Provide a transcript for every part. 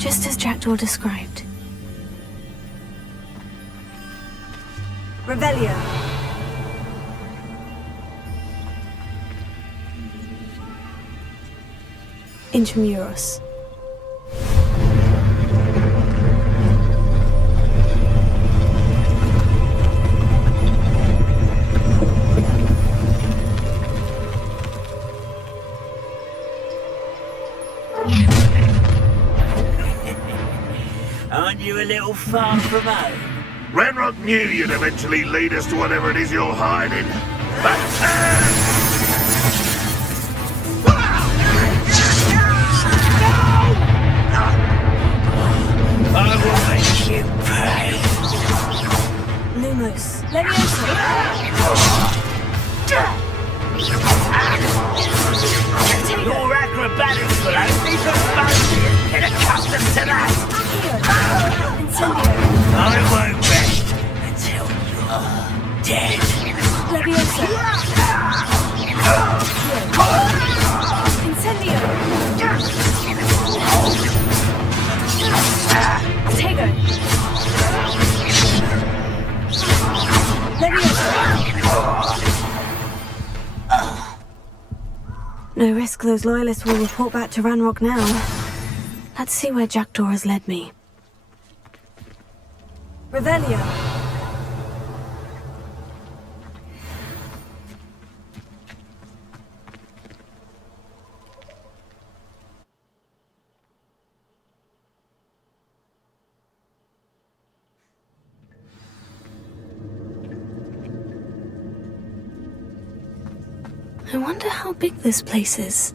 Just as Jackdaw described. Revelio. Intramuros. Aren't you a little far from home? Ranrock knew you'd eventually lead us to whatever it is you're hiding. But I will make you pay. Lumos. Leviosa. Your acrobatics will only propose you. Get accustomed to that. Incendio. I won't rest until you're dead. Leviosa. Incendio. Tego. Leviosa. No risk those loyalists will report back to Ranrock now. Let's see where Jackdaw has led me. Revelio. I wonder how big this place is.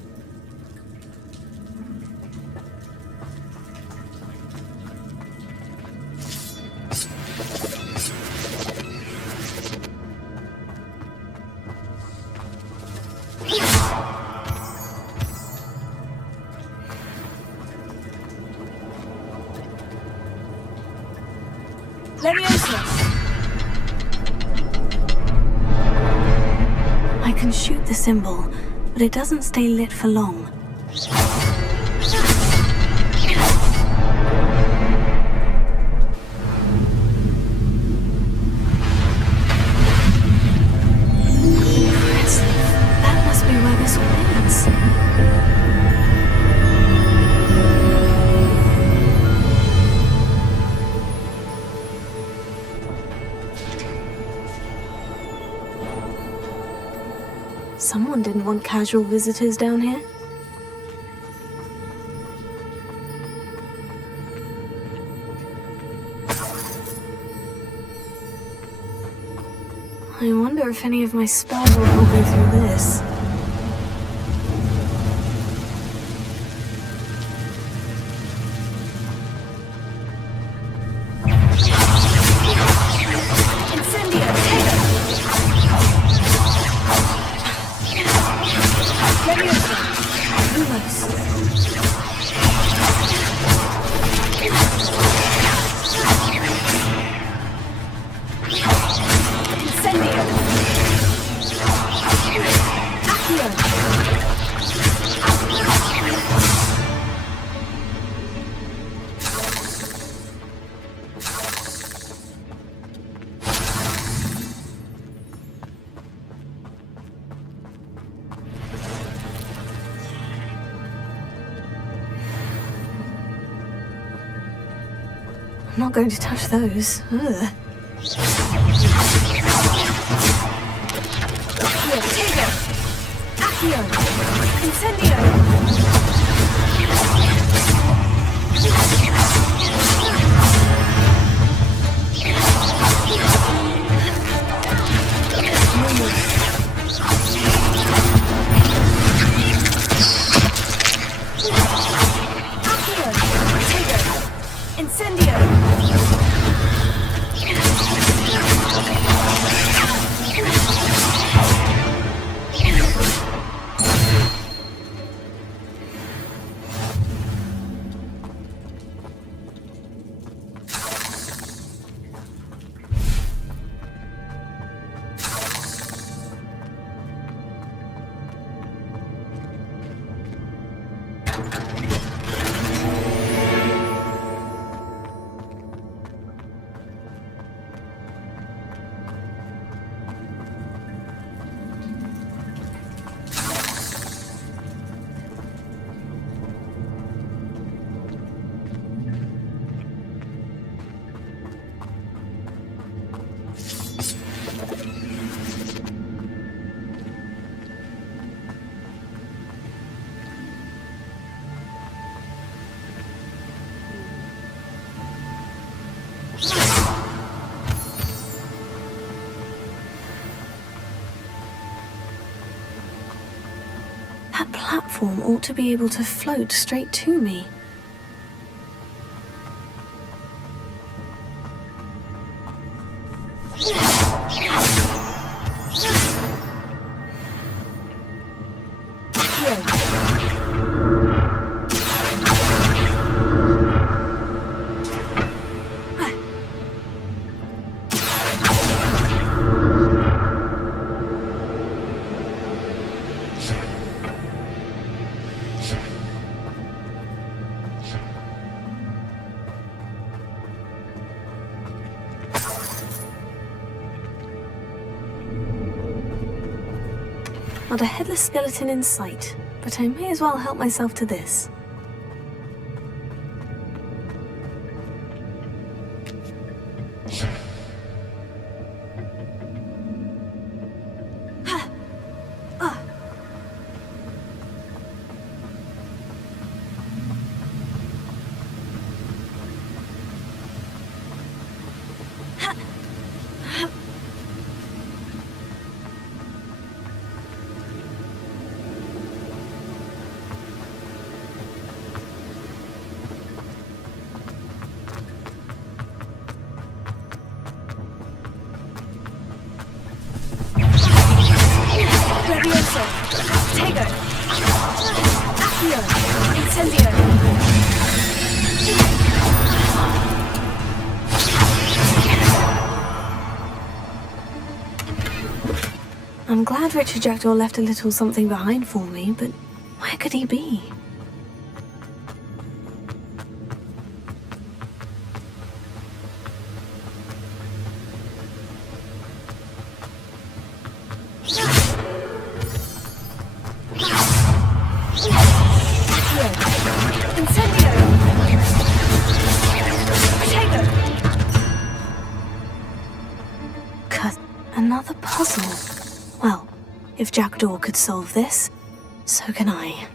I can shoot the symbol, but it doesn't stay lit for long. Impressive. That must be where this all ends. Someone didn't want casual visitors down here. I wonder if any of my spells will help me through this. I'm not going to touch those. Ugh. That platform ought to be able to float straight to me. Not a headless skeleton in sight, but I may as well help myself to this. I'm glad Richard Jackdaw left a little something behind for me, but where could he be? Another puzzle. Well, if Jackdaw could solve this, so can I.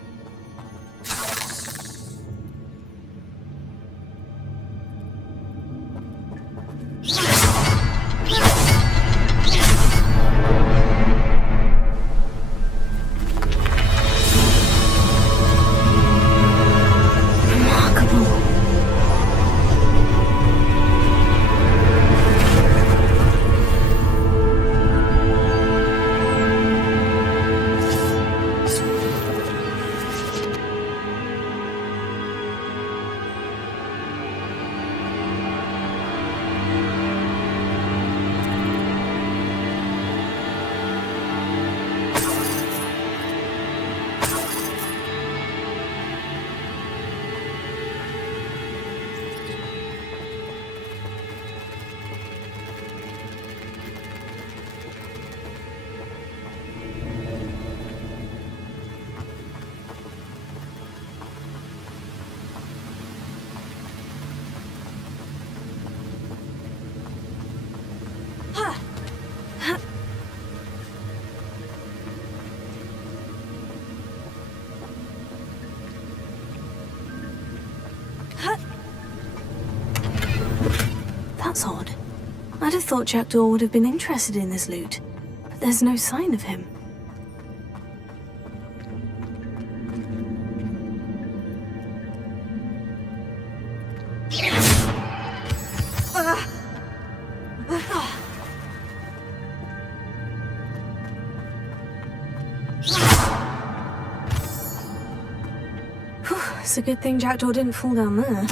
That's odd. I'd have thought Jackdaw would have been interested in this loot, but there's no sign of him. It's a good thing Jackdaw didn't fall down there.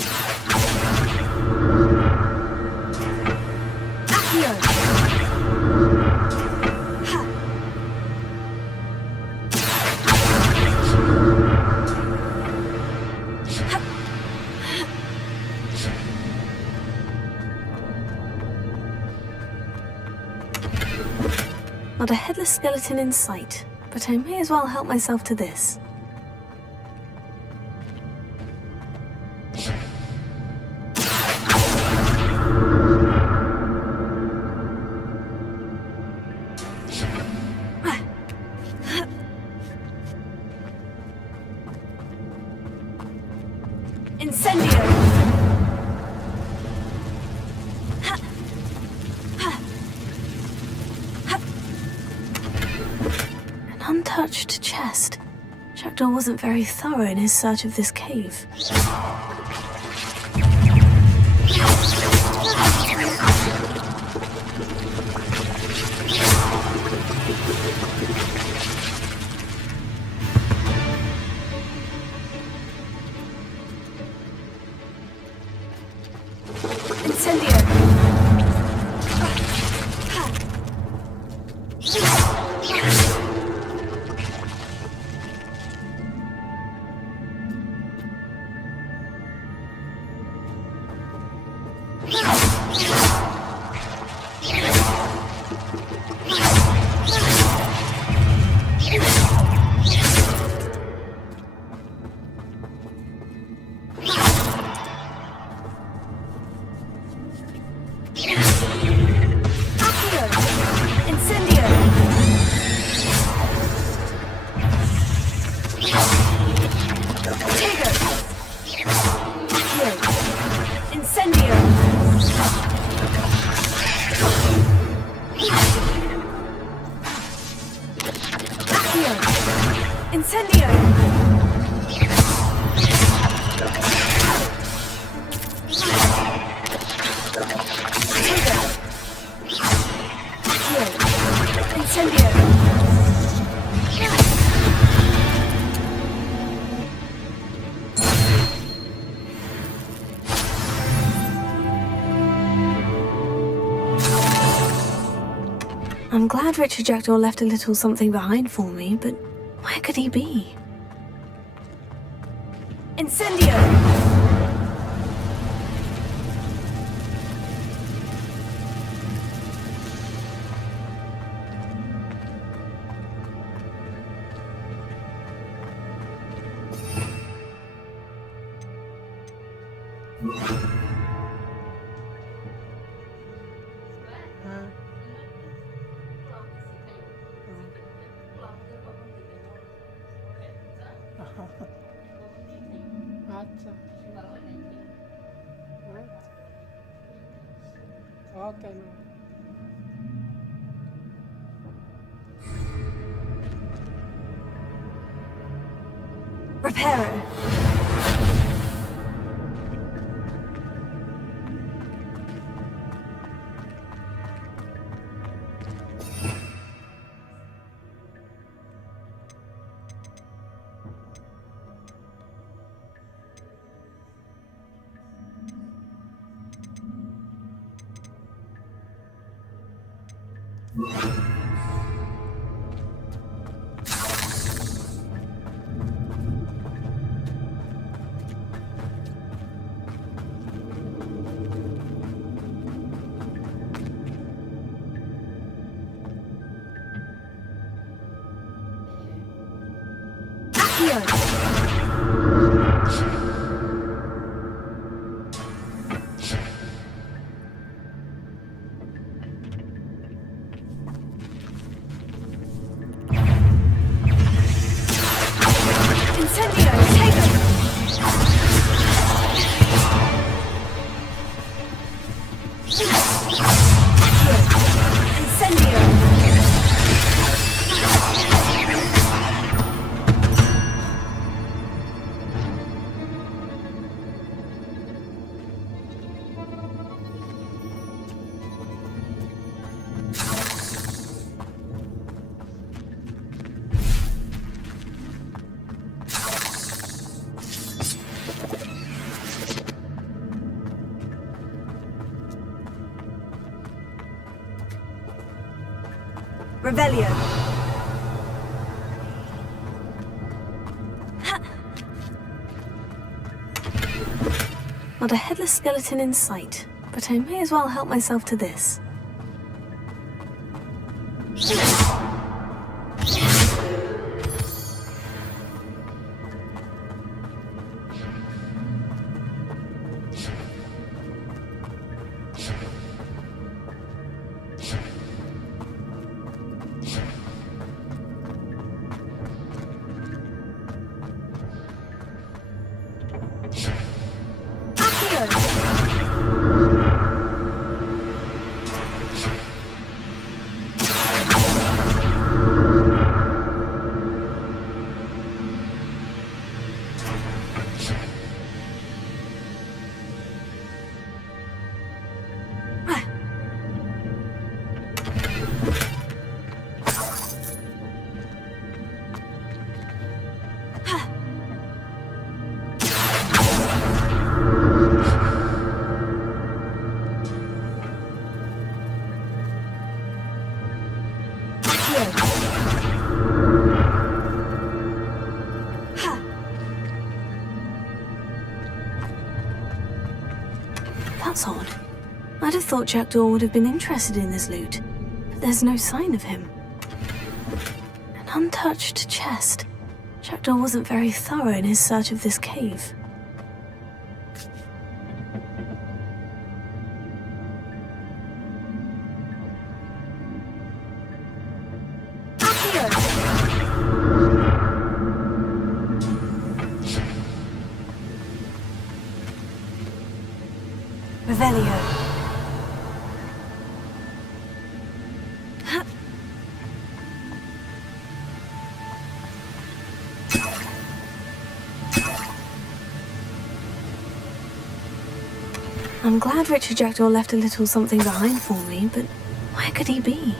Not a headless skeleton in sight, but I may as well help myself to this. Untouched chest. Jackdaw wasn't very thorough in his search of this cave. I'm glad Richard Jackdaw left a little something behind for me, but where could he be? Incendio! আচ্ছা ওকে Reparo. Revelio. Not a headless skeleton in sight, but I may as well help myself to this. I'd have thought Jackdaw would have been interested in this loot, but there's no sign of him. An untouched chest. Jackdaw wasn't very thorough in his search of this cave. Revelio. I'm glad Richard Jackdaw left a little something behind for me, but where could he be?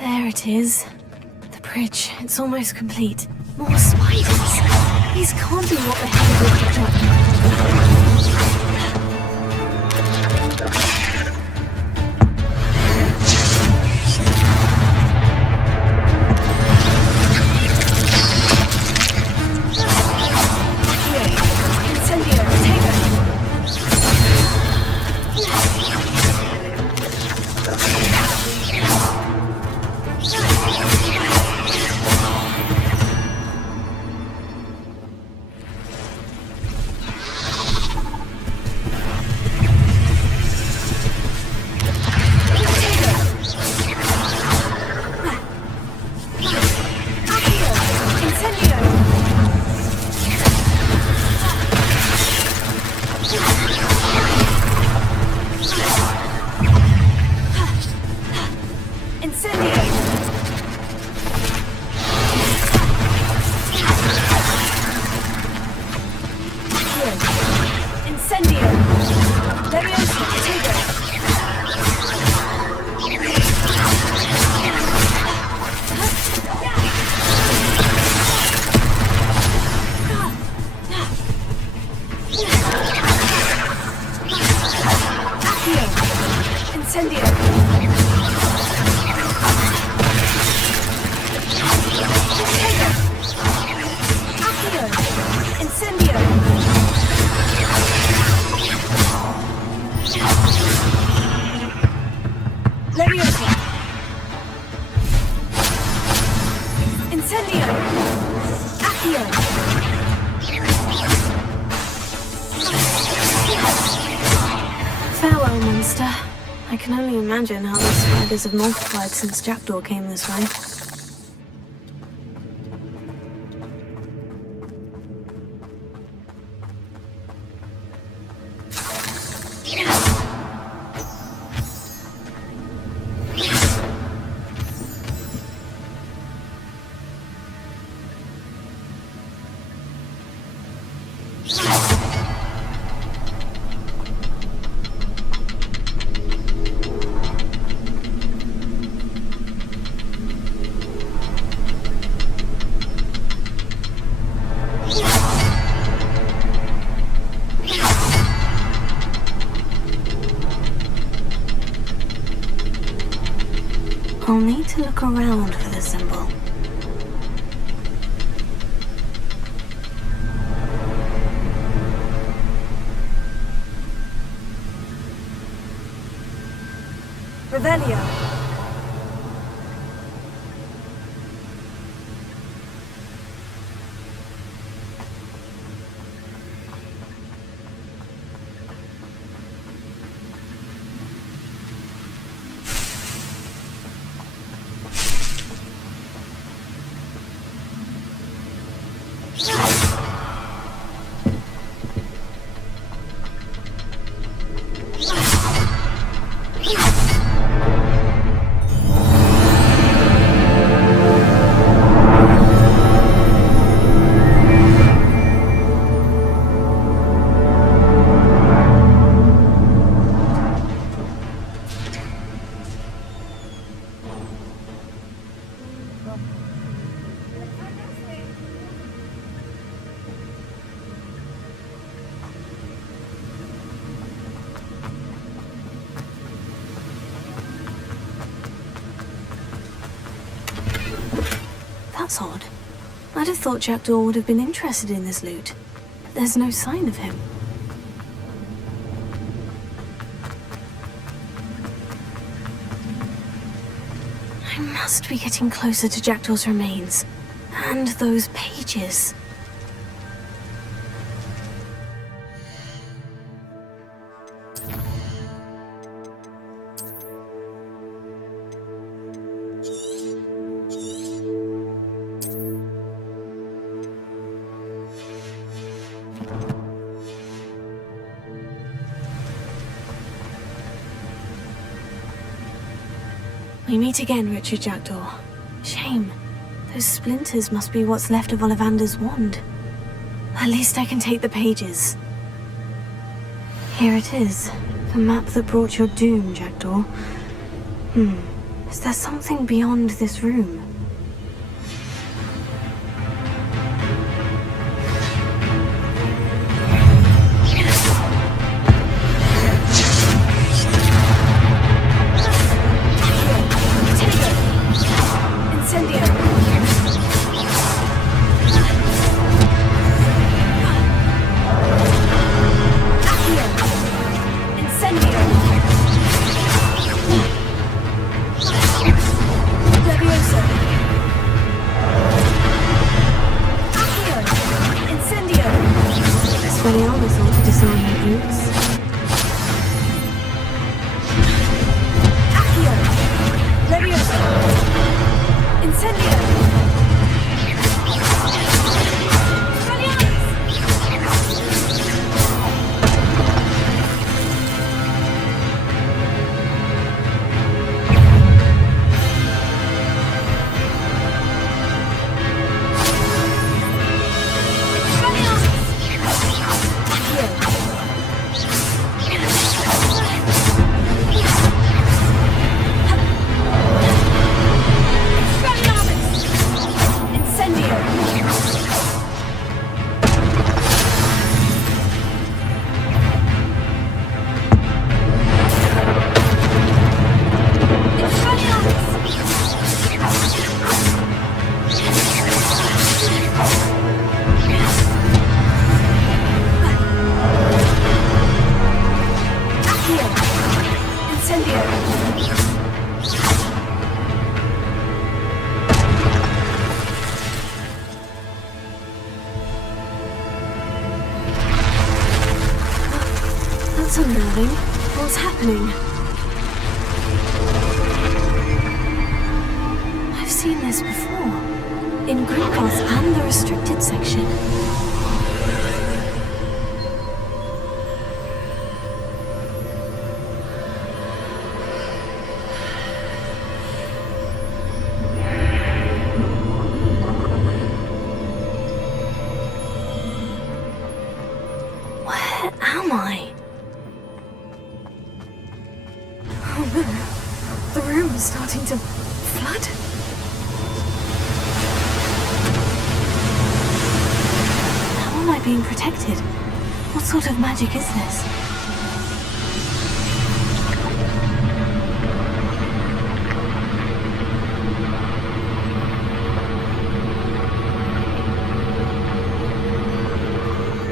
There it is. The bridge. It's almost complete. More spiders. These can't be what behaved with the Jackdaw. Farewell, monster. I can only imagine how the spiders have multiplied since Jackdaw came this way. I'll need to look around for the symbol. Revelio. That's odd. I'd have thought Jackdaw would have been interested in this loot, but there's no sign of him. I must be getting closer to Jackdaw's remains. And those pages. We meet again, Richard Jackdaw. Shame. Those splinters must be what's left of Ollivander's wand. At least I can take the pages. Here it is. The map that brought your doom, Jackdaw. Is there something beyond this room? That's unnerving. What's happening? I've seen this before. In Gringotts and the restricted section. Where am I? Oh no, the room is starting to flood. How am I being protected? What sort of magic is this?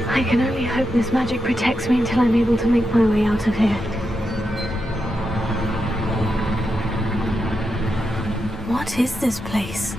I can only hope this magic protects me until I'm able to make my way out of here. What is this place?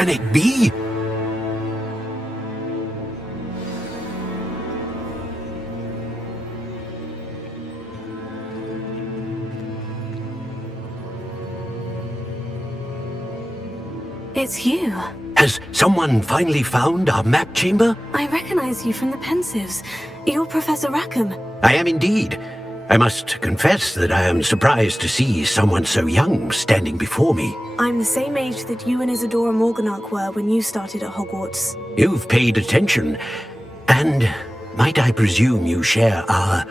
can it be? It's you. Has someone finally found our map chamber? I recognize you from the Pensives. You're Professor Rackham. I am indeed. I must confess that I am surprised to see someone so young standing before me. I'm the same age that you and Isadora Morganach were when you started at Hogwarts. You've paid attention, and might I presume you share our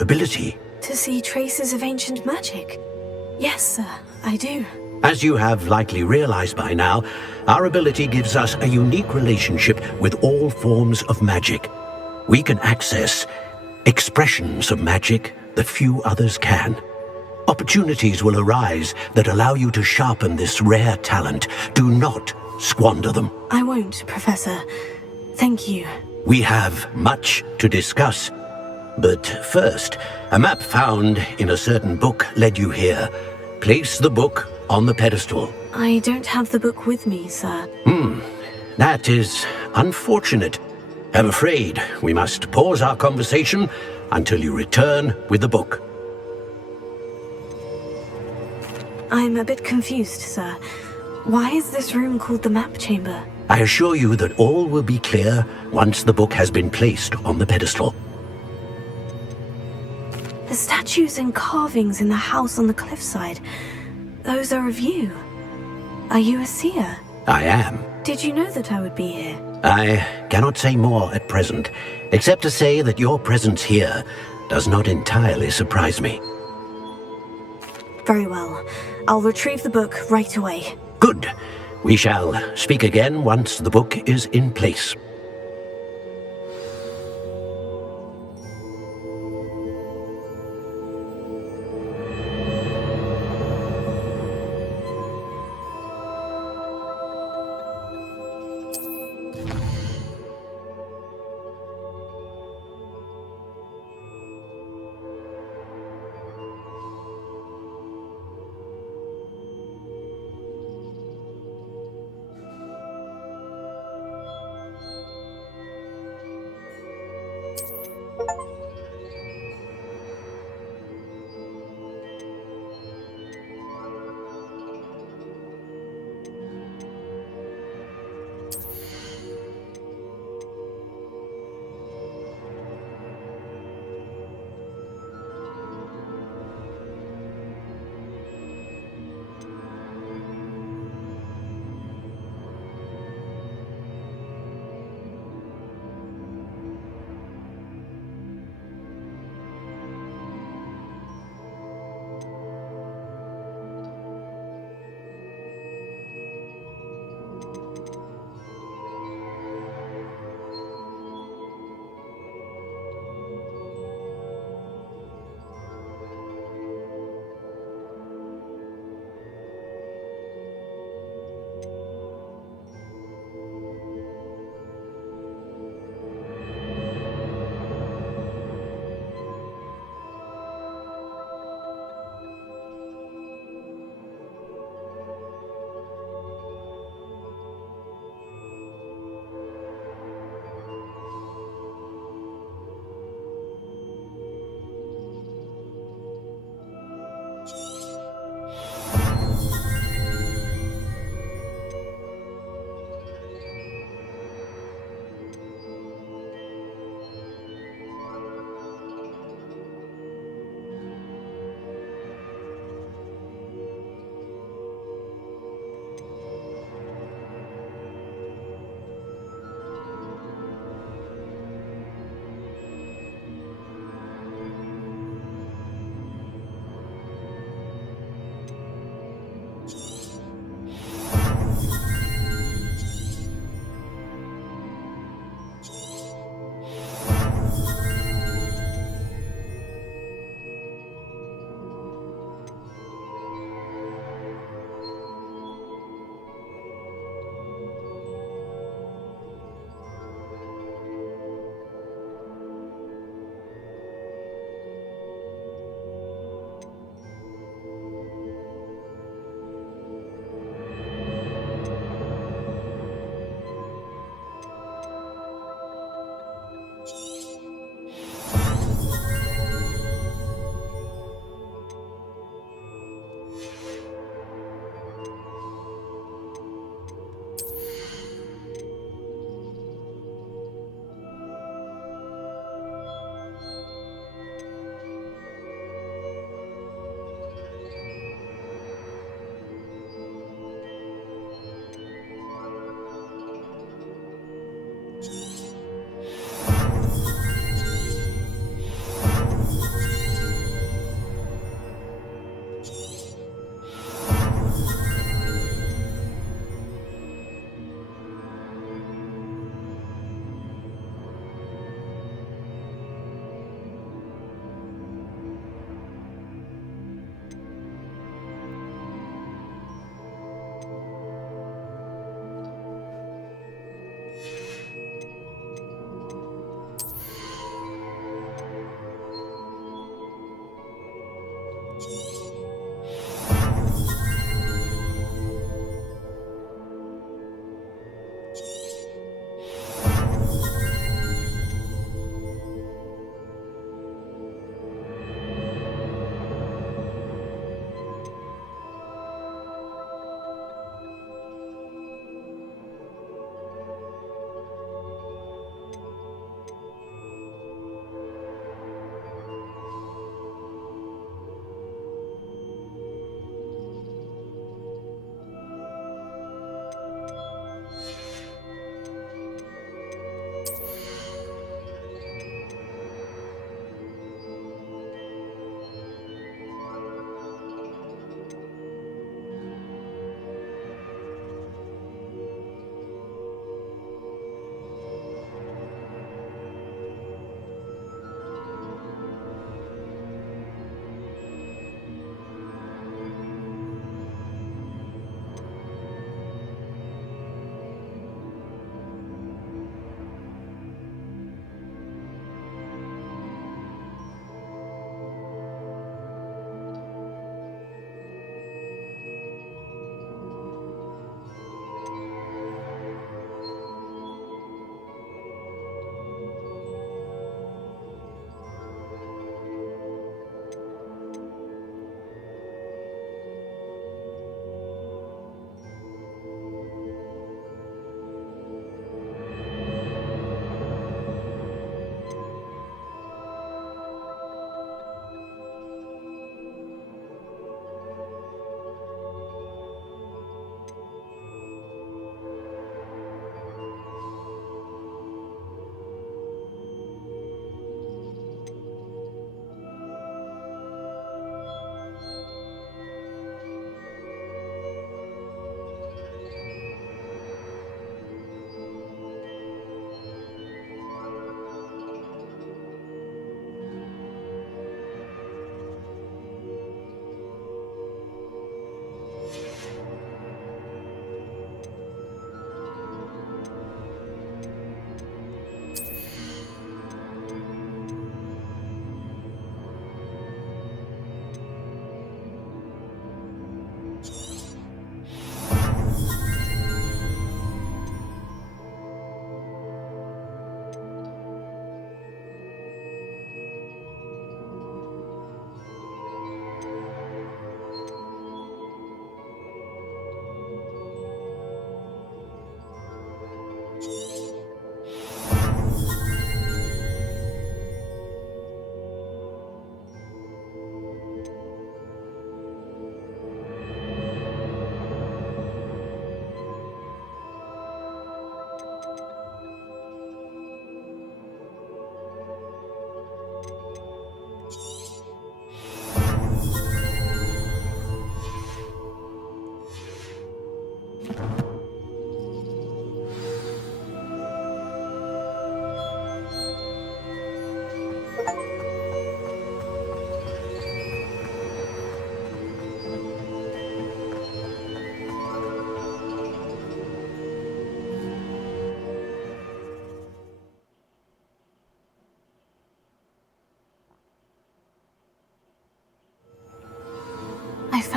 ability? To see traces of ancient magic? Yes, sir, I do. As you have likely realized by now, our ability gives us a unique relationship with all forms of magic. We can access expressions of magic that few others can. Opportunities will arise that allow you to sharpen this rare talent. Do not squander them. I won't, Professor. Thank you. We have much to discuss. But first, a map found in a certain book led you here. Place the book on the pedestal. I don't have the book with me, sir. That is unfortunate. I'm afraid we must pause our conversation until you return with the book. I'm a bit confused, sir. Why is this room called the map chamber? I assure you that all will be clear once the book has been placed on the pedestal. The statues and carvings in the house on the cliffside, those are of you. Are you a seer? I am. Did you know that I would be here? I cannot say more at present, except to say that your presence here does not entirely surprise me. Very well. I'll retrieve the book right away. Good. We shall speak again once the book is in place.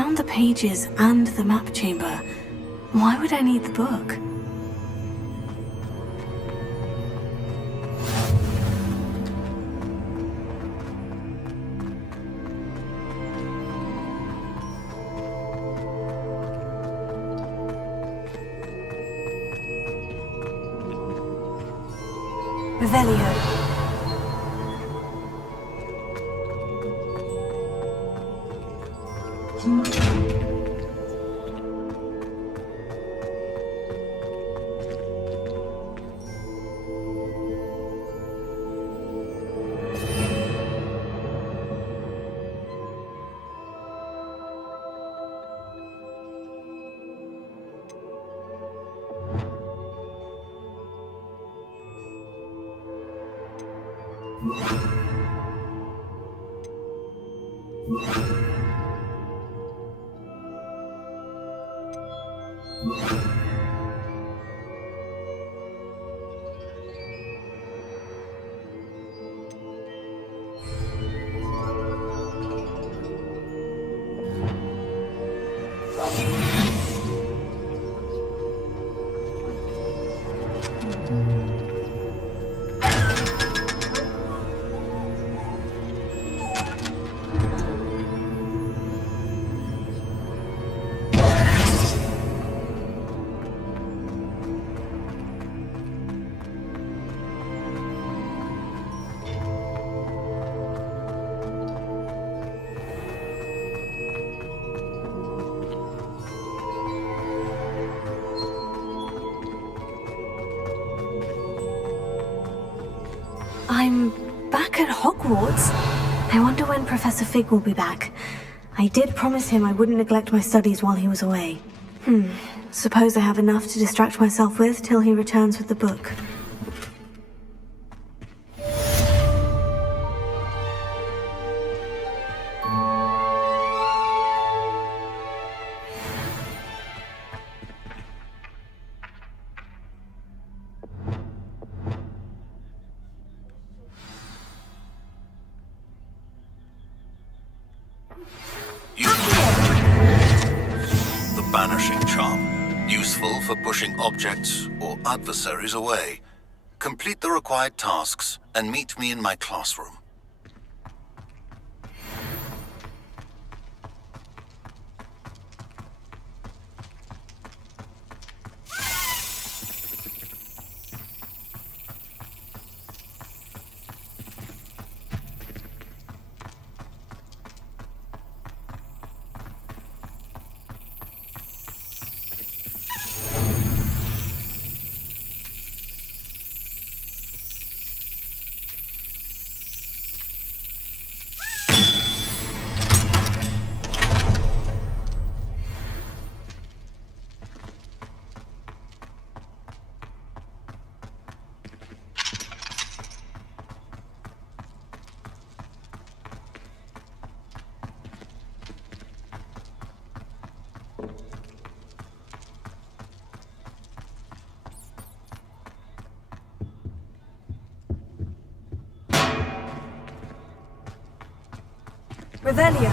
found the pages and the map chamber. Why would I need the book? Revelio. I'm back at Hogwarts. I wonder when Professor Fig will be back. I did promise him I wouldn't neglect my studies while he was away. Suppose I have enough to distract myself with till he returns with the book. The banishing charm, useful for pushing objects or adversaries away. Complete the required tasks and meet me in my classroom. Revelio.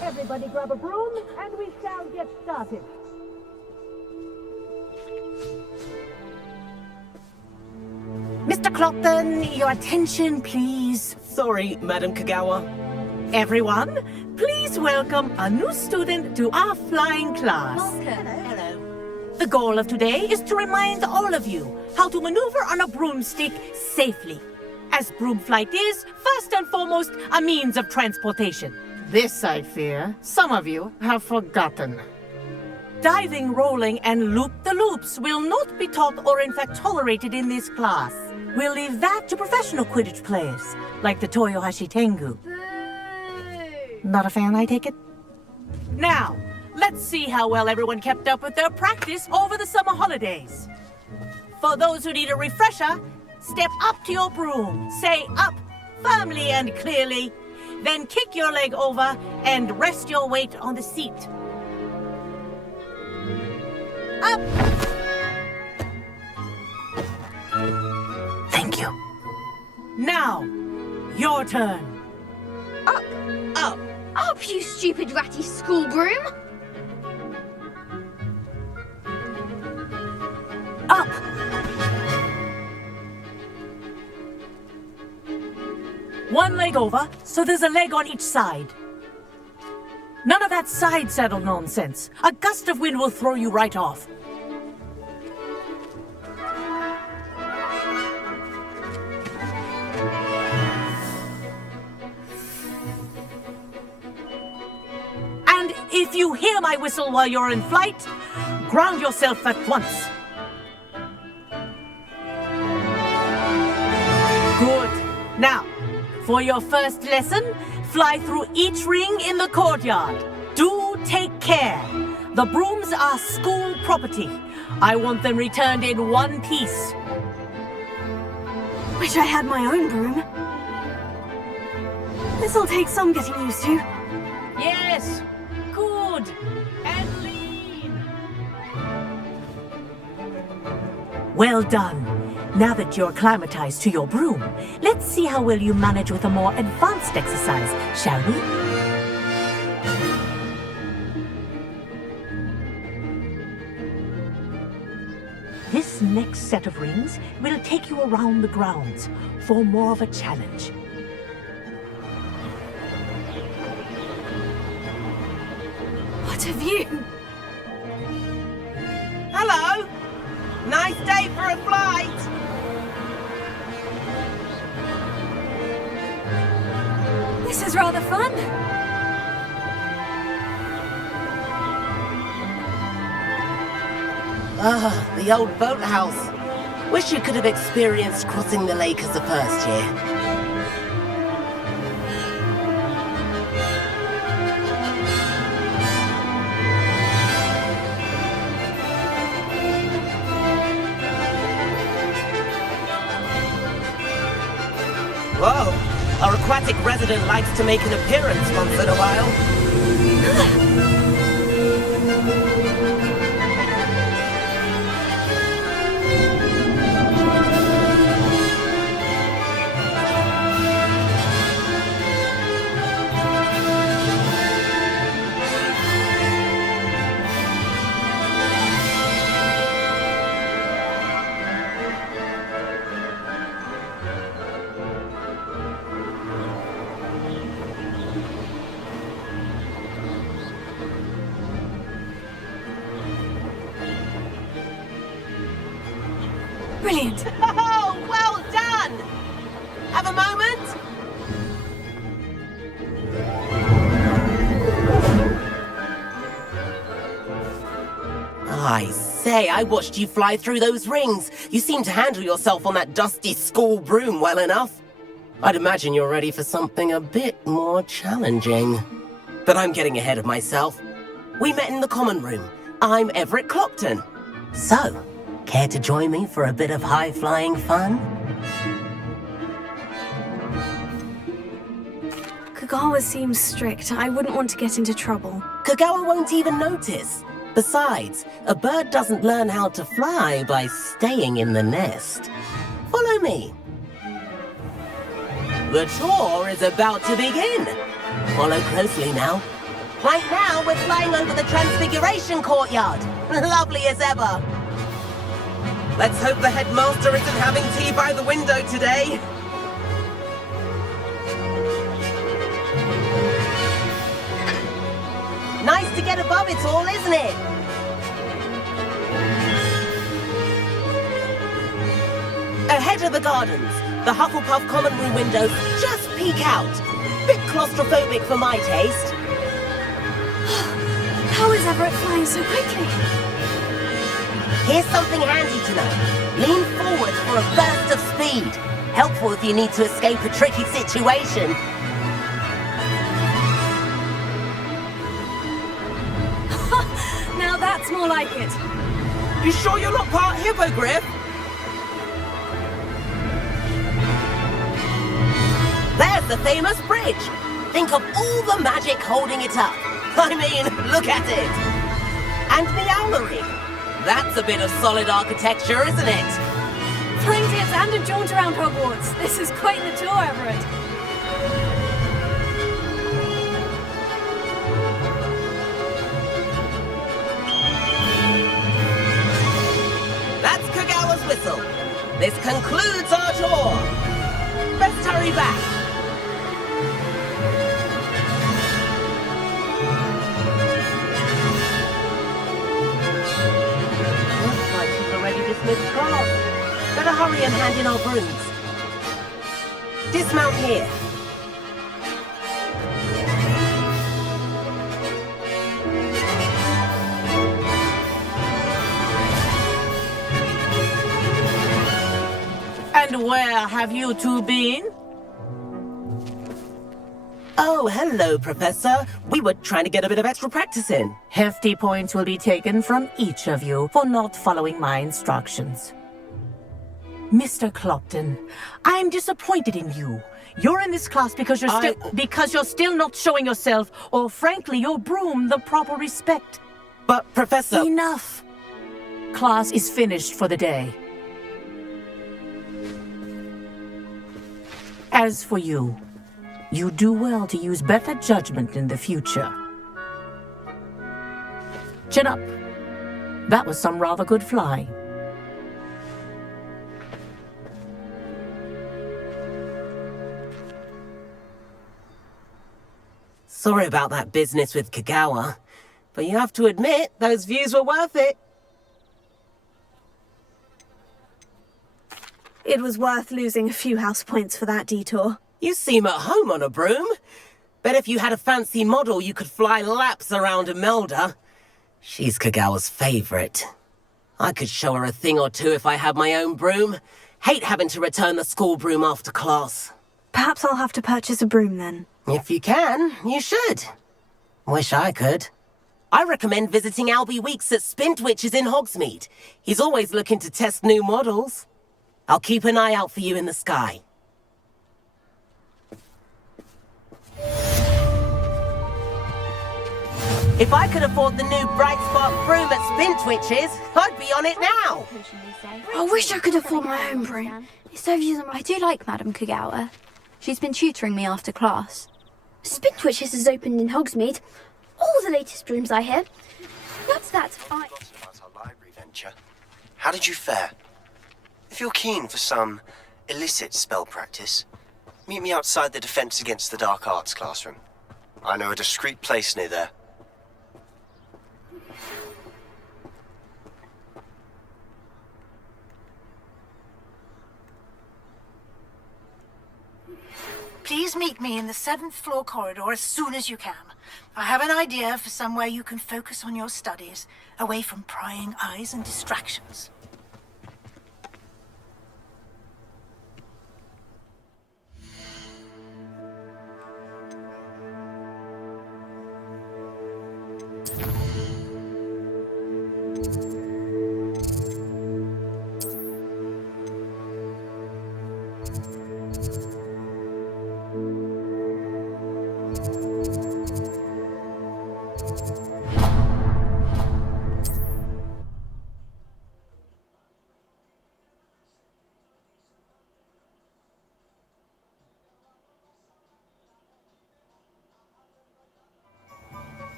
Everybody grab a broom, and we shall get started. Mr. Clopton, your attention, please. Sorry, Madam Kagawa. Everyone, please welcome a new student to our flying class. Hello. The goal of today is to remind all of you how to maneuver on a broomstick safely. As broom flight is, first and foremost, a means of transportation. This, I fear, some of you have forgotten. Diving, rolling, and loop-the-loops will not be taught or in fact tolerated in this class. We'll leave that to professional Quidditch players, like the Toyohashi Tengu. Not a fan, I take it? Now, let's see how well everyone kept up with their practice over the summer holidays. For those who need a refresher, step up to your broom, say up firmly and clearly, then kick your leg over and rest your weight on the seat. Up! Thank you. Now, your turn. Up! Up! Up, you stupid ratty school broom! Up! One leg over, so there's a leg on each side. None of that side saddle nonsense. A gust of wind will throw you right off. And if you hear my whistle while you're in flight, ground yourself at once. Good. Now, for your first lesson, fly through each ring in the courtyard. Do take care. The brooms are school property. I want them returned in one piece. Wish I had my own broom. This'll take some getting used to. Yes. Good. And lean. Well done. Now that you're acclimatized to your broom, let's see how well you manage with a more advanced exercise, shall we? This next set of rings will take you around the grounds for more of a challenge. What a view! Hello! Nice day for a flight! This is rather fun. Ah, the old boathouse. Wish you could have experienced crossing the lake as a first year. Whoa! Our aquatic resident likes to make an appearance once in a while. Brilliant. Oh, well done! Have a moment? Hey, I watched you fly through those rings. You seem to handle yourself on that dusty school broom well enough. I'd imagine you're ready for something a bit more challenging. But I'm getting ahead of myself. We met in the common room. I'm Everett Clopton. So, care to join me for a bit of high-flying fun? Kagawa seems strict. I wouldn't want to get into trouble. Kagawa won't even notice. Besides, a bird doesn't learn how to fly by staying in the nest. Follow me. The tour is about to begin. Follow closely now. Right now, we're flying over the Transfiguration Courtyard. Lovely as ever. Let's hope the headmaster isn't having tea by the window today. Nice to get above it all, isn't it? Ahead of the gardens, the Hufflepuff common room windows just peek out. Bit claustrophobic for my taste. How is Everett flying so quickly? Here's something handy to know. Lean forward for a burst of speed. Helpful if you need to escape a tricky situation. Now that's more like it. You sure you're not part hippogriff? There's the famous bridge. Think of all the magic holding it up. I mean, look at it. And the owlery. That's a bit of solid architecture, isn't it? Flying tips and a jaunt around Hogwarts. This is quite the tour, Everett. That's Kagawa's whistle. This concludes our tour. Best hurry back. Looks like she's already dismissed class. Better hurry and hand in our brooms. Dismount here. And where have you two been? Oh, hello, Professor. We were trying to get a bit of extra practice in. Hefty points will be taken from each of you for not following my instructions. Mr. Clopton, I'm disappointed in you. You're in this class because you're still not showing yourself, or frankly, your broom, the proper respect. But, Professor... Enough. Class is finished for the day. As for you, you do well to use better judgment in the future. Chin up. That was some rather good flying. Sorry about that business with Kagawa, but you have to admit, those views were worth it. It was worth losing a few house points for that detour. You seem at home on a broom. Bet if you had a fancy model, you could fly laps around Imelda. She's Kagawa's favorite. I could show her a thing or two if I had my own broom. Hate having to return the school broom after class. Perhaps I'll have to purchase a broom then. If you can, you should. Wish I could. I recommend visiting Albie Weeks at Spintwitches in Hogsmeade. He's always looking to test new models. I'll keep an eye out for you in the sky. If I could afford the new Bright Spark broom at Spintwitches, I'd be on it now. I wish I could afford my own broom. It serves you I do like Madame Kagawa. She's been tutoring me after class. Spintwitches has opened in Hogsmeade. All the latest brooms, I hear. That's fine. About our library venture. How did you fare? If you're keen for some illicit spell practice, meet me outside the Defense Against the Dark Arts classroom. I know a discreet place near there. Please meet me in the 7th floor corridor as soon as you can. I have an idea for somewhere you can focus on your studies, away from prying eyes and distractions.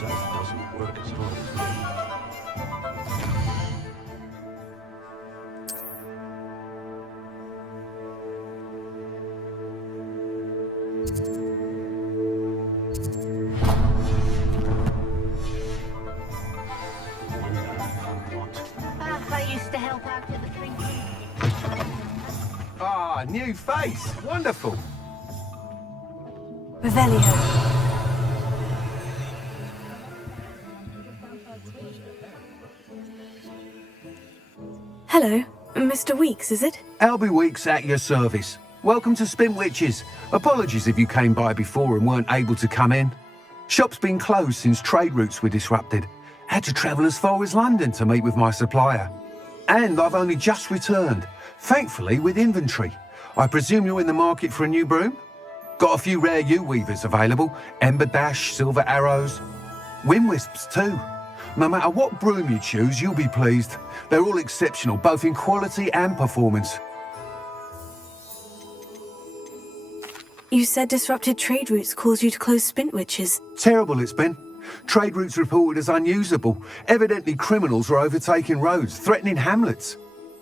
Doesn't work as hard as me. I used to help out with the drinking. Ah, new face. Wonderful. Revelio. Hello, Mr. Weeks, is it? Albie Weeks at your service. Welcome to Spintwitches. Apologies if you came by before and weren't able to come in. Shop's been closed since trade routes were disrupted. Had to travel as far as London to meet with my supplier. And I've only just returned, thankfully with inventory. I presume you're in the market for a new broom? Got a few rare U-weavers available. Ember Dash, Silver Arrows. Wind Wisps too. No matter what broom you choose, you'll be pleased. They're all exceptional, both in quality and performance. You said disrupted trade routes caused you to close Spintwitches. Terrible it's been. Trade routes reported as unusable. Evidently criminals were overtaking roads, threatening hamlets.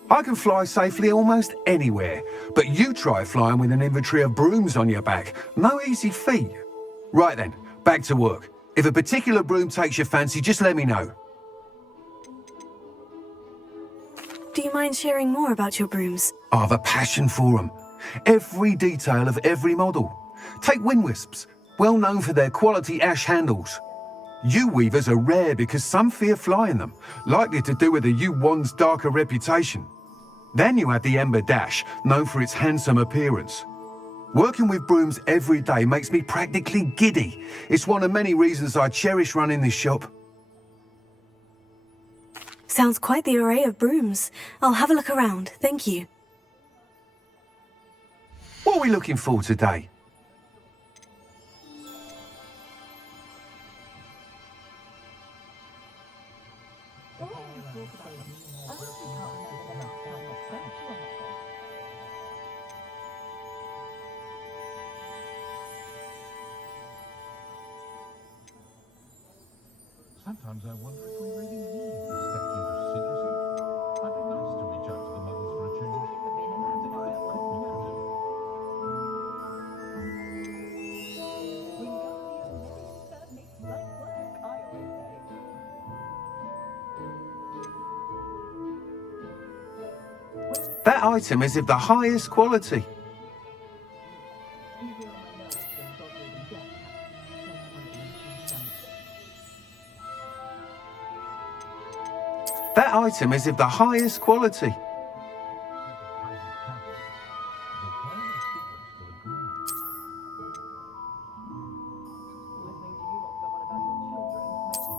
I can fly safely almost anywhere, but you try flying with an inventory of brooms on your back. No easy feat. Right then, back to work. If a particular broom takes your fancy, just let me know. Do you mind sharing more about your brooms? I have a passion for them. Every detail of every model. Take Wind Wisps, well known for their quality ash handles. U-weavers are rare because some fear flying them, likely to do with the U-wand's darker reputation. Then you have the Ember Dash, known for its handsome appearance. Working with brooms every day makes me practically giddy. It's one of many reasons I cherish running this shop. Sounds quite the array of brooms. I'll have a look around, thank you. What are we looking for today? Sometimes I wonder if we really need this section of secrecy. I'd be nice to reach out to the mothers for a change. That item is of the highest quality. That item is of the highest quality.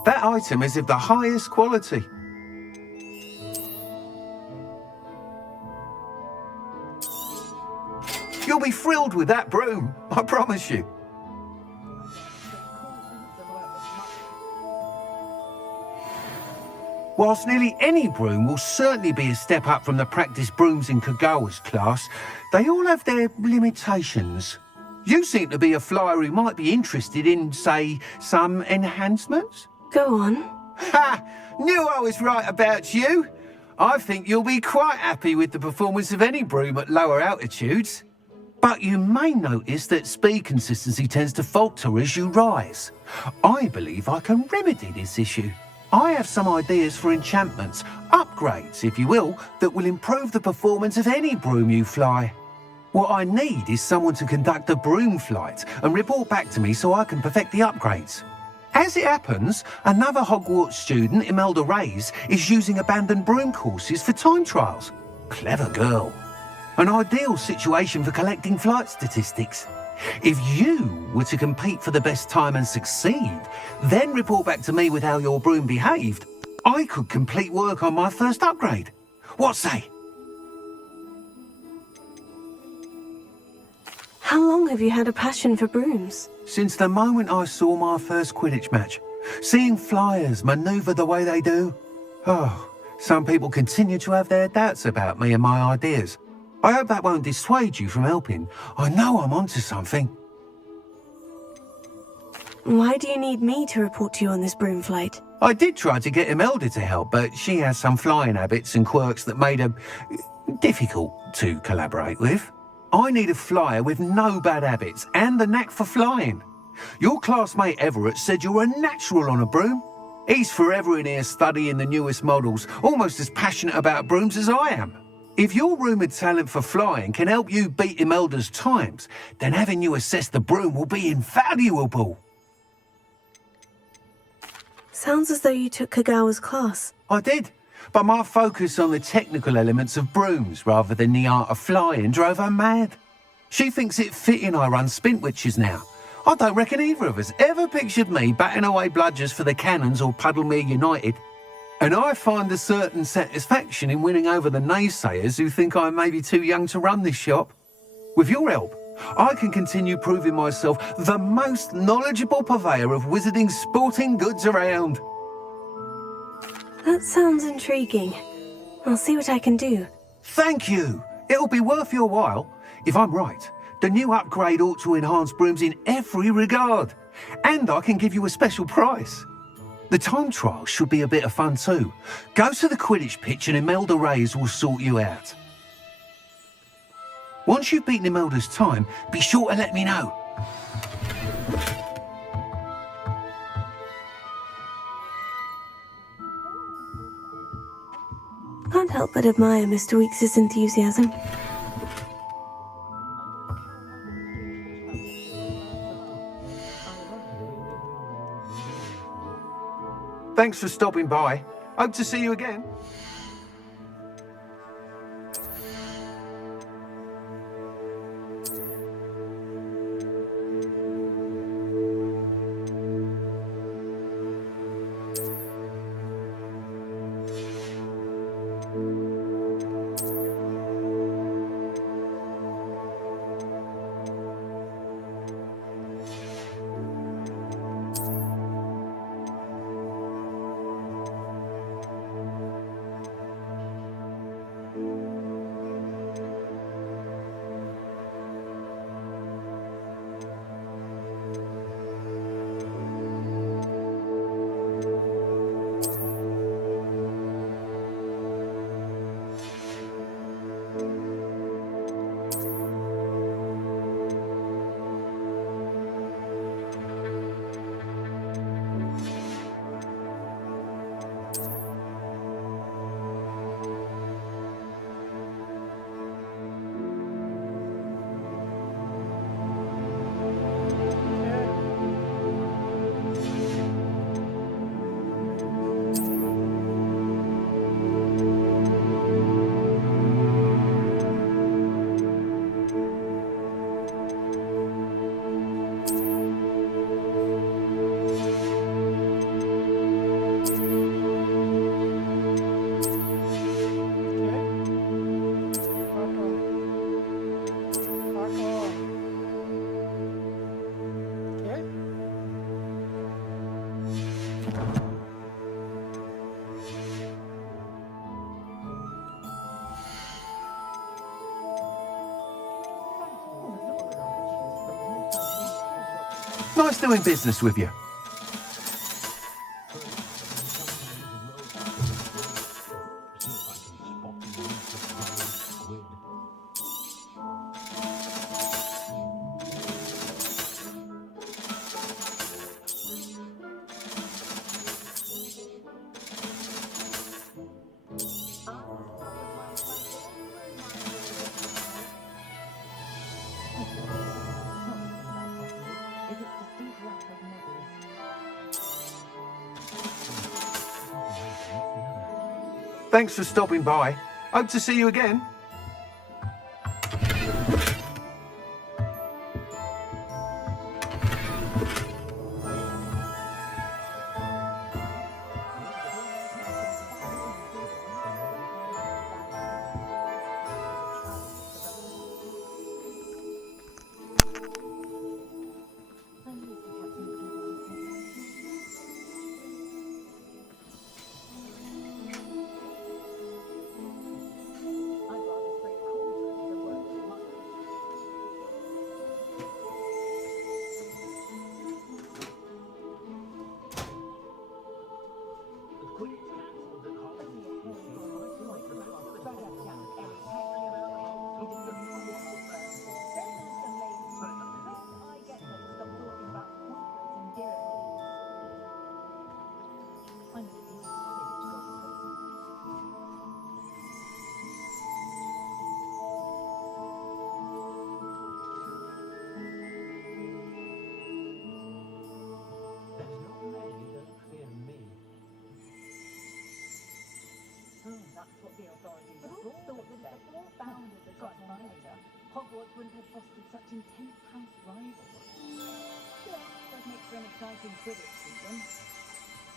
That item is of the highest quality. You'll be thrilled with that broom, I promise you. Whilst nearly any broom will certainly be a step up from the practice brooms in Kagawa's class, they all have their limitations. You seem to be a flyer who might be interested in, say, some enhancements? Go on. Ha! Knew I was right about you. I think you'll be quite happy with the performance of any broom at lower altitudes. But you may notice that speed consistency tends to falter as you rise. I believe I can remedy this issue. I have some ideas for enchantments, upgrades if you will, that will improve the performance of any broom you fly. What I need is someone to conduct a broom flight and report back to me so I can perfect the upgrades. As it happens, another Hogwarts student, Imelda Reyes, is using abandoned broom courses for time trials. Clever girl. An ideal situation for collecting flight statistics. If you were to compete for the best time and succeed, then report back to me with how your broom behaved, I could complete work on my first upgrade. What say? How long have you had a passion for brooms? Since the moment I saw my first Quidditch match. Seeing flyers manoeuvre the way they do. Oh, some people continue to have their doubts about me and my ideas. I hope that won't dissuade you from helping. I know I'm onto something. Why do you need me to report to you on this broom flight? I did try to get Imelda to help, but she has some flying habits and quirks that made her difficult to collaborate with. I need a flyer with no bad habits and the knack for flying. Your classmate Everett said you're a natural on a broom. He's forever in here studying the newest models, almost as passionate about brooms as I am. If your rumoured talent for flying can help you beat Imelda's times, then having you assess the broom will be invaluable. Sounds as though you took Kagawa's class. I did, but my focus on the technical elements of brooms rather than the art of flying drove her mad. She thinks it fitting I run Spintwitches now. I don't reckon either of us ever pictured me batting away bludgers for the Cannons or Puddlemere United. And I find a certain satisfaction in winning over the naysayers who think I may be too young to run this shop. With your help, I can continue proving myself the most knowledgeable purveyor of wizarding sporting goods around. That sounds intriguing. I'll see what I can do. Thank you. It'll be worth your while. If I'm right, the new upgrade ought to enhance brooms in every regard. And I can give you a special price. The time trial should be a bit of fun too. Go to the Quidditch pitch and Imelda Reyes will sort you out. Once you've beaten Imelda's time, be sure to let me know. Can't help but admire Mr. Weekes' enthusiasm. Thanks for stopping by. Hope to see you again. Nice doing business with you. Thanks for stopping by. Hope to see you again. Hogwarts wouldn't have fostered such intense house rivalry. Still, does make for an exciting Quidditch season.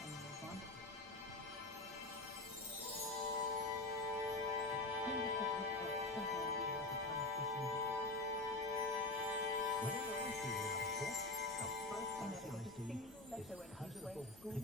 And move on. Whenever I see you out of sorts, the first thing I see is Percival Pippin.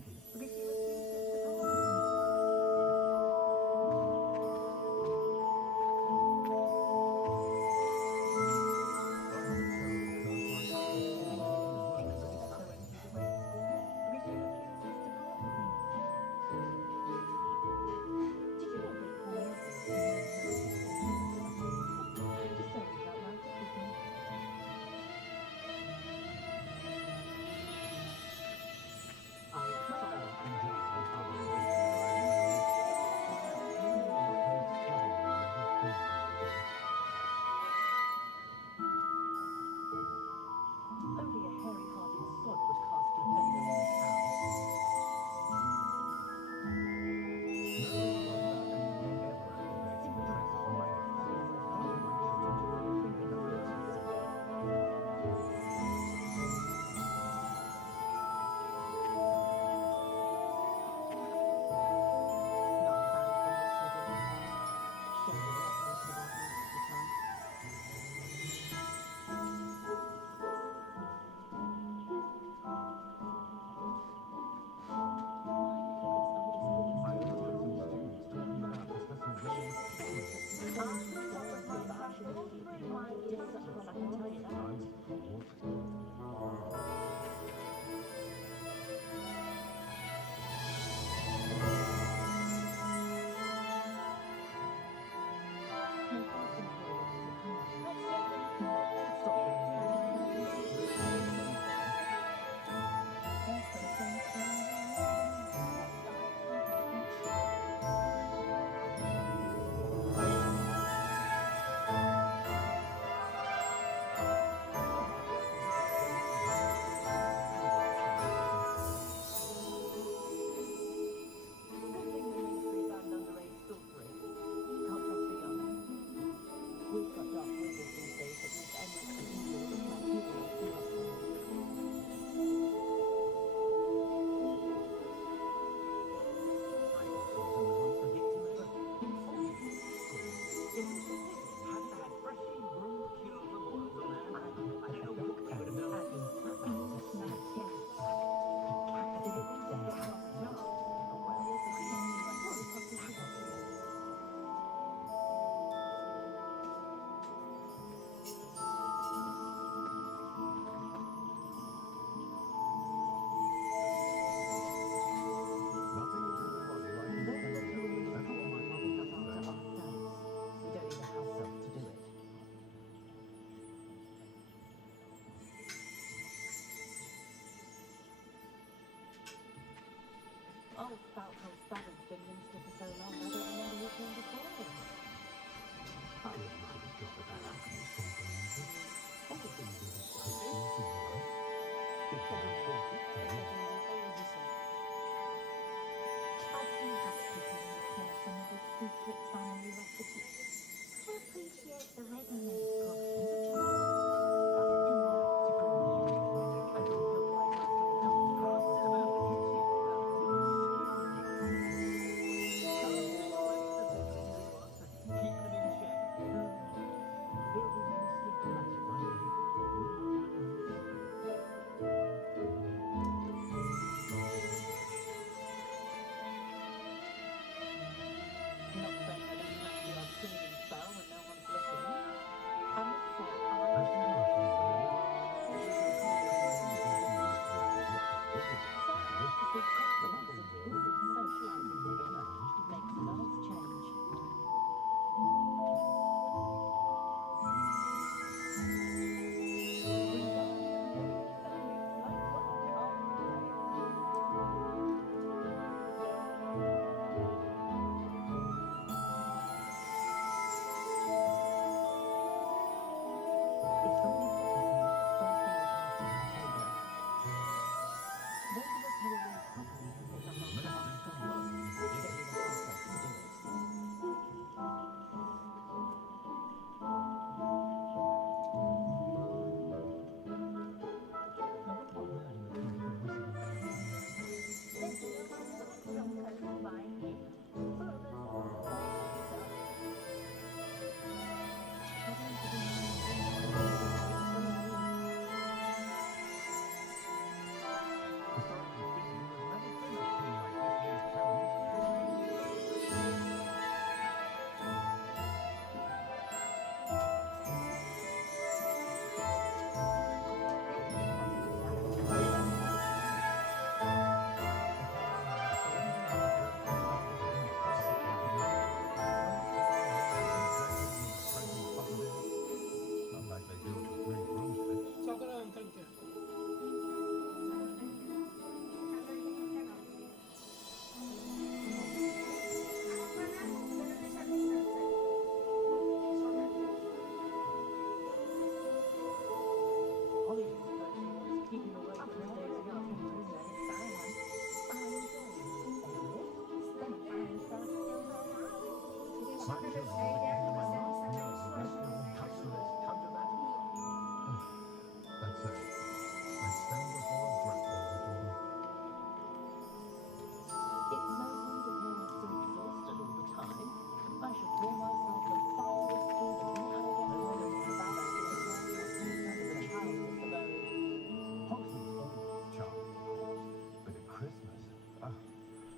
Only a hairy-hearted sod would cast Flipendo on a cow. Oh, Falco's Spavin's been minister for so long, I don't remember who came before him. I would like a job at that alchemy school, baby. All the things in this potions, you know. If they're important, I think that's because you care for me.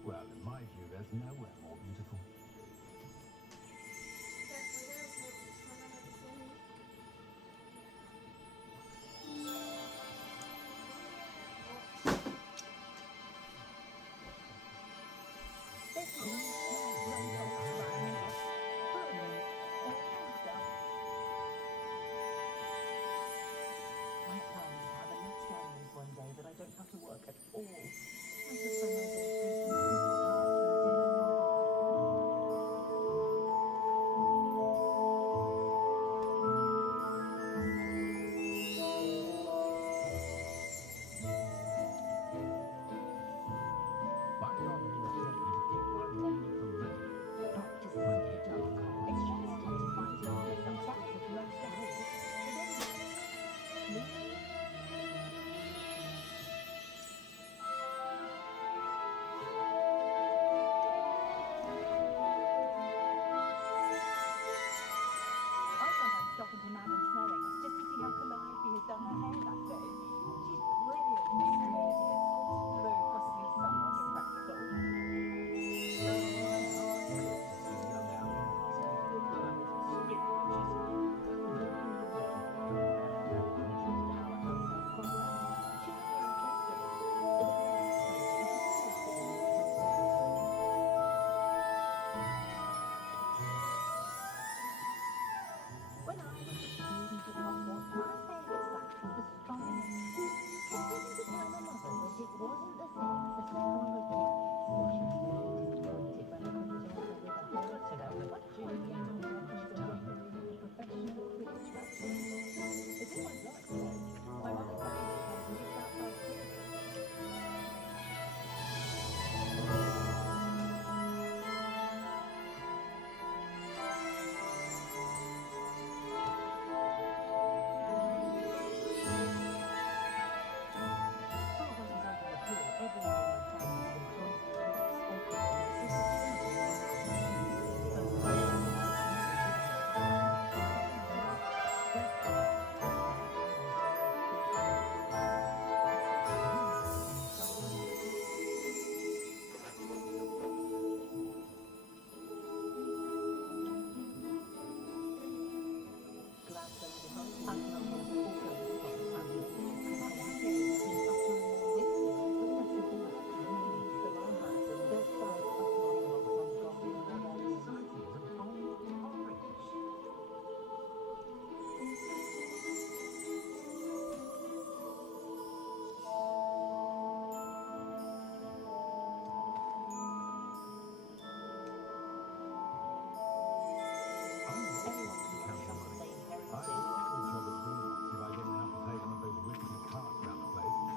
Well, in my view, there's nowhere more beautiful. My plans have a next games one day that I don't have to work at all. I just spend my days breaking people's hearts and My father always taught me to keep my wand for ready. practice is a dark art. It's just tend to find it on the sides if you understand. I sometimes stop into Madame Snelling's just to see how Calliope has done her hair that day. She's brilliant at smoothing, though possibly somewhat impractical. When I was a student at Hogwarts, my favourite subject was astronomy. Continuing to tell my mother that it wasn't the same as astrology. Well, she was very disappointed when I couldn't answer with a horoscope. But Julie and I happened to join a professional Quidditch match. It's all I'd like to say. My mother found it and nipped outside Quidditch. Sort of as I recall, everyone in my family has been crazy crooks or crazy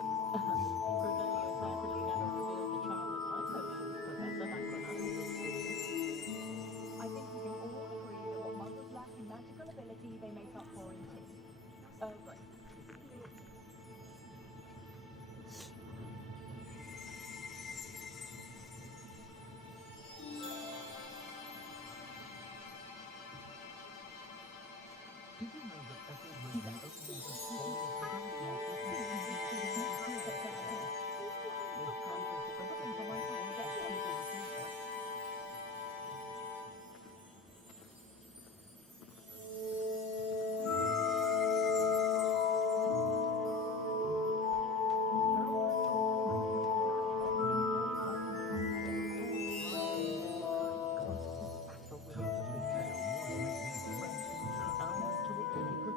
I think we can all agree that what muggles lack in magical ability, they make up for in tea. Right. Did you know that Ethelred Totally tale more to make me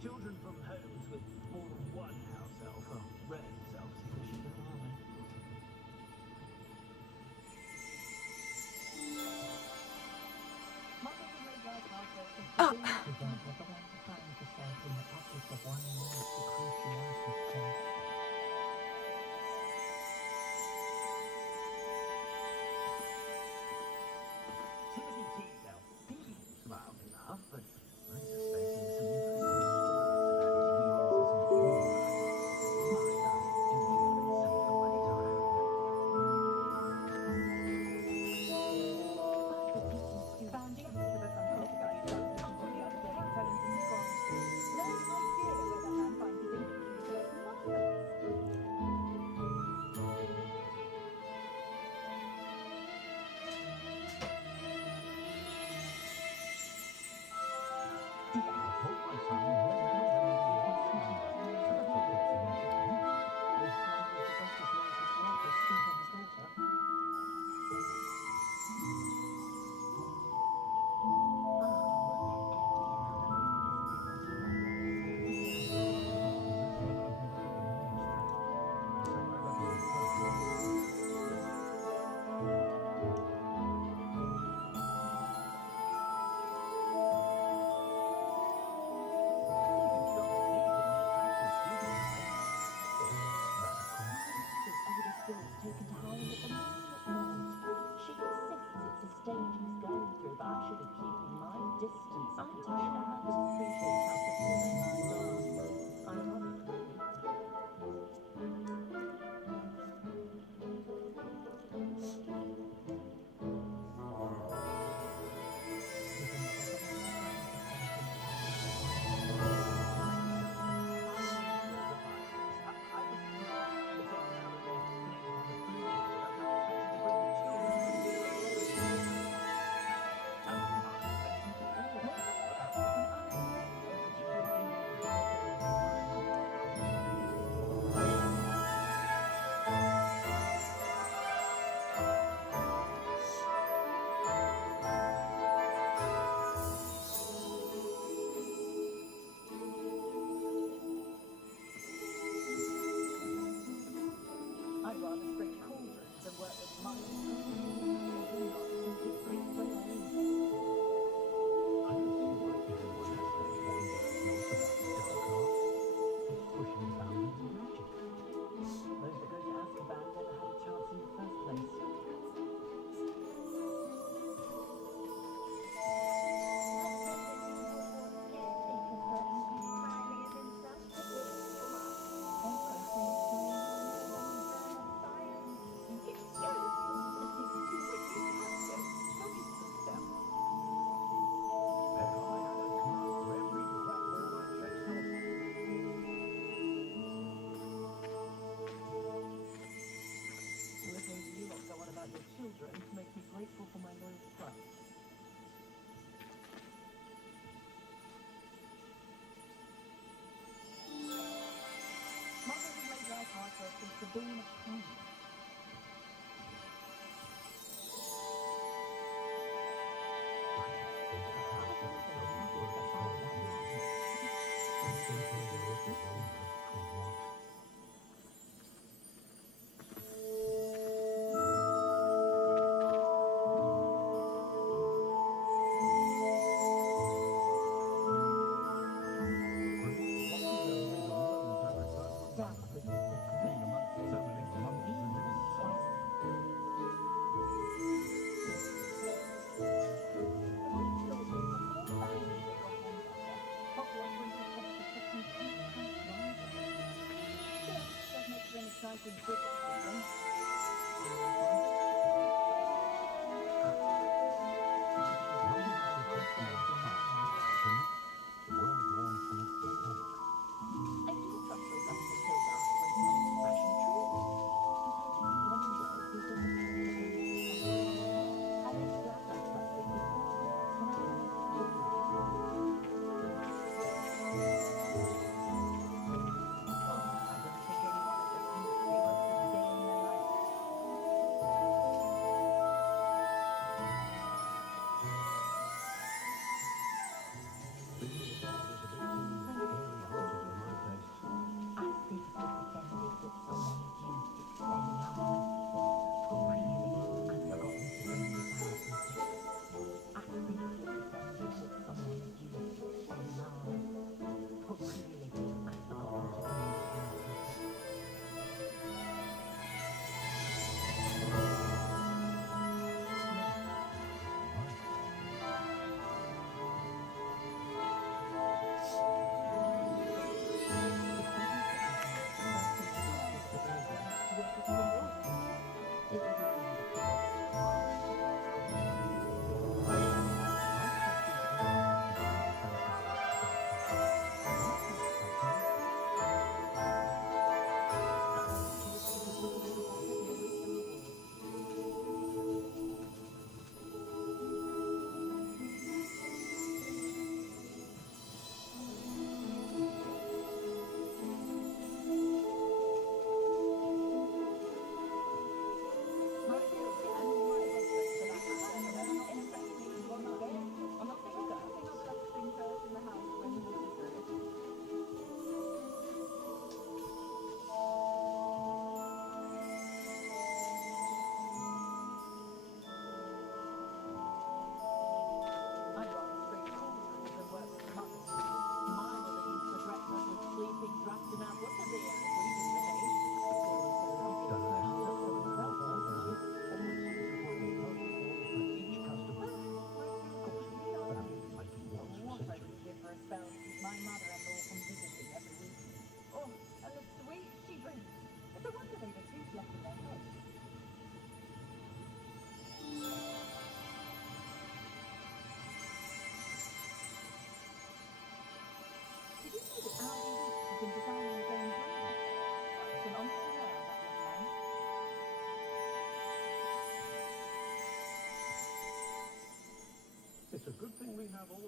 Children from homes with more than one house elf are rarely self-sufficient, are they? Up. You don't ever want to find yourself in the pocket of one of those cruciatus chairs. Timothy Teasdale seems mild enough, but I suspect he has some interesting stories about his years as an aura. Mind, I do feel it's safer when he's around. Taken to Harry at the moon at night. She insists it's a stage he's going through, but I should be keeping my distance. I can tell you that. Appreciate how supportive mine are. Ironic, really. I'd rather scrape cauldrons than work with Pushing the boundaries of magic. Those that go to Azkaban never had a chance in the first place. Listening to you lot go on about your children makes me grateful for my loyal trust. Mother has made life hard for us since the dawn of time. fucking quick then. I do trust your gut to kill die when it comes to fashion truly. I take it you wonder if you could I make glad I trusted you. Can I take you? Oh, I don't think anyone at the Princery works a day in their life. Ask if you pretended that someone is you, then none. But really, I've forgotten to bring you flowers. Ask if you pretended that someone is you, then none. But really, I've forgotten to bring you flowers. Did you know that Aldi Weeks has been designing his own brand? Such an entrepreneur, that young man. It's a good thing we have all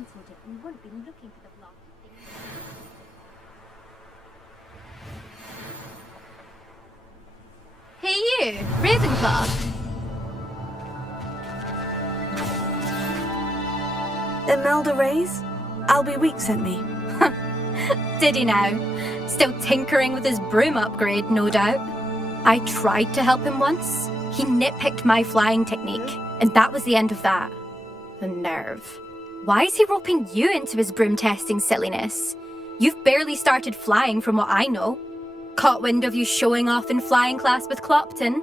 cancelled it, we wouldn't be looking for the block. Hey you, Ravenclaw. Imelda Reyes? Albie Week sent me. Did he now? Still tinkering with his broom upgrade, no doubt. I tried to help him once. He nitpicked my flying technique, and that was the end of that. The nerve. Why is he roping you into his broom testing silliness? You've barely started flying from what I know. Caught wind of you showing off in flying class with Clopton.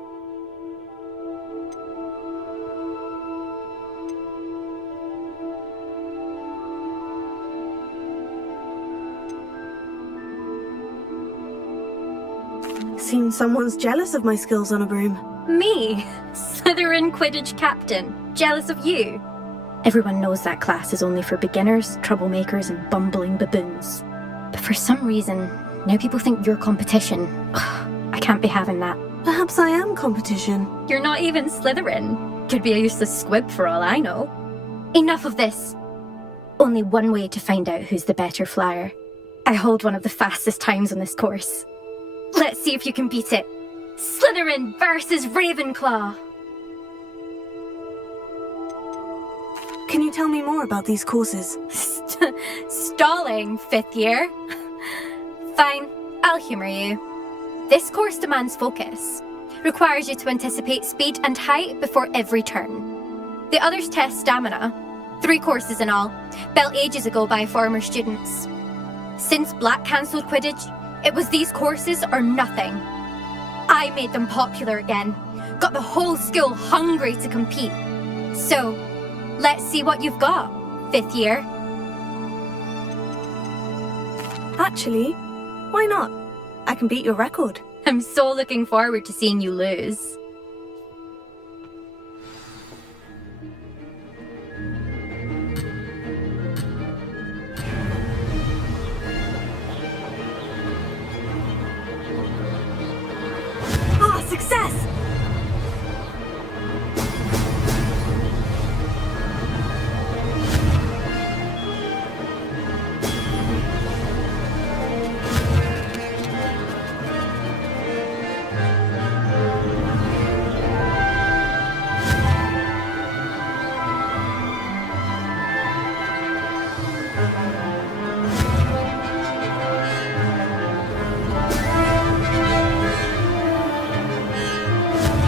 Seems someone's jealous of my skills on a broom. Me? Slytherin Quidditch captain. Jealous of you? Everyone knows that class is only for beginners, troublemakers, and bumbling baboons. But for some reason, now people think you're competition. I can't be having that. Perhaps I am competition. You're not even Slytherin. Could be a useless squib for all I know. Enough of this. Only one way to find out who's the better flyer. I hold one of the fastest times on this course. Let's see if you can beat it. Slytherin versus Ravenclaw. Can you tell me more about these courses? Stalling, 5th year? Fine, I'll humour you. This course demands focus. Requires you to anticipate speed and height before every turn. The others test stamina. 3 courses in all, built ages ago by former students. Since Black cancelled Quidditch, it was these courses or nothing. I made them popular again. Got the whole school hungry to compete. So, let's see what you've got, 5th year. Actually, why not? I can beat your record. I'm so looking forward to seeing you lose. Success!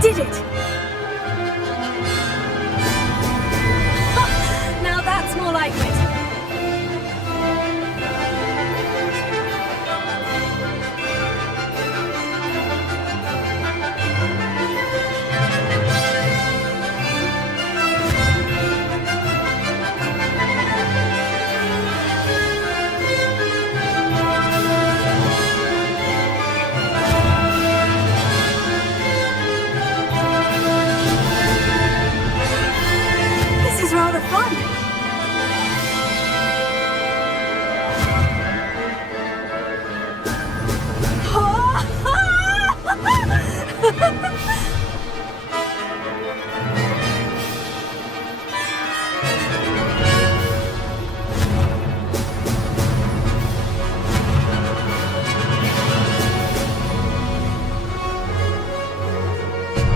Did it! Now that's more like it. Rather fun.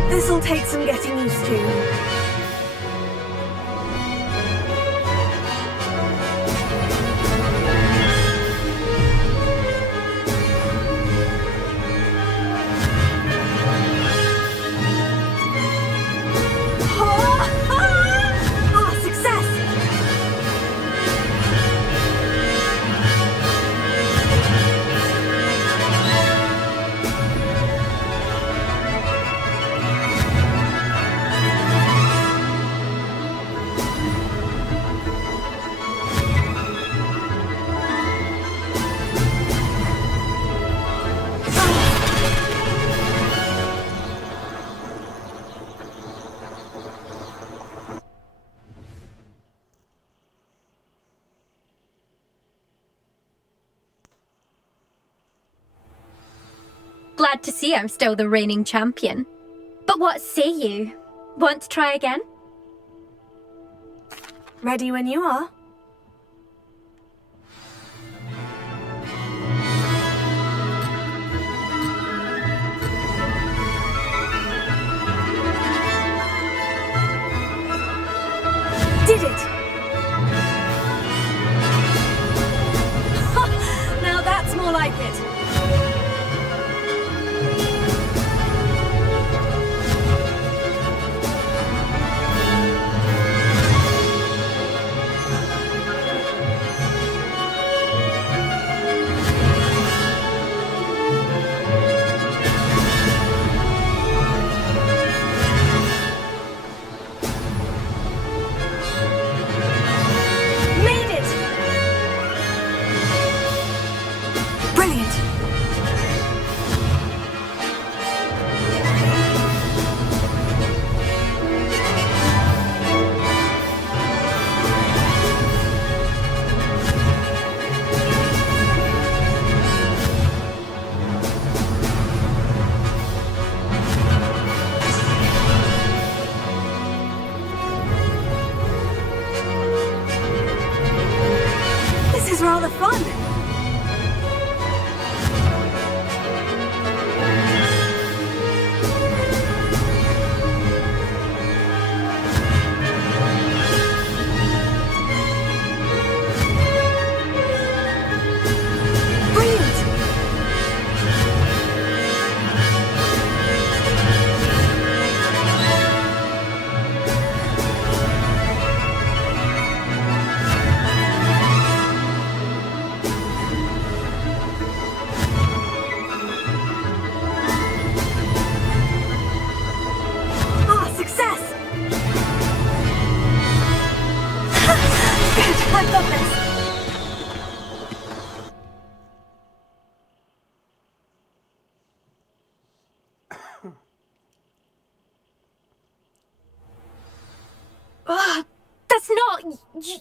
This'll take some getting used to. Glad to see I'm still the reigning champion. But what say you? Want to try again? Ready when you are. Brilliant. This is rather fun. Brilliant. Ah, success! Good, I love this. Ugh, that's not...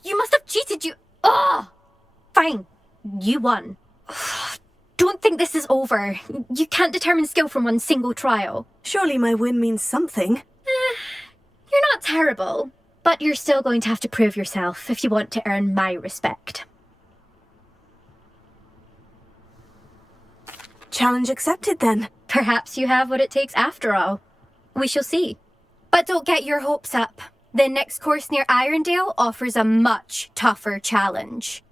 You must have cheated, you... Ugh! Fine. You won. Ugh, don't think this is over. You can't determine skill from one single trial. Surely my win means something. You're not terrible, but you're still going to have to prove yourself if you want to earn my respect. Challenge accepted then. Perhaps you have what it takes after all. We shall see. But don't get your hopes up. The next course near Irondale offers a much tougher challenge.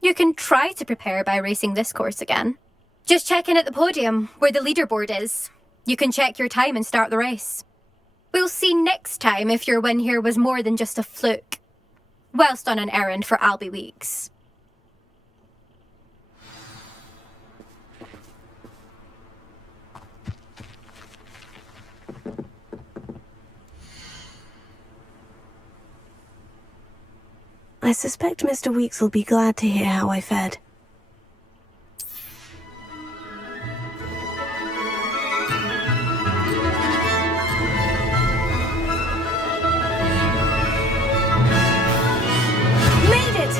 You can try to prepare by racing this course again. Just check in at the podium, where the leaderboard is. You can check your time and start the race. We'll see next time if your win here was more than just a fluke. Whilst on an errand for Albie Weeks. I suspect Mr. Weeks will be glad to hear how I fared. Made it!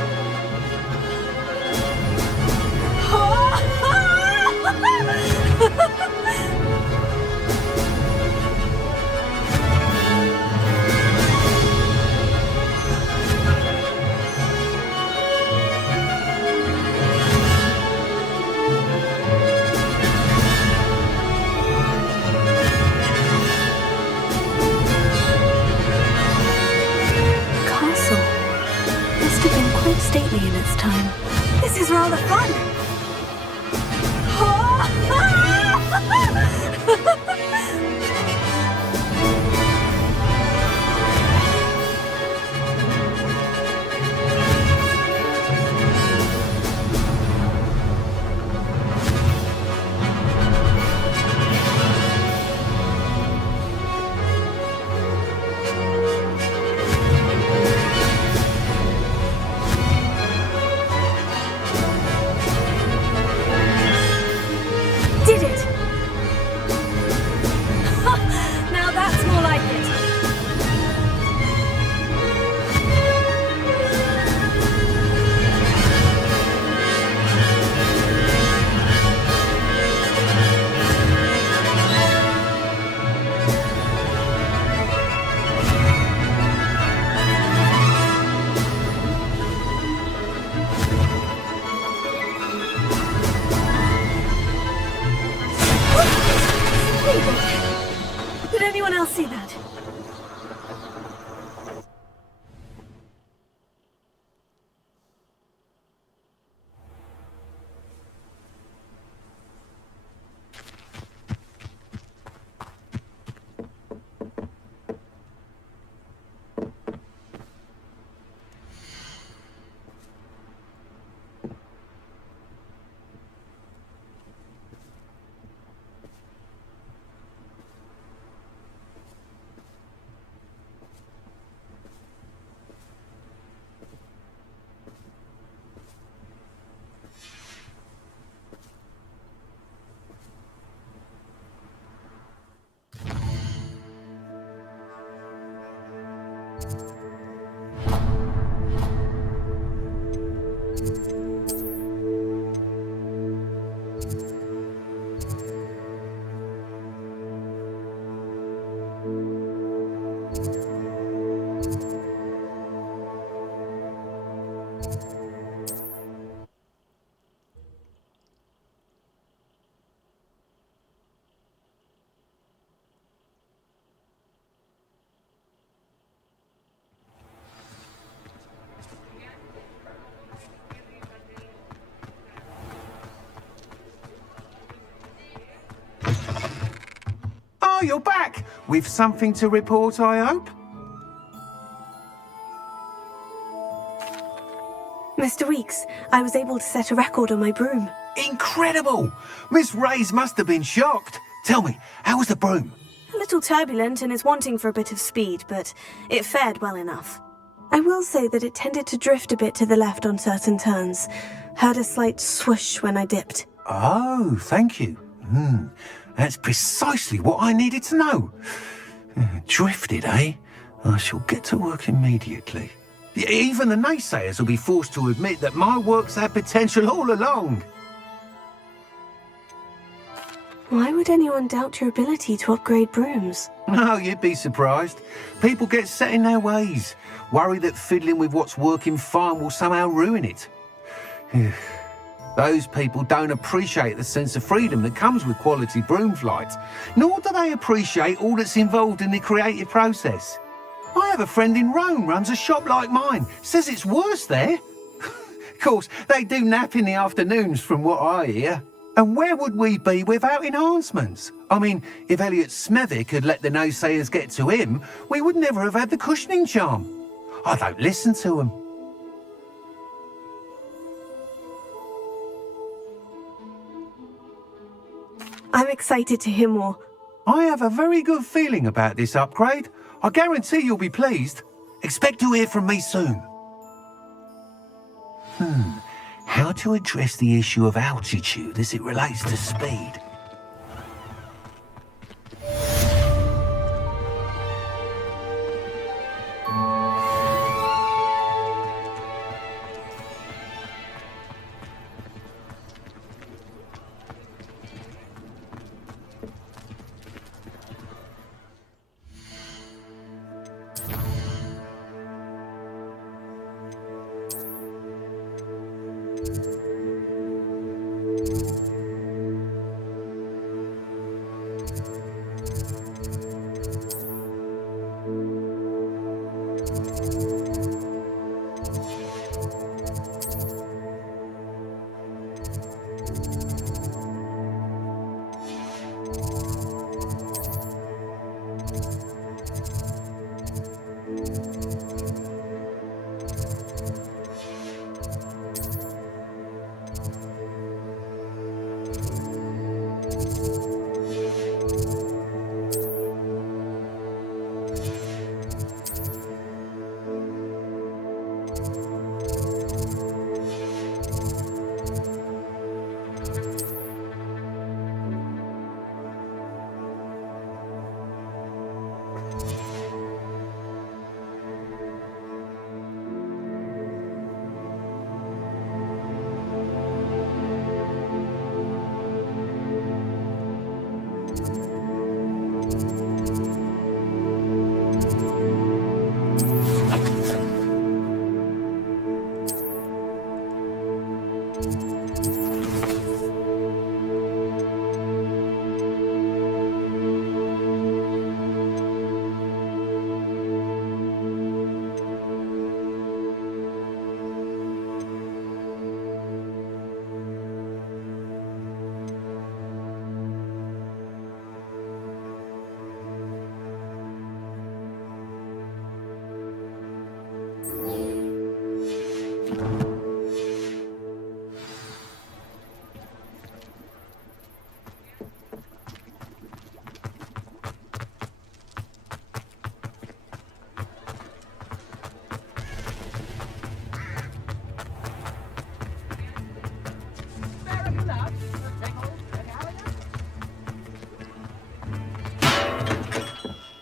Castle. Must have been quite stately in its time. This is rather fun. Did it! Now that's more like it. Did anyone else see that? Oh, you're back! With something to report, I hope? Mr. Weeks, I was able to set a record on my broom. Incredible! Miss Reyes must have been shocked. Tell me, how was the broom? A little turbulent and is wanting for a bit of speed, but it fared well enough. I will say that it tended to drift a bit to the left on certain turns. Heard a slight swoosh when I dipped. Oh, thank you. That's precisely what I needed to know. Drifted, eh? I shall get to work immediately. Even the naysayers will be forced to admit that my work's had potential all along. Why would anyone doubt your ability to upgrade brooms? No, you'd be surprised. People get set in their ways, worry that fiddling with what's working fine will somehow ruin it. Those people don't appreciate the sense of freedom that comes with quality broom flight, nor do they appreciate all that's involved in the creative process. I have a friend in Rome runs a shop like mine, says it's worse there. Of course, they do nap in the afternoons from what I hear. And where would we be without enhancements? I mean, if Elliot Smethwick had let the naysayers get to him, we would never have had the cushioning charm. I don't listen to them. I'm excited to hear more. I have a very good feeling about this upgrade. I guarantee you'll be pleased. Expect to hear from me soon. How to address the issue of altitude as it relates to speed?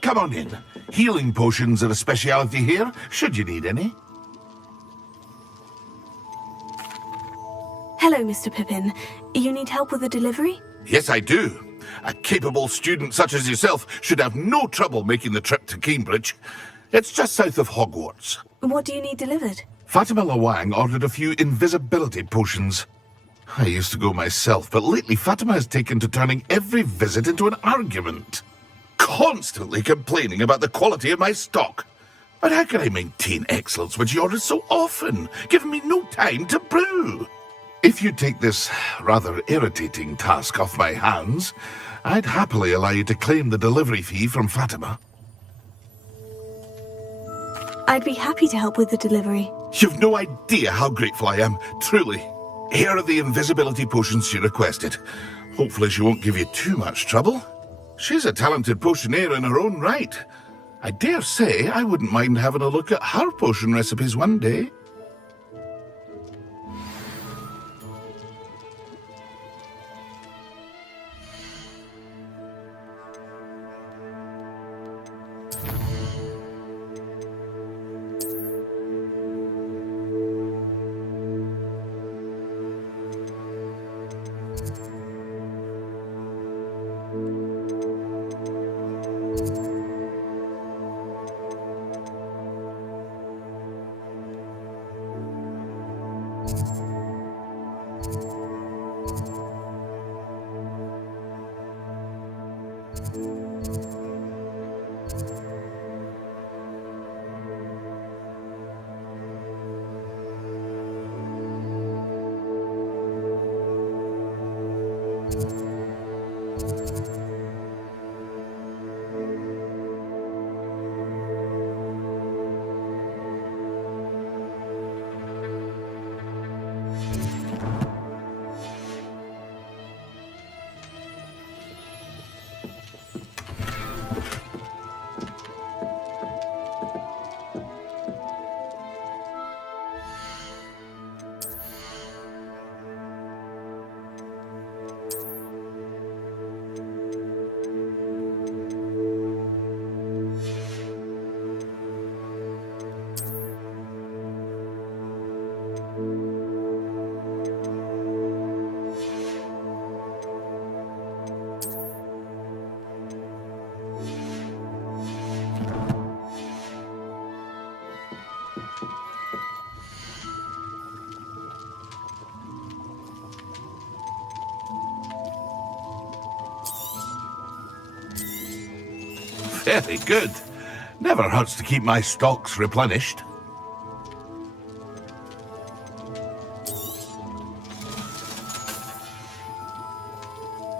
Come on in. Healing potions are a speciality here, should you need any. Hello, Mr. Pippin. You need help with a delivery? Yes, I do. A capable student such as yourself should have no trouble making the trip to Cambridge. It's just south of Hogwarts. What do you need delivered? Fatima Lawang ordered a few invisibility potions. I used to go myself, but lately Fatima has taken to turning every visit into an argument. Constantly complaining about the quality of my stock. But how can I maintain excellence when she orders so often, giving me no time to brew? If you take this rather irritating task off my hands, I'd happily allow you to claim the delivery fee from Fatima. I'd be happy to help with the delivery. You've no idea how grateful I am, truly. Here are the invisibility potions she requested. Hopefully she won't give you too much trouble. She's a talented potioneer in her own right. I dare say I wouldn't mind having a look at her potion recipes one day. Very good. Never hurts to keep my stocks replenished.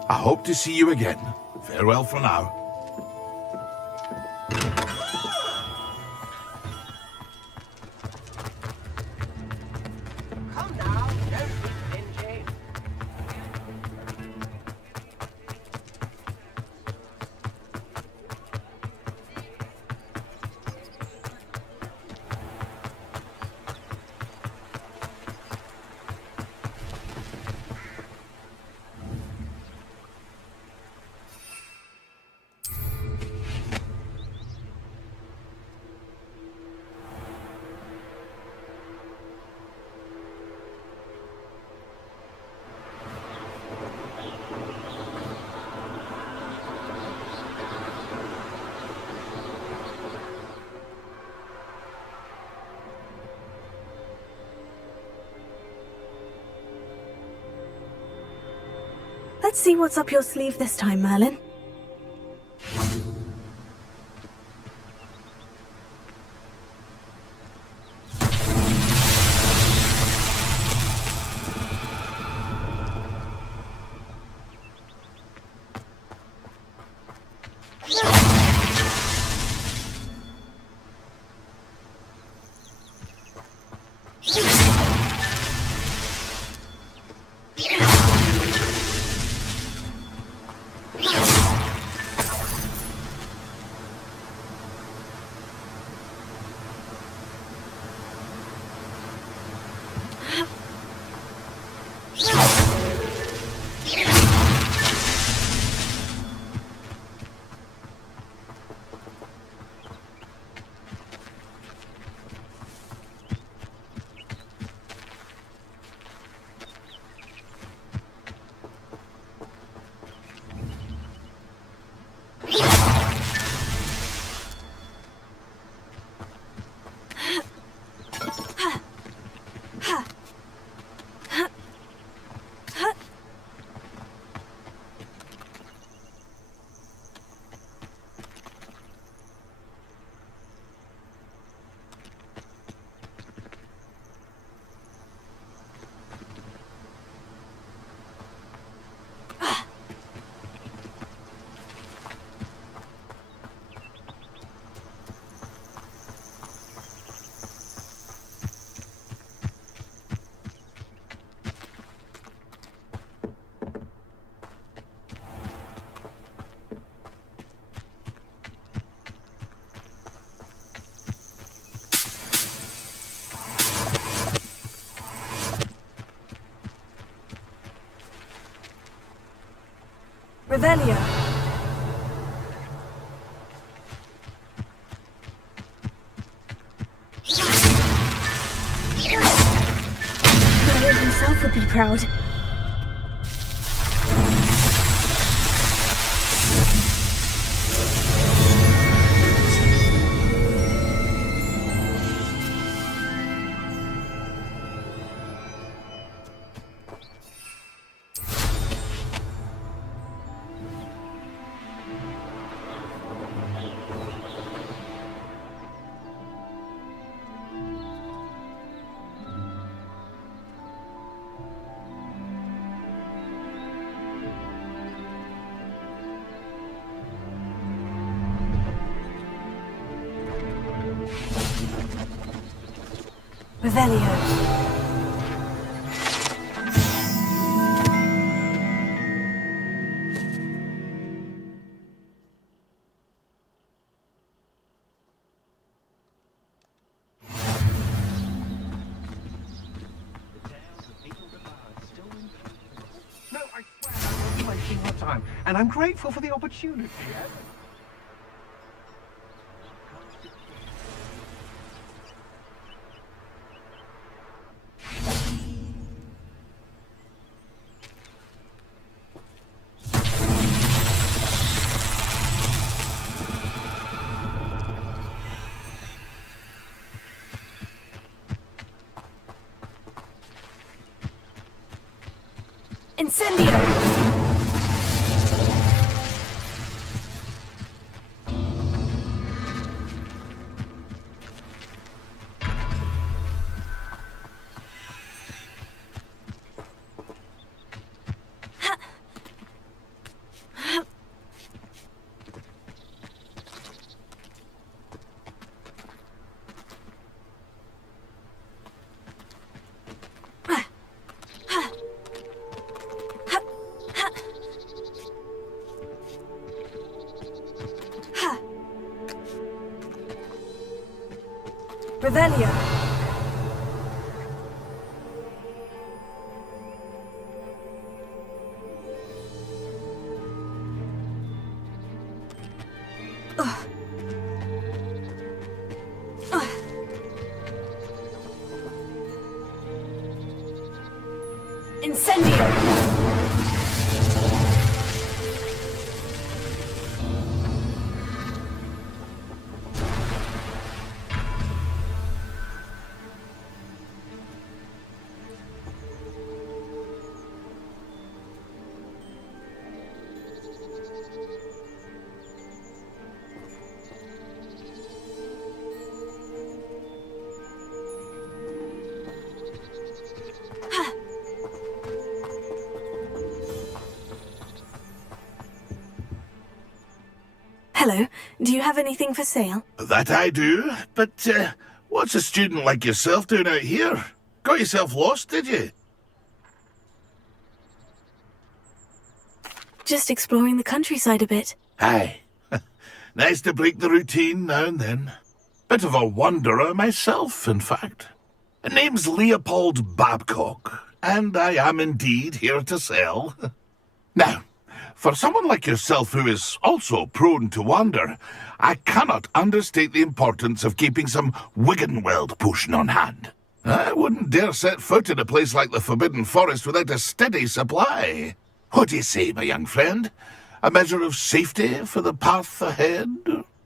I hope to see you again. Farewell for now. Let's see what's up your sleeve this time, Merlin. Revelio. Merlin himself would be proud. Revelio. No, I swear I'm not wasting my time, and I'm grateful for the opportunity. Incendio! Revelio. Incendio. Hello. Do you have anything for sale? That I do, but what's a student like yourself doing out here? Got yourself lost, did you? Just exploring the countryside a bit. Aye. Nice to break the routine now and then. Bit of a wanderer myself, in fact. Name's Leopold Babcock, and I am indeed here to sell. Now, for someone like yourself who is also prone to wander, I cannot understate the importance of keeping some Wiggenweld potion on hand. I wouldn't dare set foot in a place like the Forbidden Forest without a steady supply. What do you say, my young friend? A measure of safety for the path ahead?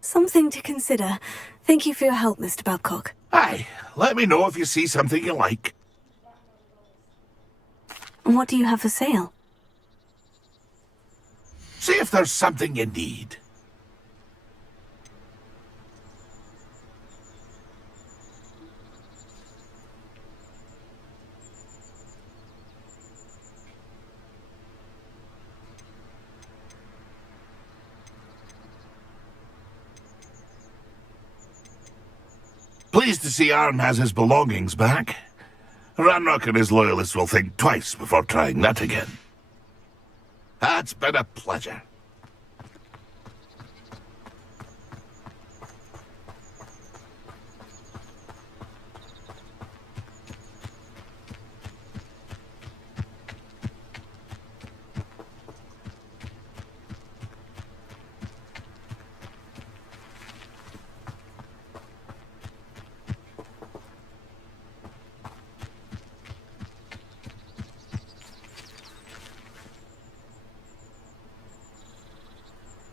Something to consider. Thank you for your help, Mr. Babcock. Aye, let me know if you see something you like. And what do you have for sale? See if there's something you need. Pleased to see Arn has his belongings back. Ranrock and his loyalists will think twice before trying that again. It's been a pleasure.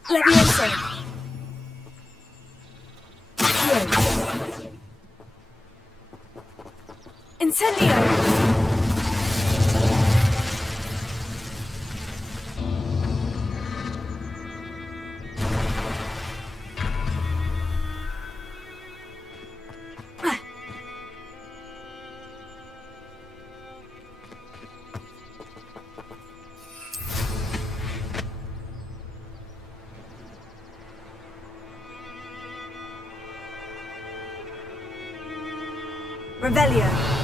Levioso. Incendio. Revelio.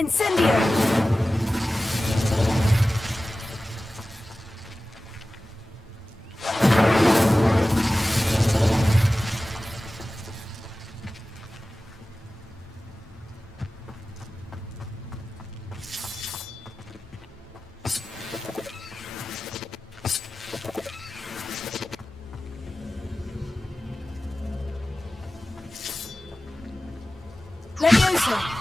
Incendio! Levioso!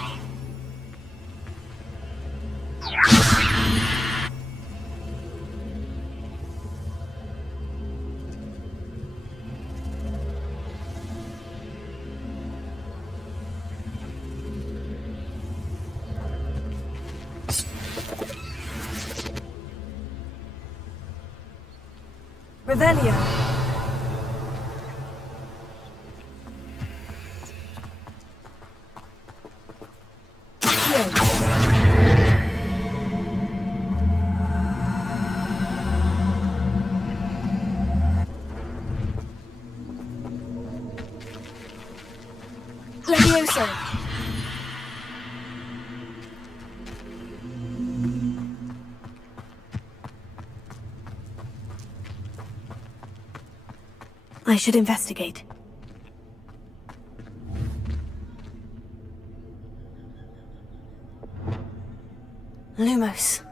Revelio. Levioso. I should investigate. Lumos.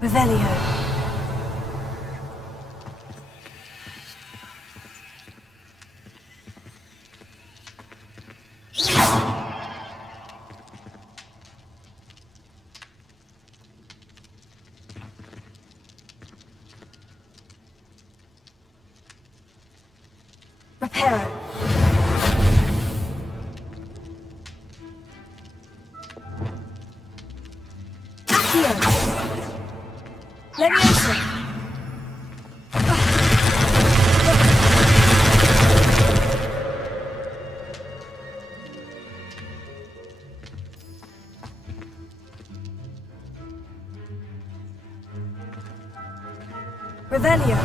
Revelio. Reparo. Accio. Leviosa. Revelio.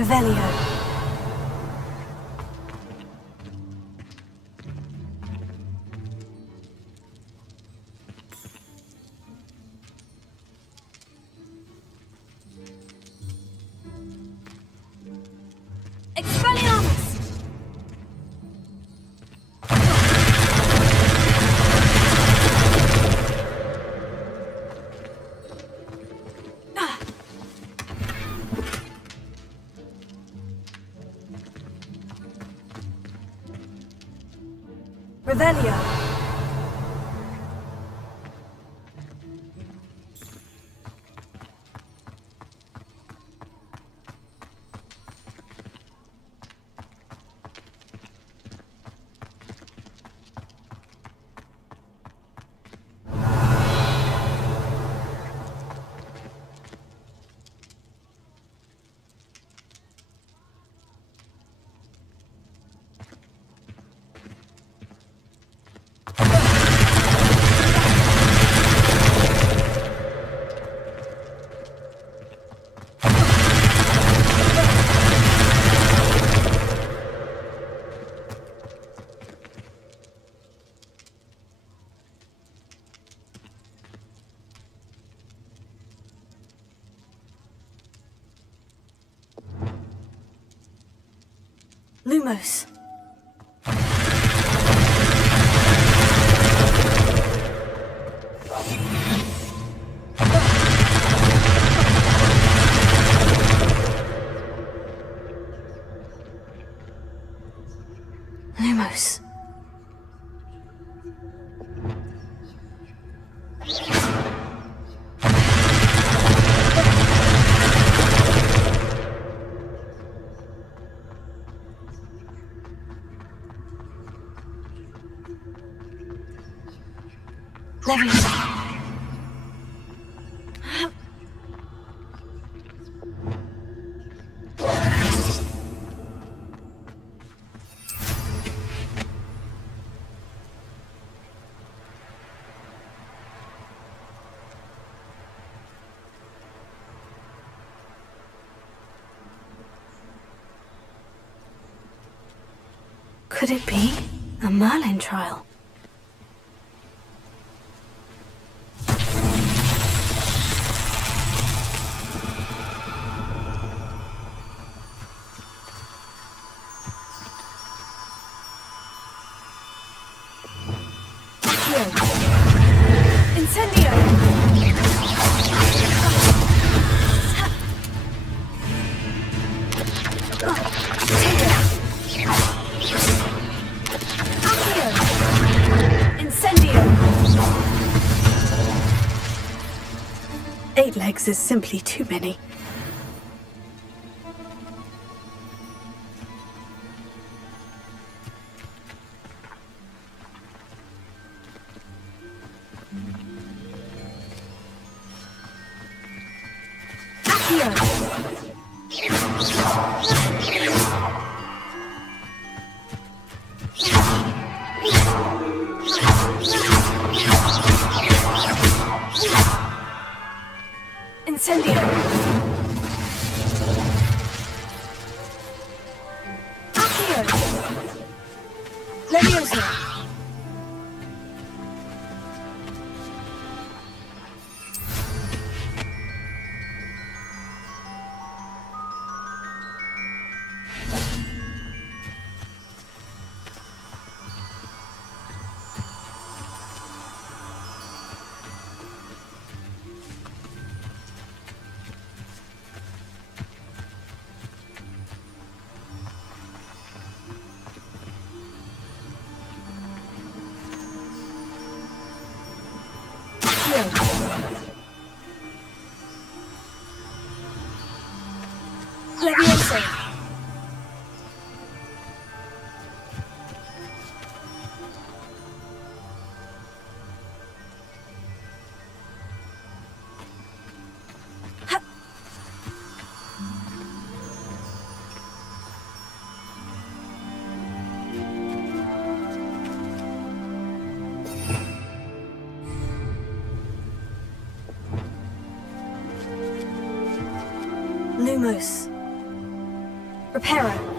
Revelio. Expelliarmus! Revelio. Lumos. Lumos. Leviosa. Could it be a Merlin trial? Incendio! Accio! 6 is simply too many. Incendio! Accio! Leviosa! Leviosa! Lumos. Reparo.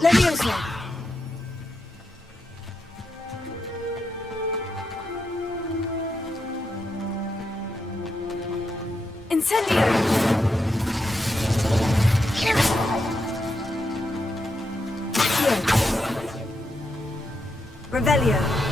Leviosa! Incendio! Revelio!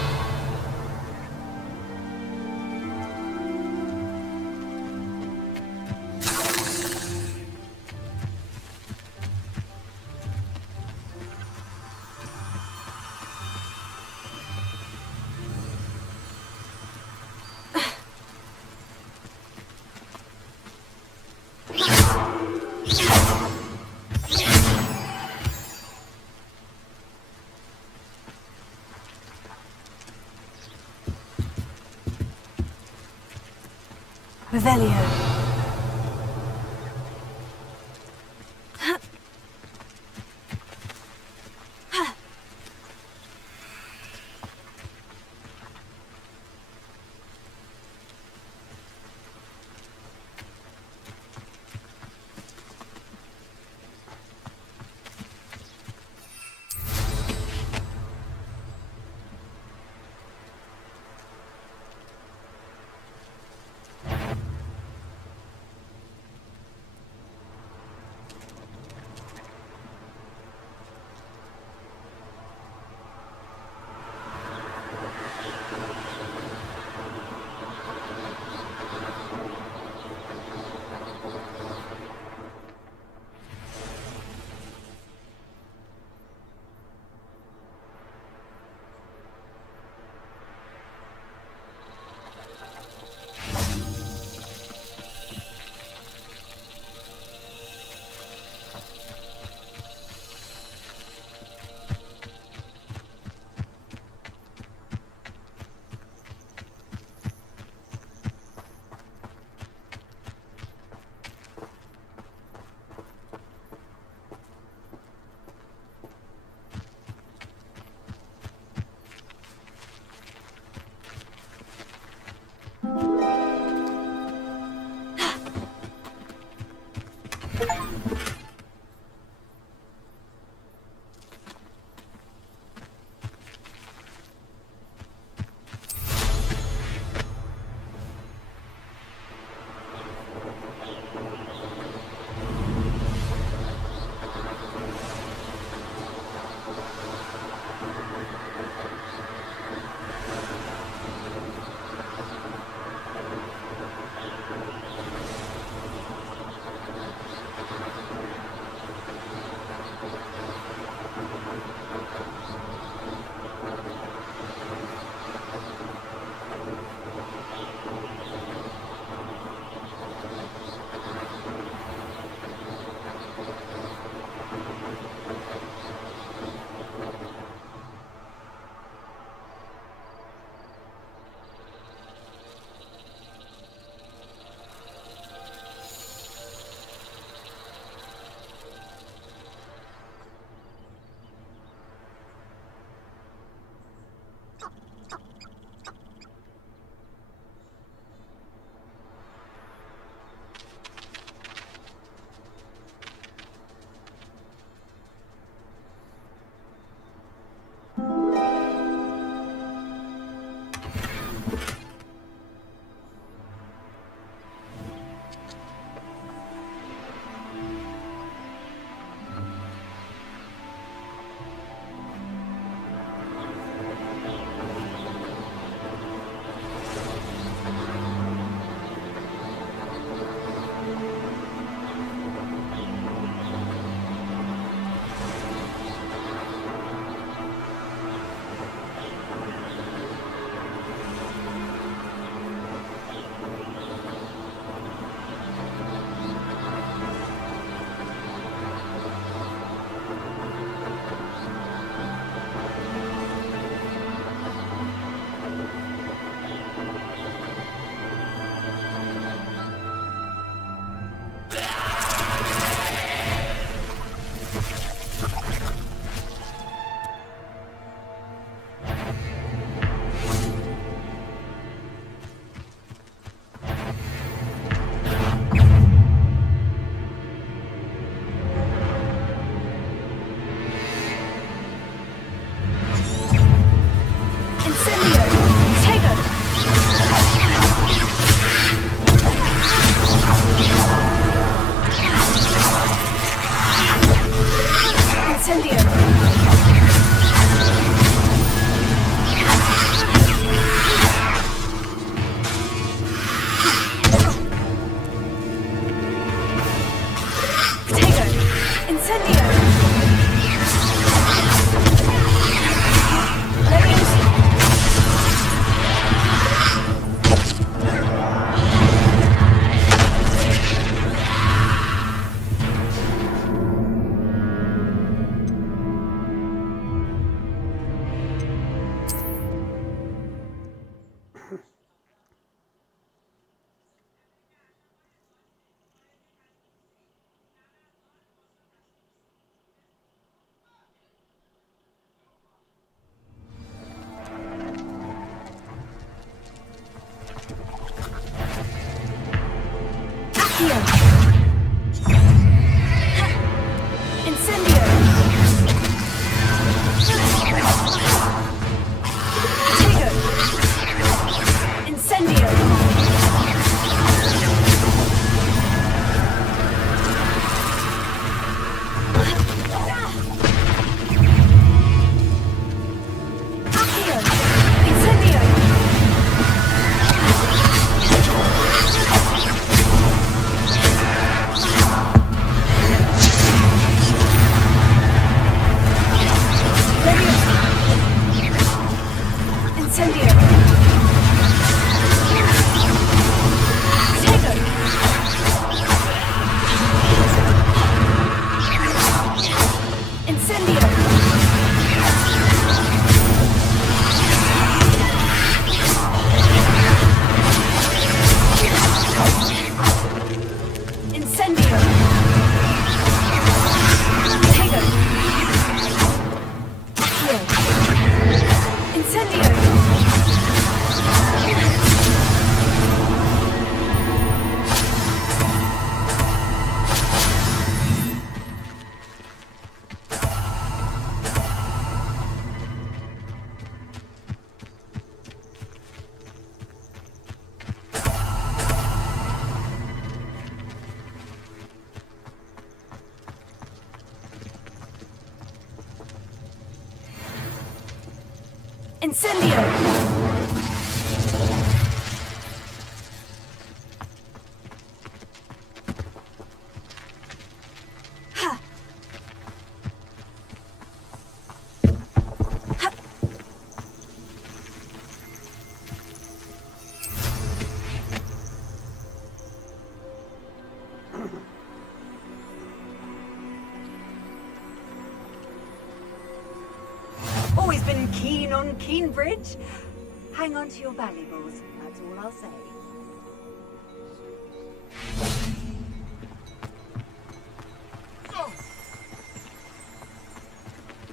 Revelio. Incendio! Always been keen on Keenbridge. Hang on to your valuables, that's all I'll say.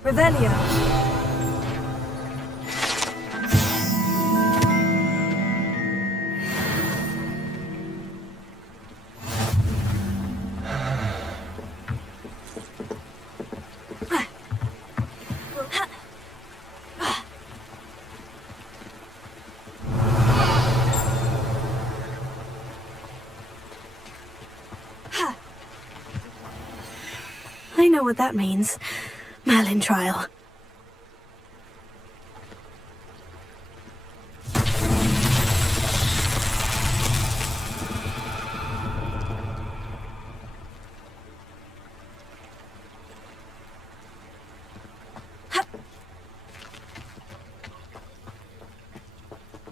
Revelio! I know what that means. Merlin trial.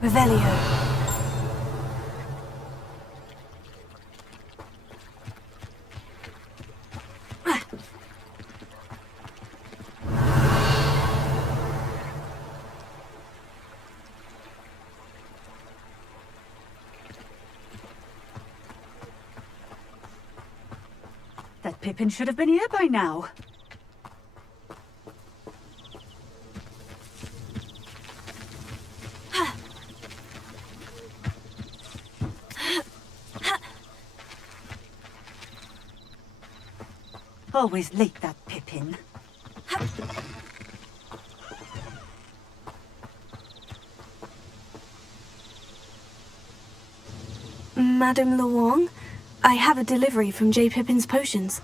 Revelio. That Pippin should have been here by now. Always late, that Pippin. Madame Luong, I have a delivery from J. Pippin's potions.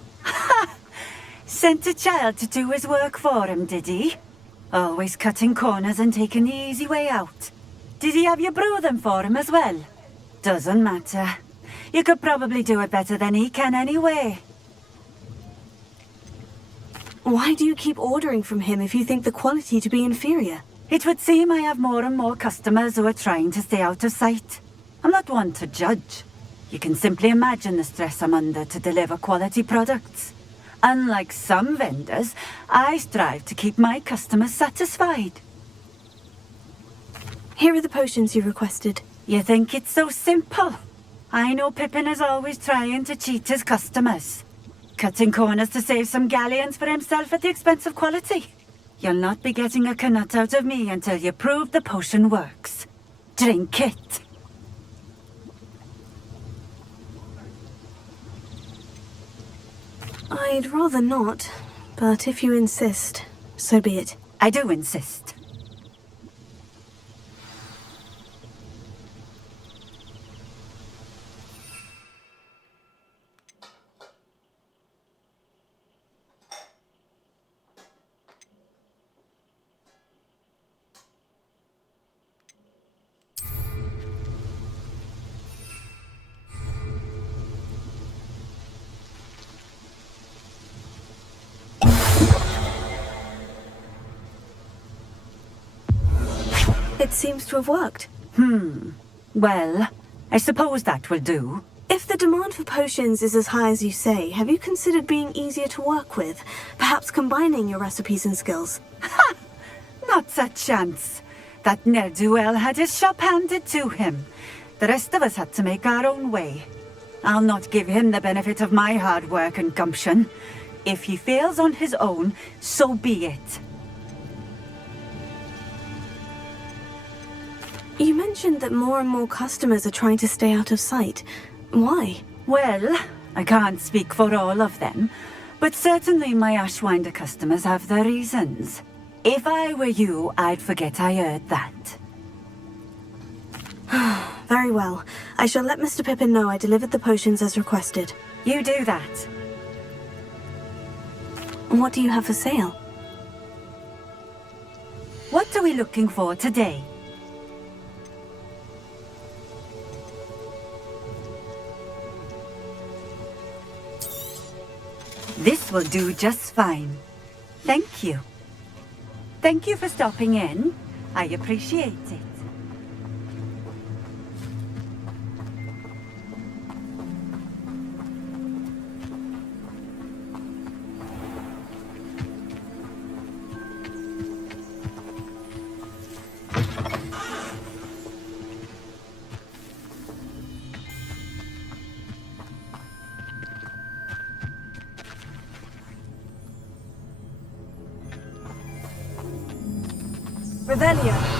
Sent a child to do his work for him, did he? Always cutting corners and taking the easy way out. Did he have you brew them for him as well? Doesn't matter. You could probably do it better than he can anyway. Why do you keep ordering from him if you think the quality to be inferior? It would seem I have more and more customers who are trying to stay out of sight. I'm not one to judge. You can simply imagine the stress I'm under to deliver quality products. Unlike some vendors, I strive to keep my customers satisfied. Here are the potions you requested. You think it's so simple? I know Pippin is always trying to cheat his customers. Cutting corners to save some galleons for himself at the expense of quality. You'll not be getting a canut out of me until you prove the potion works. Drink it. I'd rather not, but if you insist, so be it. I do insist. It seems to have worked. Well, I suppose that will do. If the demand for potions is as high as you say, have you considered being easier to work with? Perhaps combining your recipes and skills? Ha! Not a chance. That ne'er-do-well had his shop handed to him. The rest of us had to make our own way. I'll not give him the benefit of my hard work and gumption. If he fails on his own, so be it. You mentioned that more and more customers are trying to stay out of sight. Why? Well, I can't speak for all of them, but certainly my Ashwinder customers have their reasons. If I were you, I'd forget I heard that. Very well. I shall let Mr. Pippin know I delivered the potions as requested. You do that. What do you have for sale? What are we looking for today? This will do just fine. Thank you. Thank you for stopping in. I appreciate it. Revelio.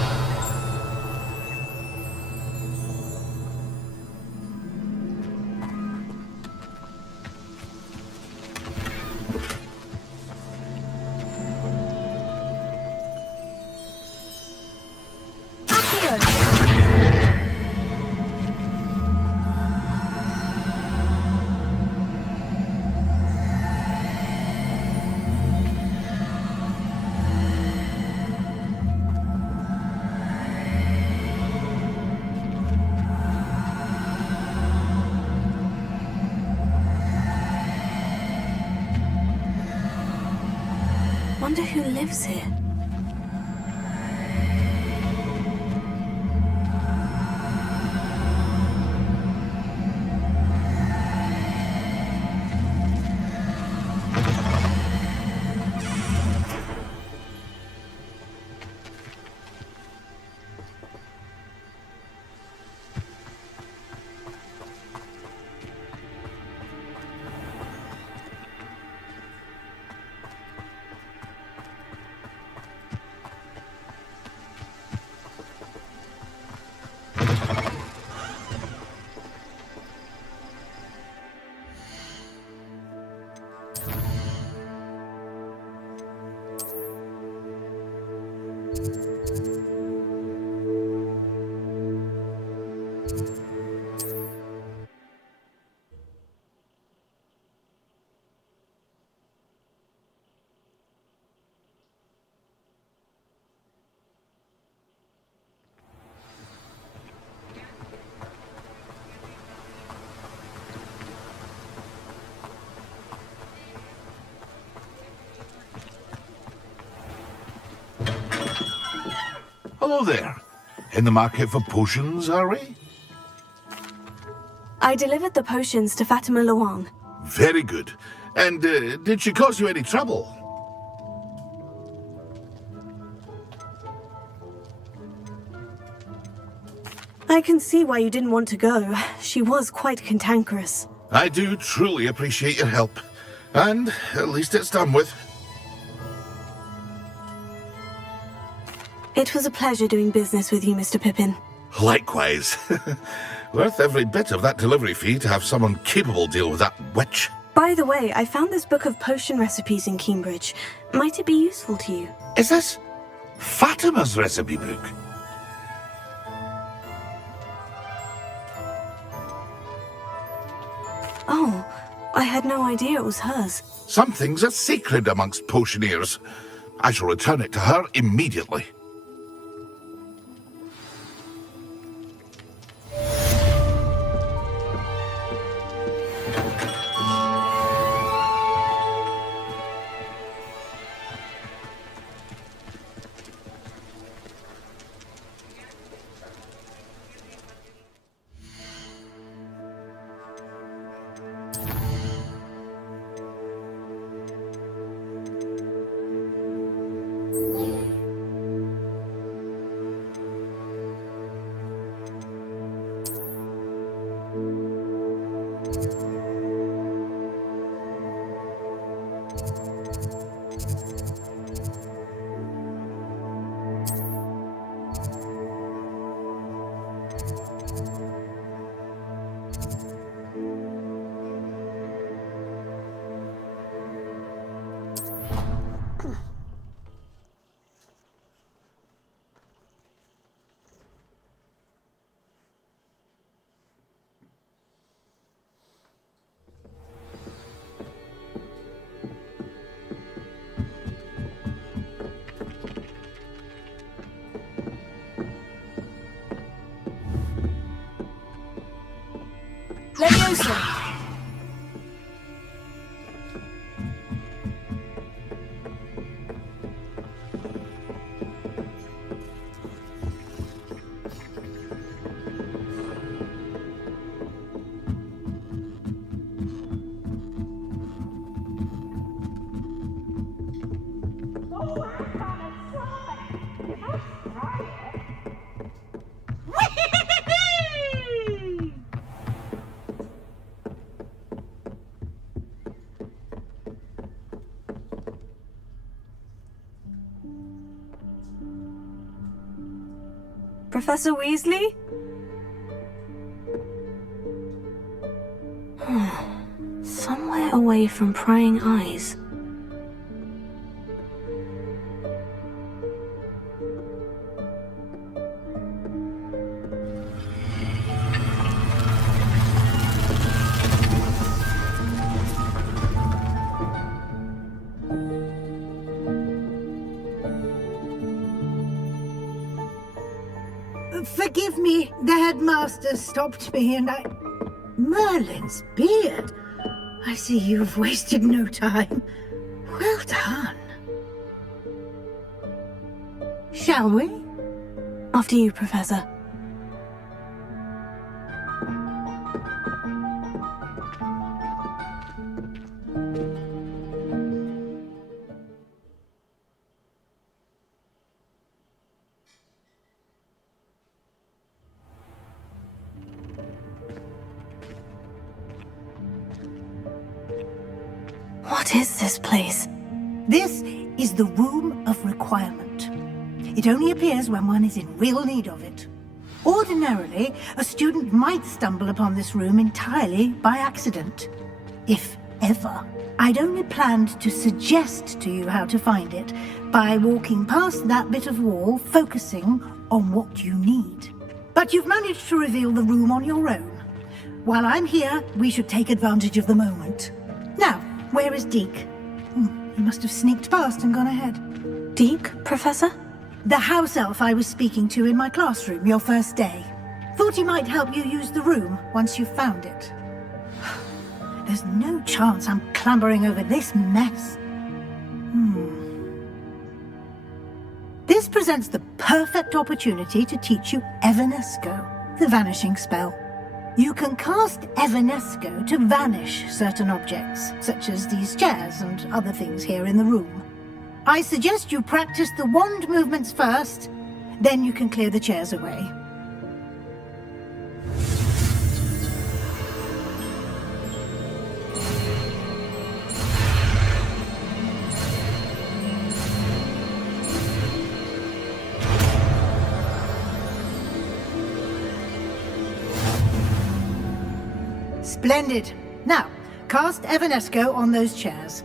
Wonder who lives here. Hello there. In the market for potions, are we? I delivered the potions to Fatima Luang. Very good. And did she cause you any trouble? I can see why you didn't want to go. She was quite cantankerous. I do truly appreciate your help. And at least it's done with. It was a pleasure doing business with you, Mr. Pippin. Likewise. Worth every bit of that delivery fee to have someone capable deal with that witch. By the way, I found this book of potion recipes in Cambridge. Might it be useful to you? Is this Fatima's recipe book? Oh, I had no idea it was hers. Some things are sacred amongst potioneers. I shall return it to her immediately. closer. Professor Weasley? Somewhere away from prying eyes. Forgive me, the headmaster stopped me and I... Merlin's beard. I see you've wasted no time. Well done. Shall we? After you, Professor. What is this place? This is the Room of Requirement. It only appears when one is in real need of it. Ordinarily, a student might stumble upon this room entirely by accident. If ever. I'd only planned to suggest to you how to find it by walking past that bit of wall, focusing on what you need. But you've managed to reveal the room on your own. While I'm here, we should take advantage of the moment. Now, where is Deke? He must have sneaked past and gone ahead. Deke, Professor? The house elf I was speaking to in my classroom your first day. Thought he might help you use the room once you've found it. There's no chance I'm clambering over this mess. This presents the perfect opportunity to teach you Evanesco, the vanishing spell. You can cast Evanesco to vanish certain objects, such as these chairs and other things here in the room. I suggest you practice the wand movements first, then you can clear the chairs away. Splendid. Now, cast Evanesco on those chairs.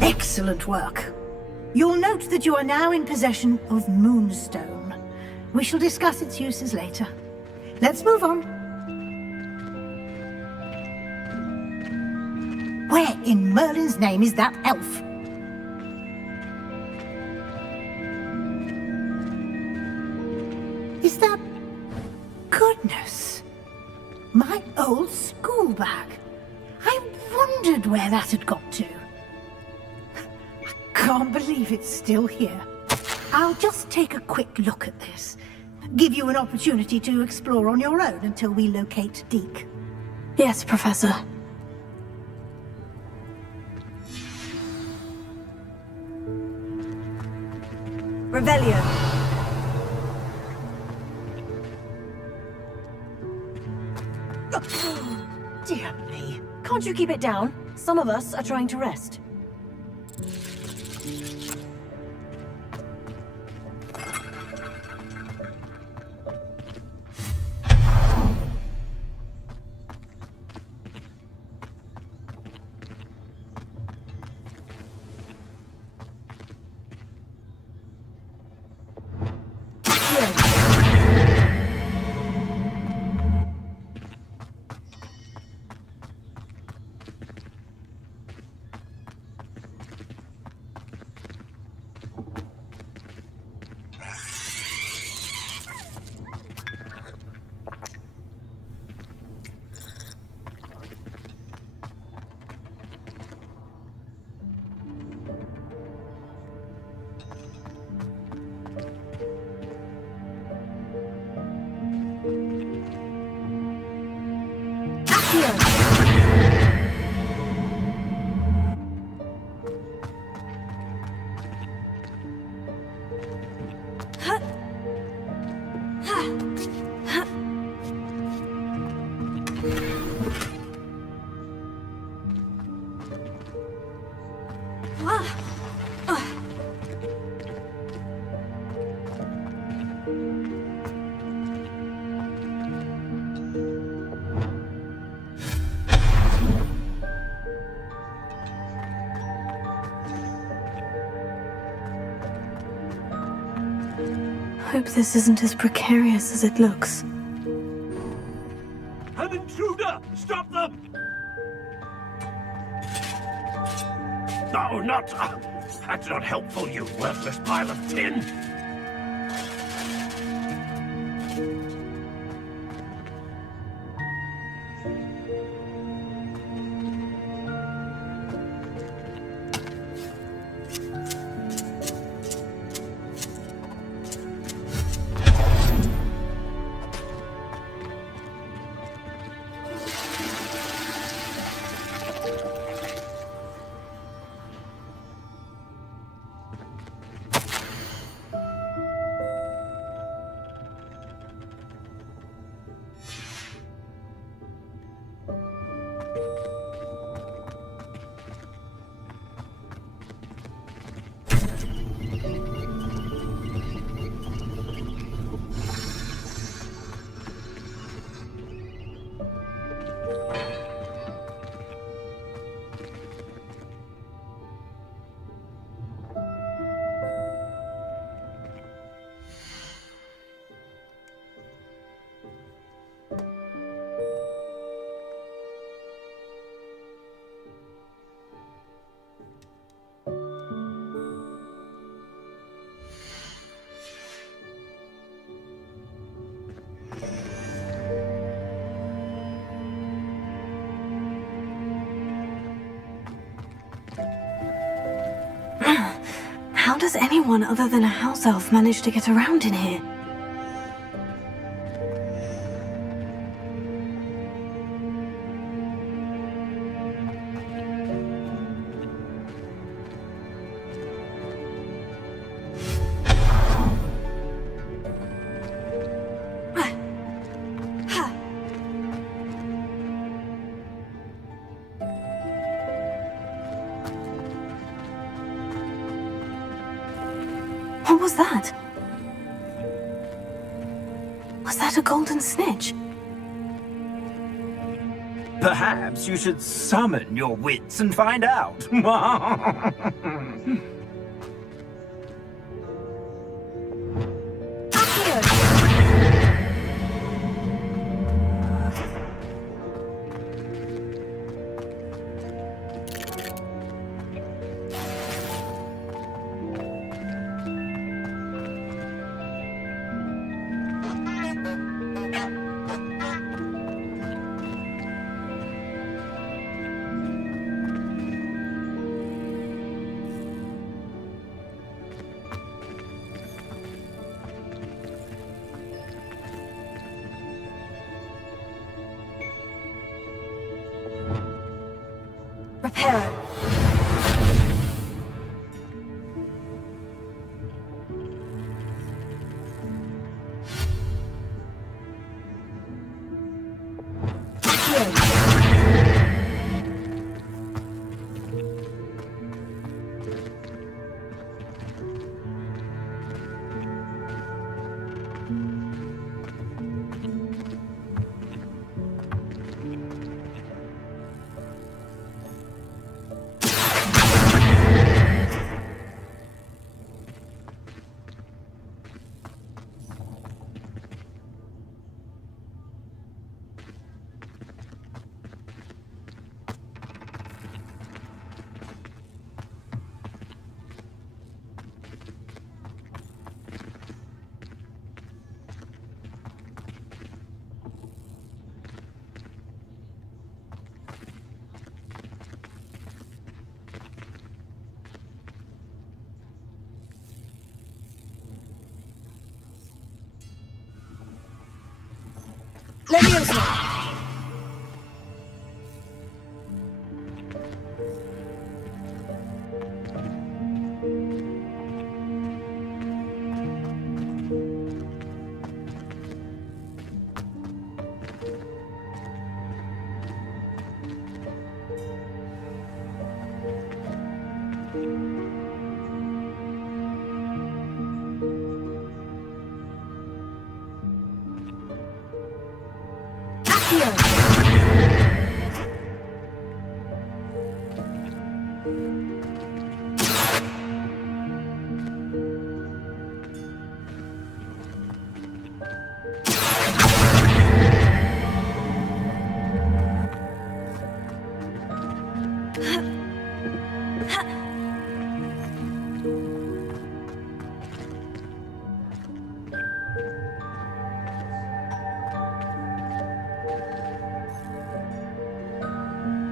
Excellent work. You'll note that you are now in possession of Moonstone. We shall discuss its uses later. Let's move on. Where in Merlin's name is that elf? Is that... Goodness! My old school bag. I wondered where that had got to. Can't believe it's still here. I'll just take a quick look at this. Give you an opportunity to explore on your own until we locate Deke. Yes, Professor. Revelio. Dear me. Can't you keep it down? Some of us are trying to rest. Hope this isn't as precarious as it looks. An intruder! Stop them! No, not... that's not helpful, you worthless pile of tin! How does anyone other than a house elf manage to get around in here? What was that? Was that a golden snitch? Perhaps you should summon your wits and find out. Reparo. Leviosa!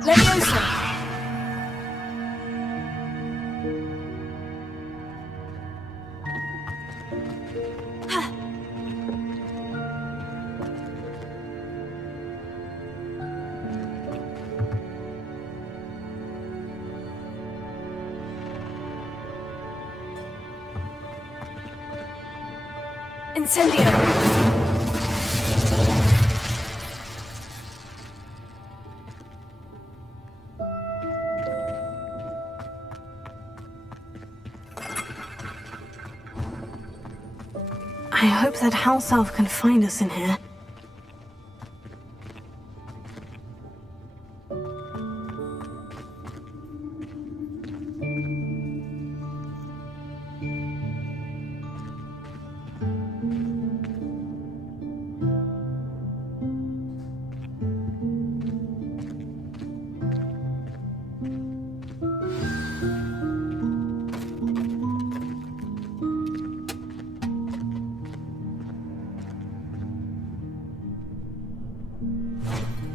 Leviosa! Incendio! I hope that house elf can find us in here.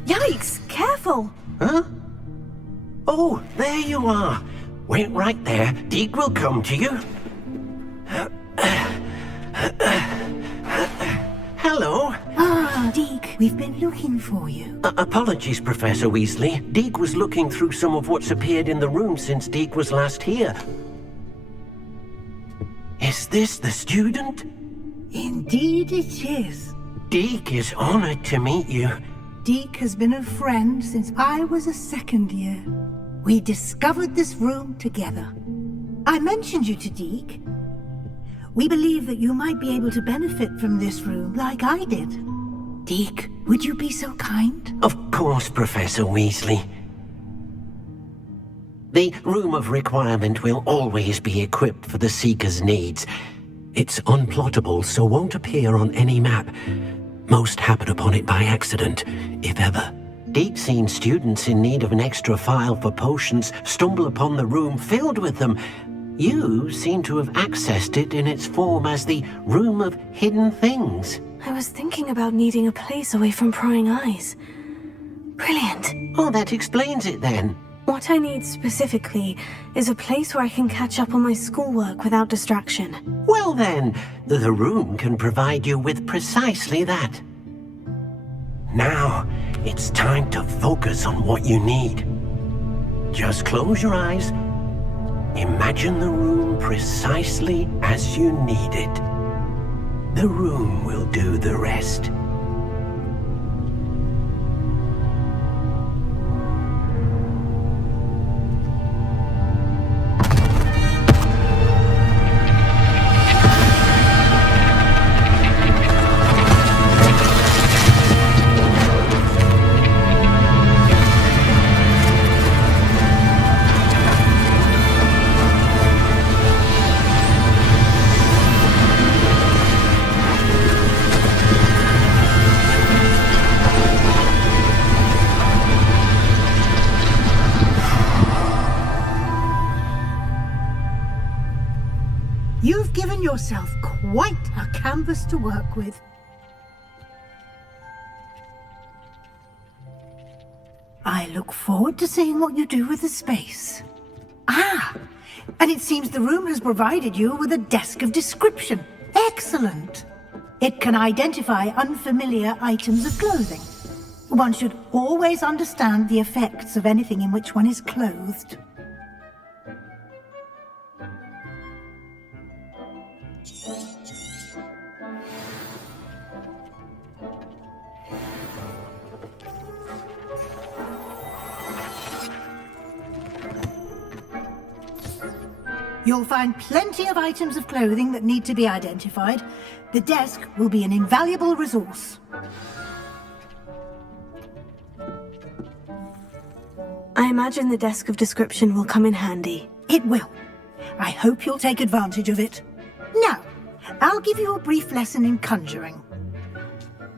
Yikes! Careful! Huh? Oh, there you are. Wait right there. Deke will come to you. Hello. Ah, Deke, we've been looking for you. Apologies, Professor Weasley. Deke was looking through some of what's appeared in the room since Deke was last here. Is this the student? Indeed it is. Deke is honored to meet you. Deke has been a friend since I was a second year. We discovered this room together. I mentioned you to Deke. We believe that you might be able to benefit from this room like I did. Deke, would you be so kind? Of course, Professor Weasley. The Room of Requirement will always be equipped for the Seeker's needs. It's unplottable, so won't appear on any map. Most happen upon it by accident, if ever. Deep-seen students in need of an extra file for potions stumble upon the room filled with them. You seem to have accessed it in its form as the Room of Hidden Things. I was thinking about needing a place away from prying eyes. Brilliant. Oh, that explains it then. What I need specifically is a place where I can catch up on my schoolwork without distraction. Well then, the room can provide you with precisely that. Now, it's time to focus on what you need. Just close your eyes. Imagine the room precisely as you need it. The room will do the rest. You've given yourself quite a canvas to work with. I look forward to seeing what you do with the space. Ah, and it seems the room has provided you with a desk of description. Excellent. It can identify unfamiliar items of clothing. One should always understand the effects of anything in which one is clothed. You'll find plenty of items of clothing that need to be identified. The desk will be an invaluable resource. I imagine the desk of description will come in handy. It will. I hope you'll take advantage of it. Now, I'll give you a brief lesson in conjuring.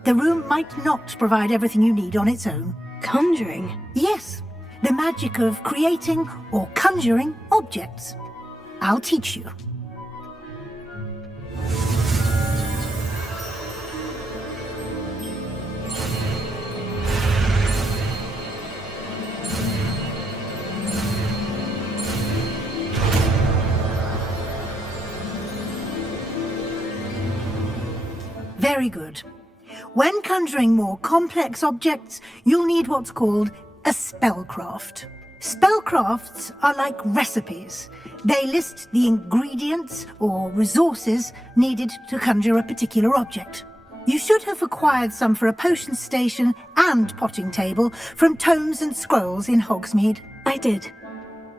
The room might not provide everything you need on its own. Conjuring? Yes, the magic of creating or conjuring objects. I'll teach you. Very good. When conjuring more complex objects, you'll need what's called a spellcraft. Spellcrafts are like recipes. They list the ingredients or resources needed to conjure a particular object. You should have acquired some for a potion station and potting table from tomes and scrolls in Hogsmeade. I did.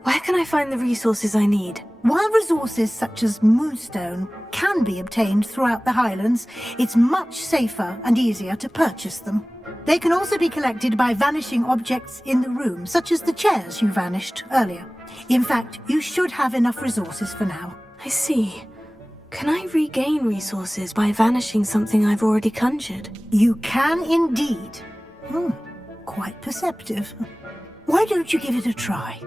Where can I find the resources I need? While resources such as moonstone can be obtained throughout the Highlands, it's much safer and easier to purchase them. They can also be collected by vanishing objects in the room, such as the chairs you vanished earlier. In fact, you should have enough resources for now. I see. Can I regain resources by vanishing something I've already conjured? You can indeed. Quite perceptive. Why don't you give it a try?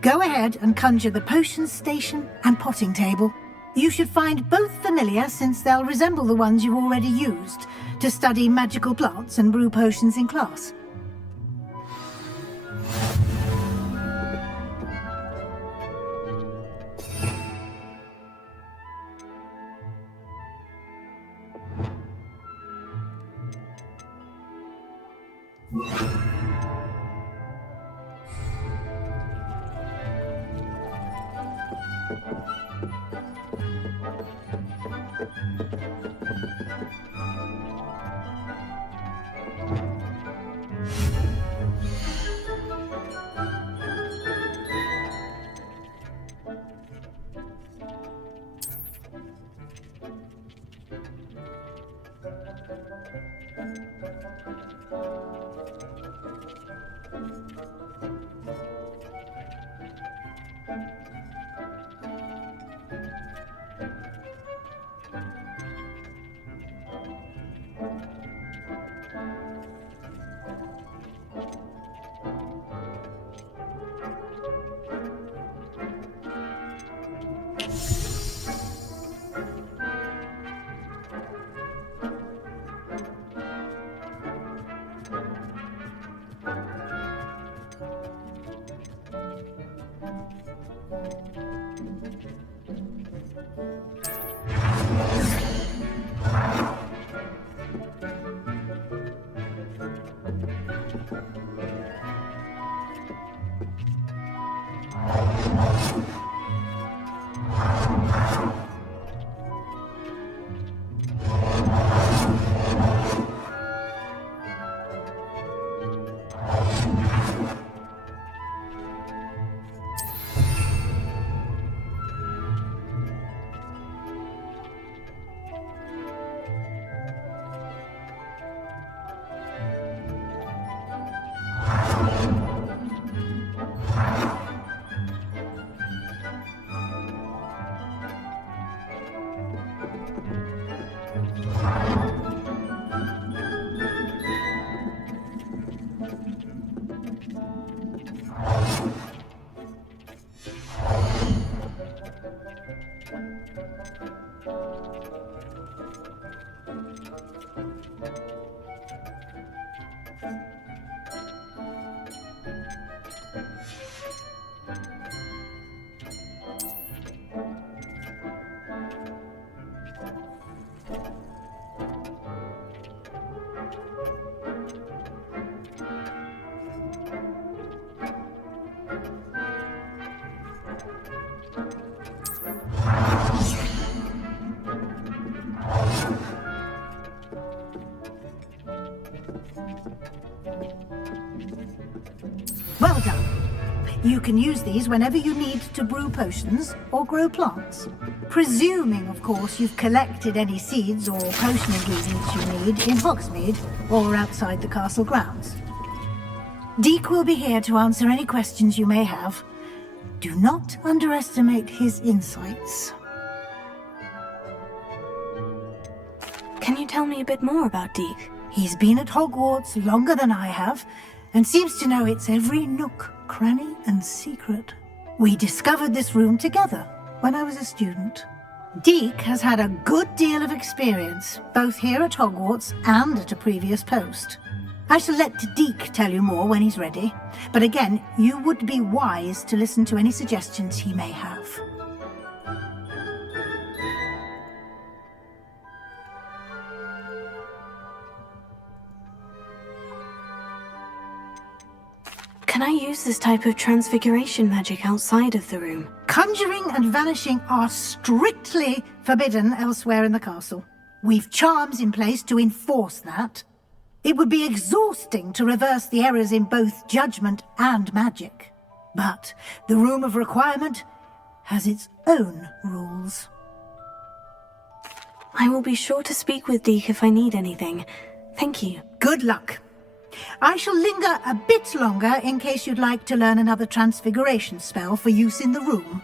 Go ahead and conjure the potion station and potting table. You should find both familiar, since they'll resemble the ones you already used to study magical plants and brew potions in class. Well done. You can use these whenever you need to brew potions or grow plants. Presuming, of course, you've collected any seeds or potion ingredients you need in Hogsmeade or outside the castle grounds. Deek will be here to answer any questions you may have. Do not underestimate his insights. Can you tell me a bit more about Deek? He's been at Hogwarts longer than I have, and seems to know its every nook, cranny, and secret. We discovered this room together when I was a student. Deek has had a good deal of experience, both here at Hogwarts and at a previous post. I shall let Deek tell you more when he's ready, but again, you would be wise to listen to any suggestions he may have. Can I use this type of transfiguration magic outside of the room? Conjuring and vanishing are strictly forbidden elsewhere in the castle. We've charms in place to enforce that. It would be exhausting to reverse the errors in both judgment and magic. But the Room of Requirement has its own rules. I will be sure to speak with Deek if I need anything. Thank you. Good luck. I shall linger a bit longer in case you'd like to learn another transfiguration spell for use in the room.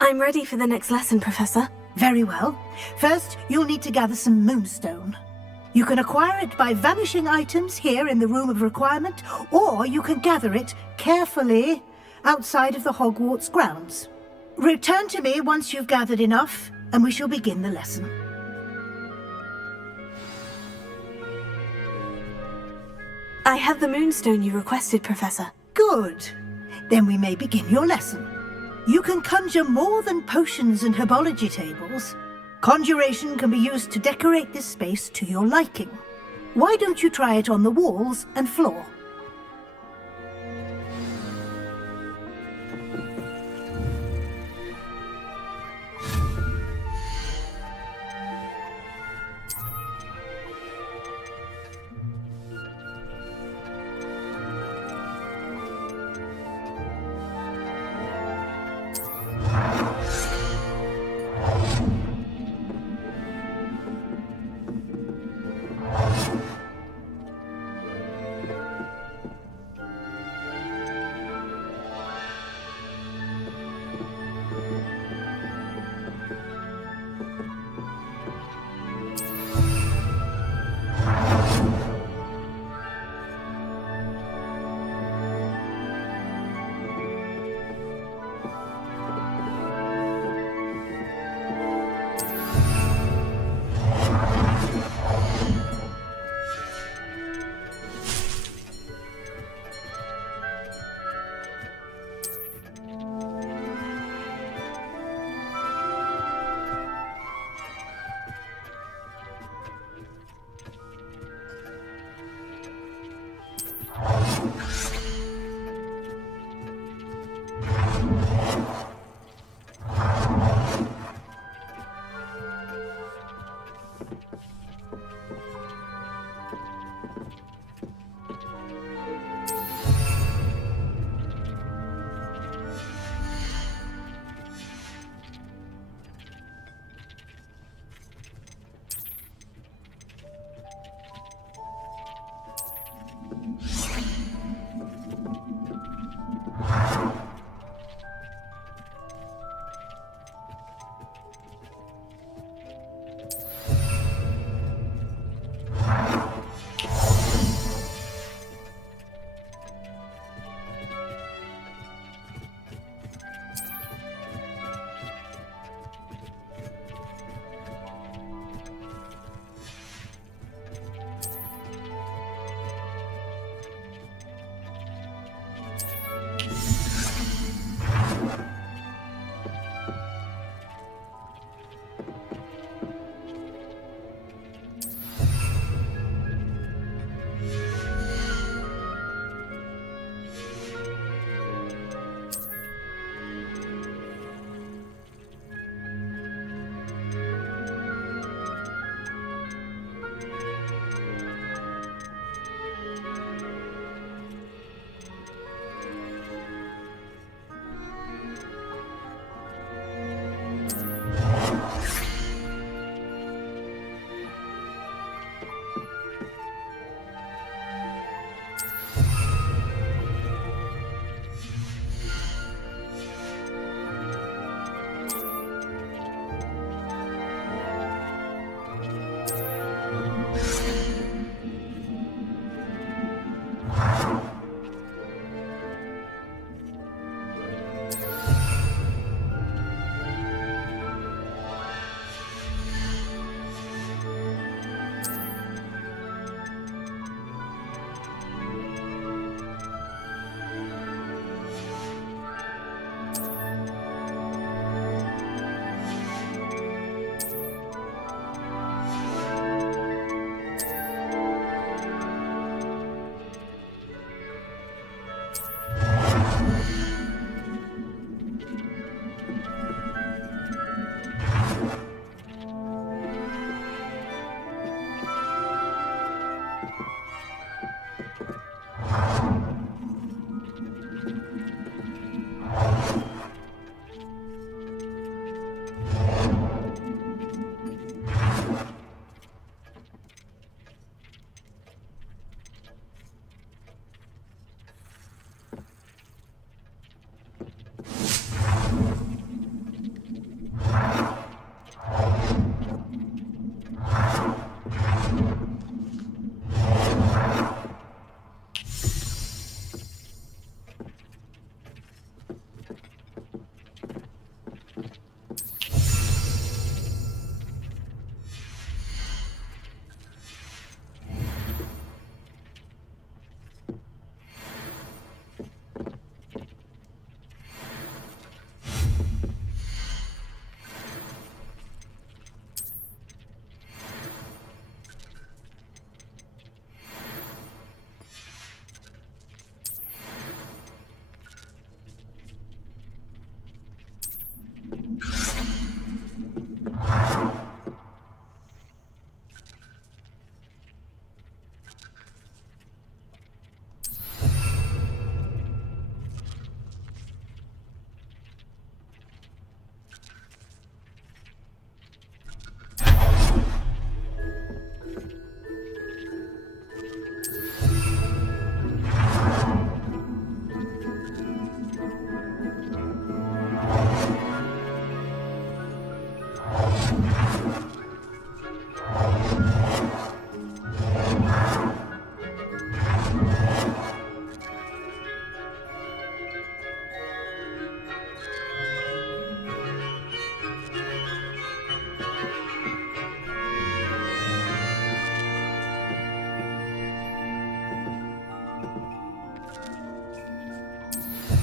I'm ready for the next lesson, Professor. Very well. First, you'll need to gather some moonstone. You can acquire it by vanishing items here in the Room of Requirement, or you can gather it carefully outside of the Hogwarts grounds. Return to me once you've gathered enough, and we shall begin the lesson. I have the moonstone you requested, Professor. Good. Then we may begin your lesson. You can conjure more than potions and herbology tables. Conjuration can be used to decorate this space to your liking. Why don't you try it on the walls and floor?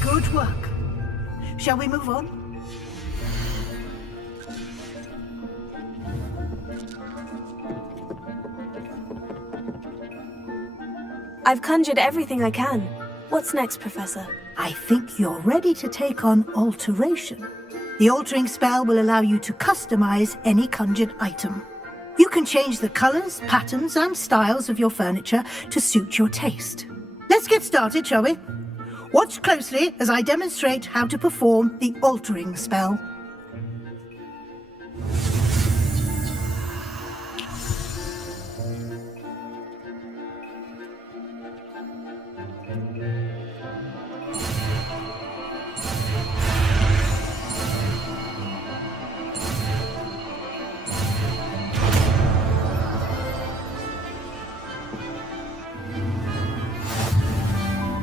Good work. Shall we move on? I've conjured everything I can. What's next, Professor? I think you're ready to take on alteration. The altering spell will allow you to customize any conjured item. You can change the colors, patterns, and styles of your furniture to suit your taste. Let's get started, shall we? Watch closely as I demonstrate how to perform the altering spell.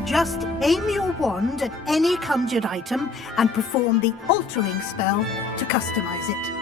Just aim your wand at any conjured item and perform the altering spell to customize it.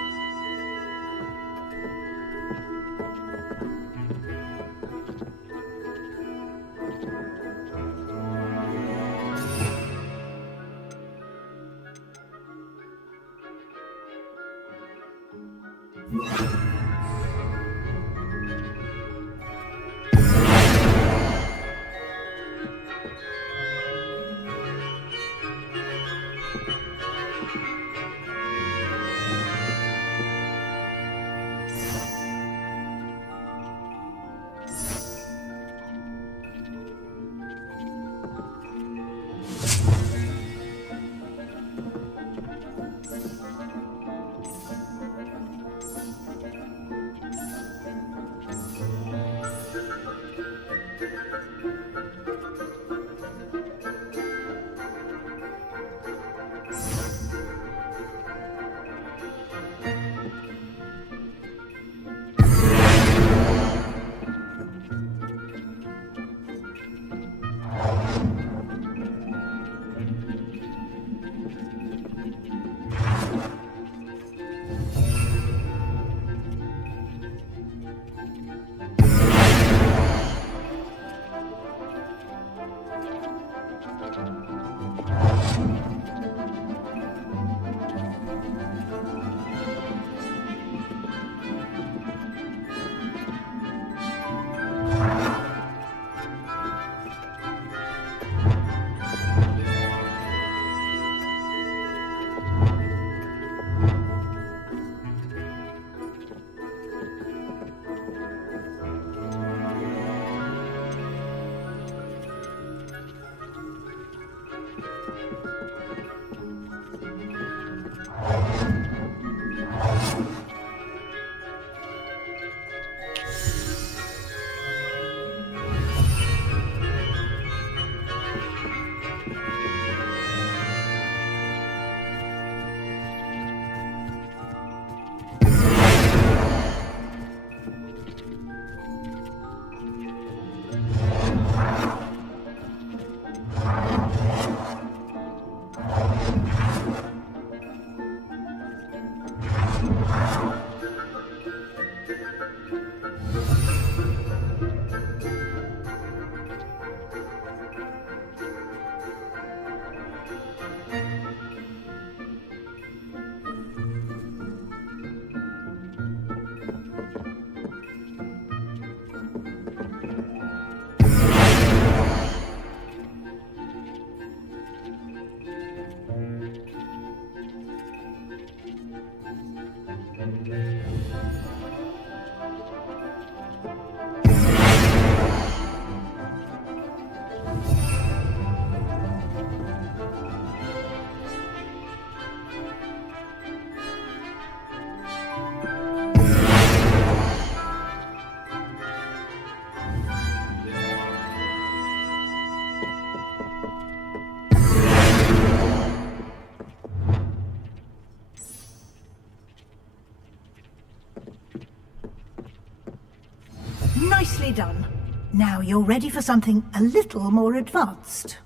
Nicely done. Now you're ready for something a little more advanced.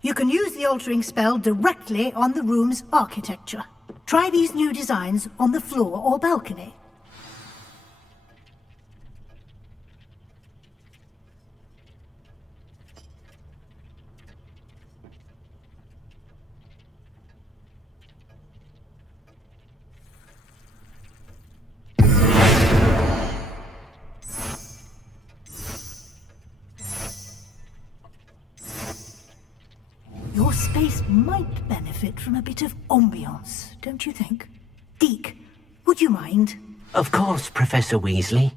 You can use the altering spell directly on the room's architecture. Try these new designs on the floor or balcony. space might benefit from a bit of ambiance, don't you think? Deke, would you mind? Of course, Professor Weasley.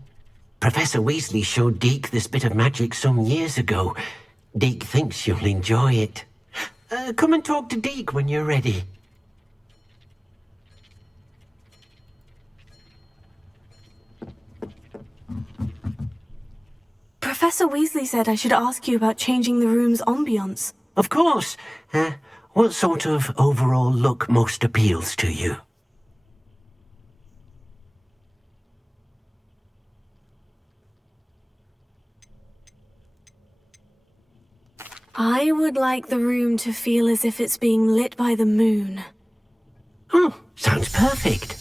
Professor Weasley showed Deke this bit of magic some years ago. Deke thinks you'll enjoy it. Come and talk to Deke when you're ready. Professor Weasley said I should ask you about changing the room's ambience. Of course. What sort of overall look most appeals to you? I would like the room to feel as if it's being lit by the moon. Oh, sounds perfect.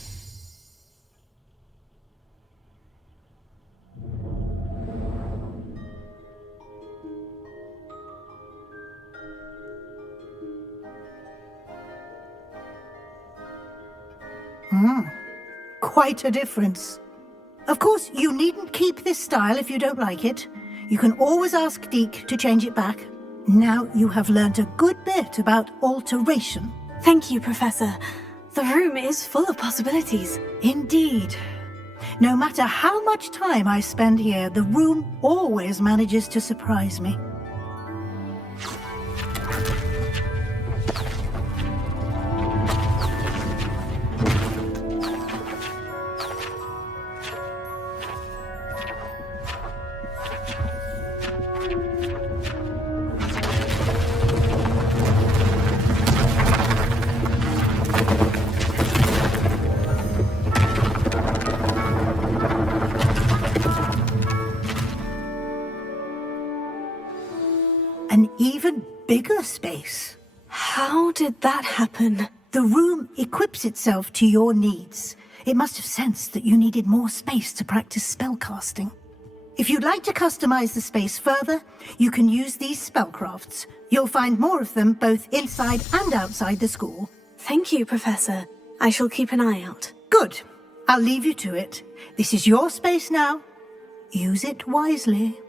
Quite a difference. Of course, you needn't keep this style if you don't like it. You can always ask Deke to change it back. Now you have learnt a good bit about alteration. Thank you, Professor. The room is full of possibilities. Indeed. No matter how much time I spend here, the room always manages to surprise me. An even bigger space. How did that happen? The room equips itself to your needs. It must have sensed that you needed more space to practice spellcasting. If you'd like to customize the space further, you can use these spellcrafts. You'll find more of them both inside and outside the school. Thank you, Professor. I shall keep an eye out. Good. I'll leave you to it. This is your space now. Use it wisely.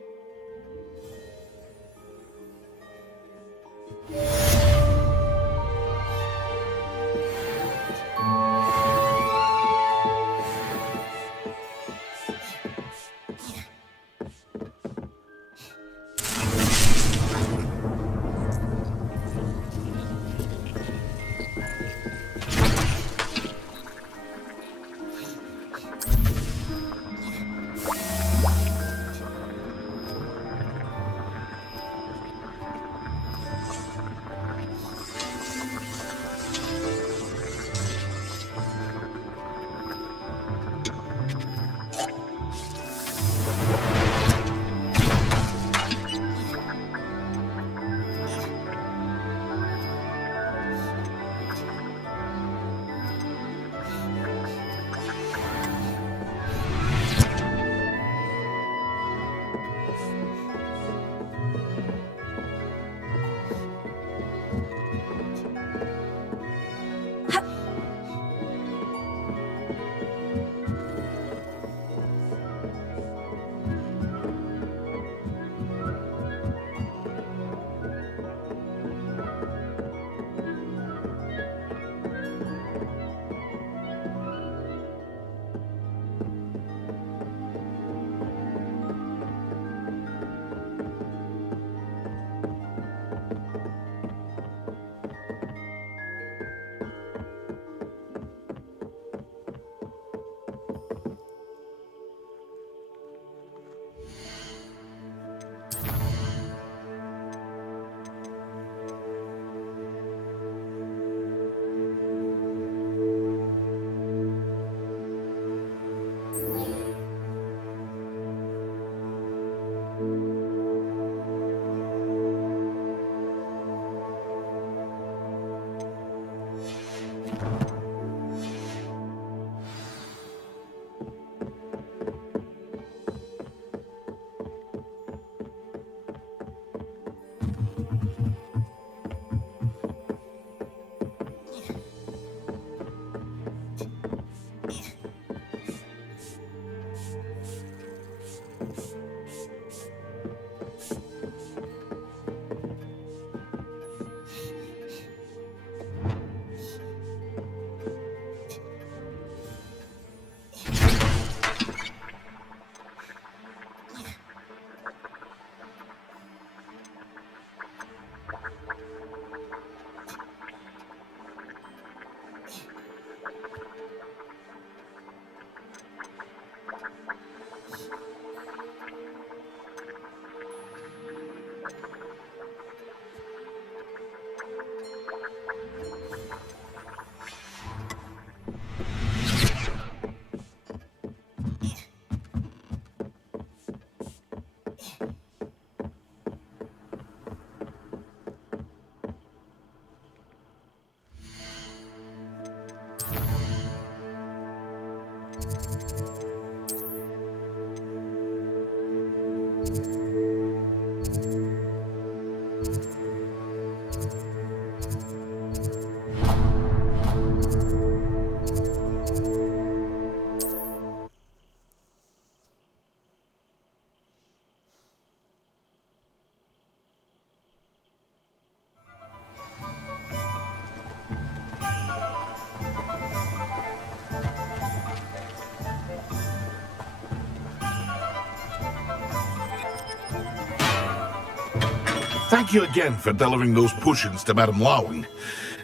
Thank you again for delivering those potions to Madame Lawing.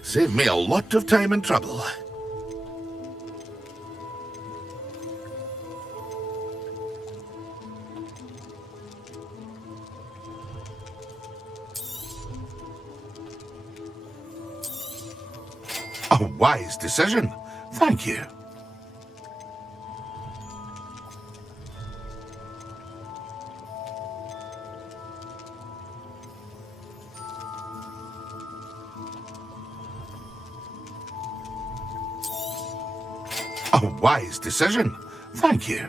Saved me a lot of time and trouble. A wise decision. Thank you. A wise decision. Thank you.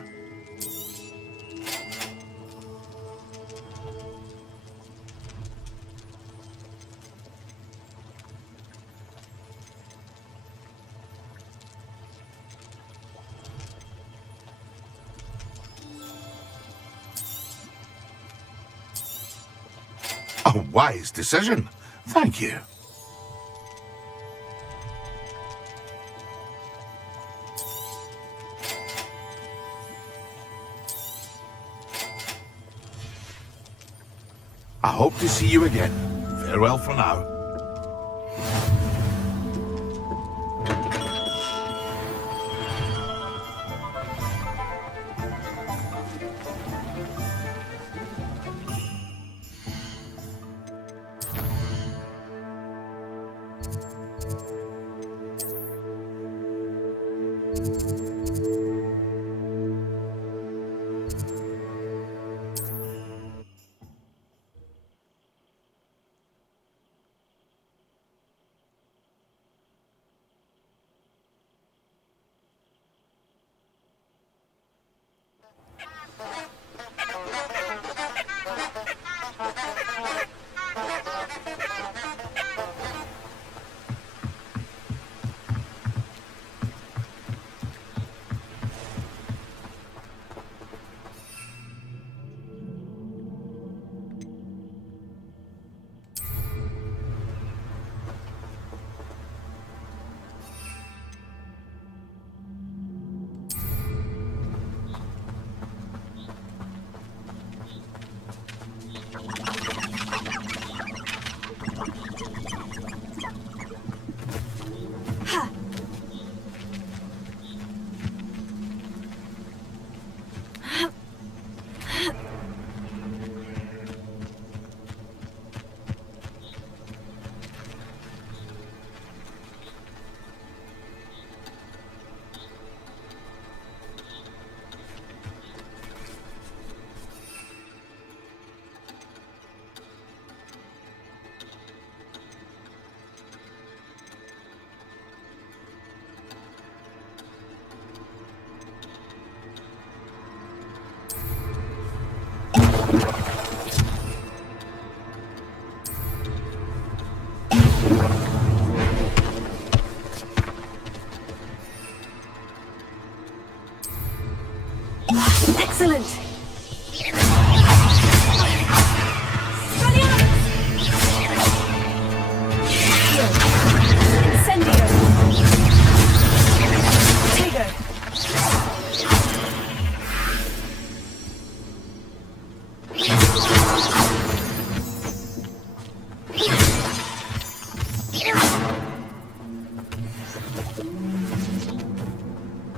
A wise decision. Thank you. I hope to see you again. Farewell for now. Excellent!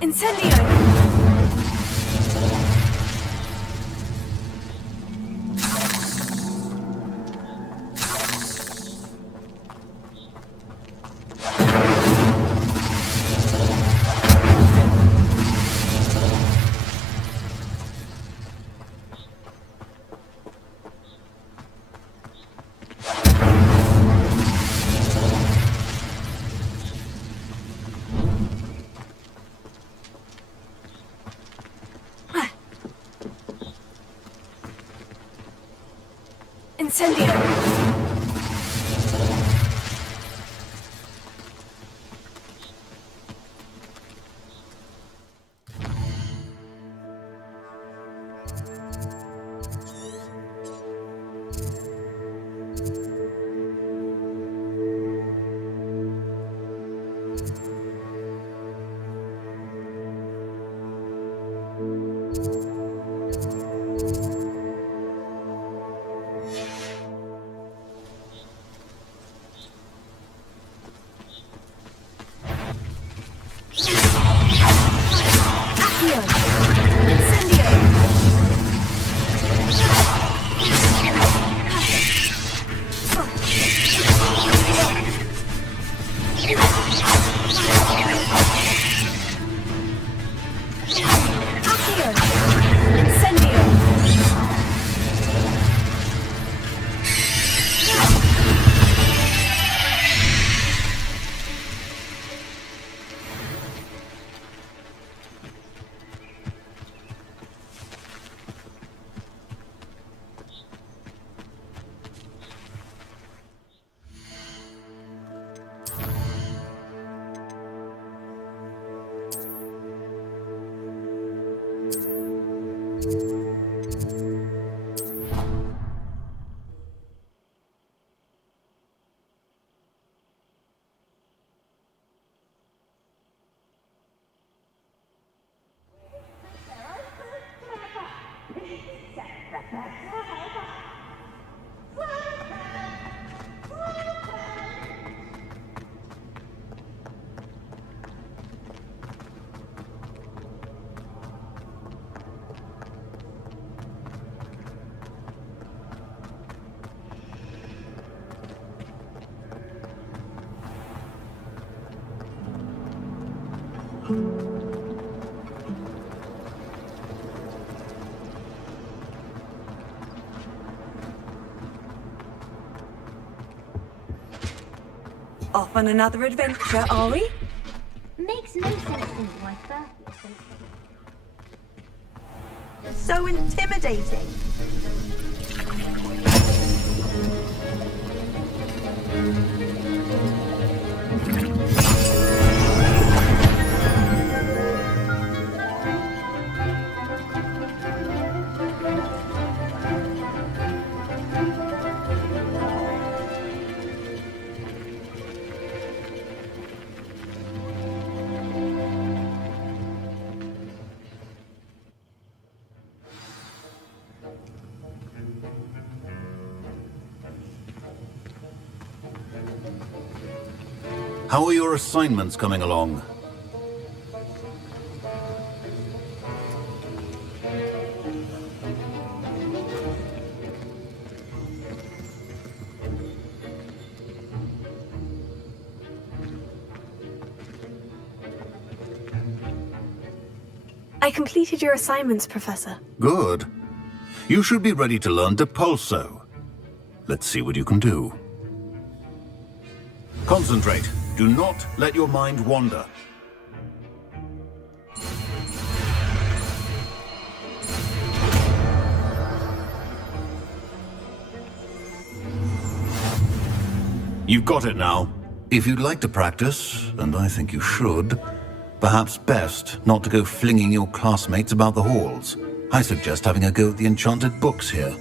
Incendio! Off on another adventure, are we? Makes no sense in my birthday. So intimidating. How are your assignments coming along? I completed your assignments, Professor. Good. You should be ready to learn Depulso. Let's see what you can do. Concentrate. Do not let your mind wander. You've got it now. If you'd like to practice, and I think you should, perhaps best not to go flinging your classmates about the halls. I suggest having a go at the enchanted books here.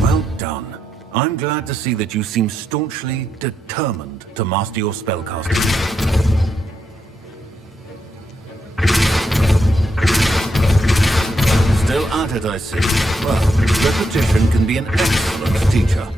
Well done. I'm glad to see that you seem staunchly determined to master your spellcasting. Still at it, I see. Well, repetition can be an excellent teacher.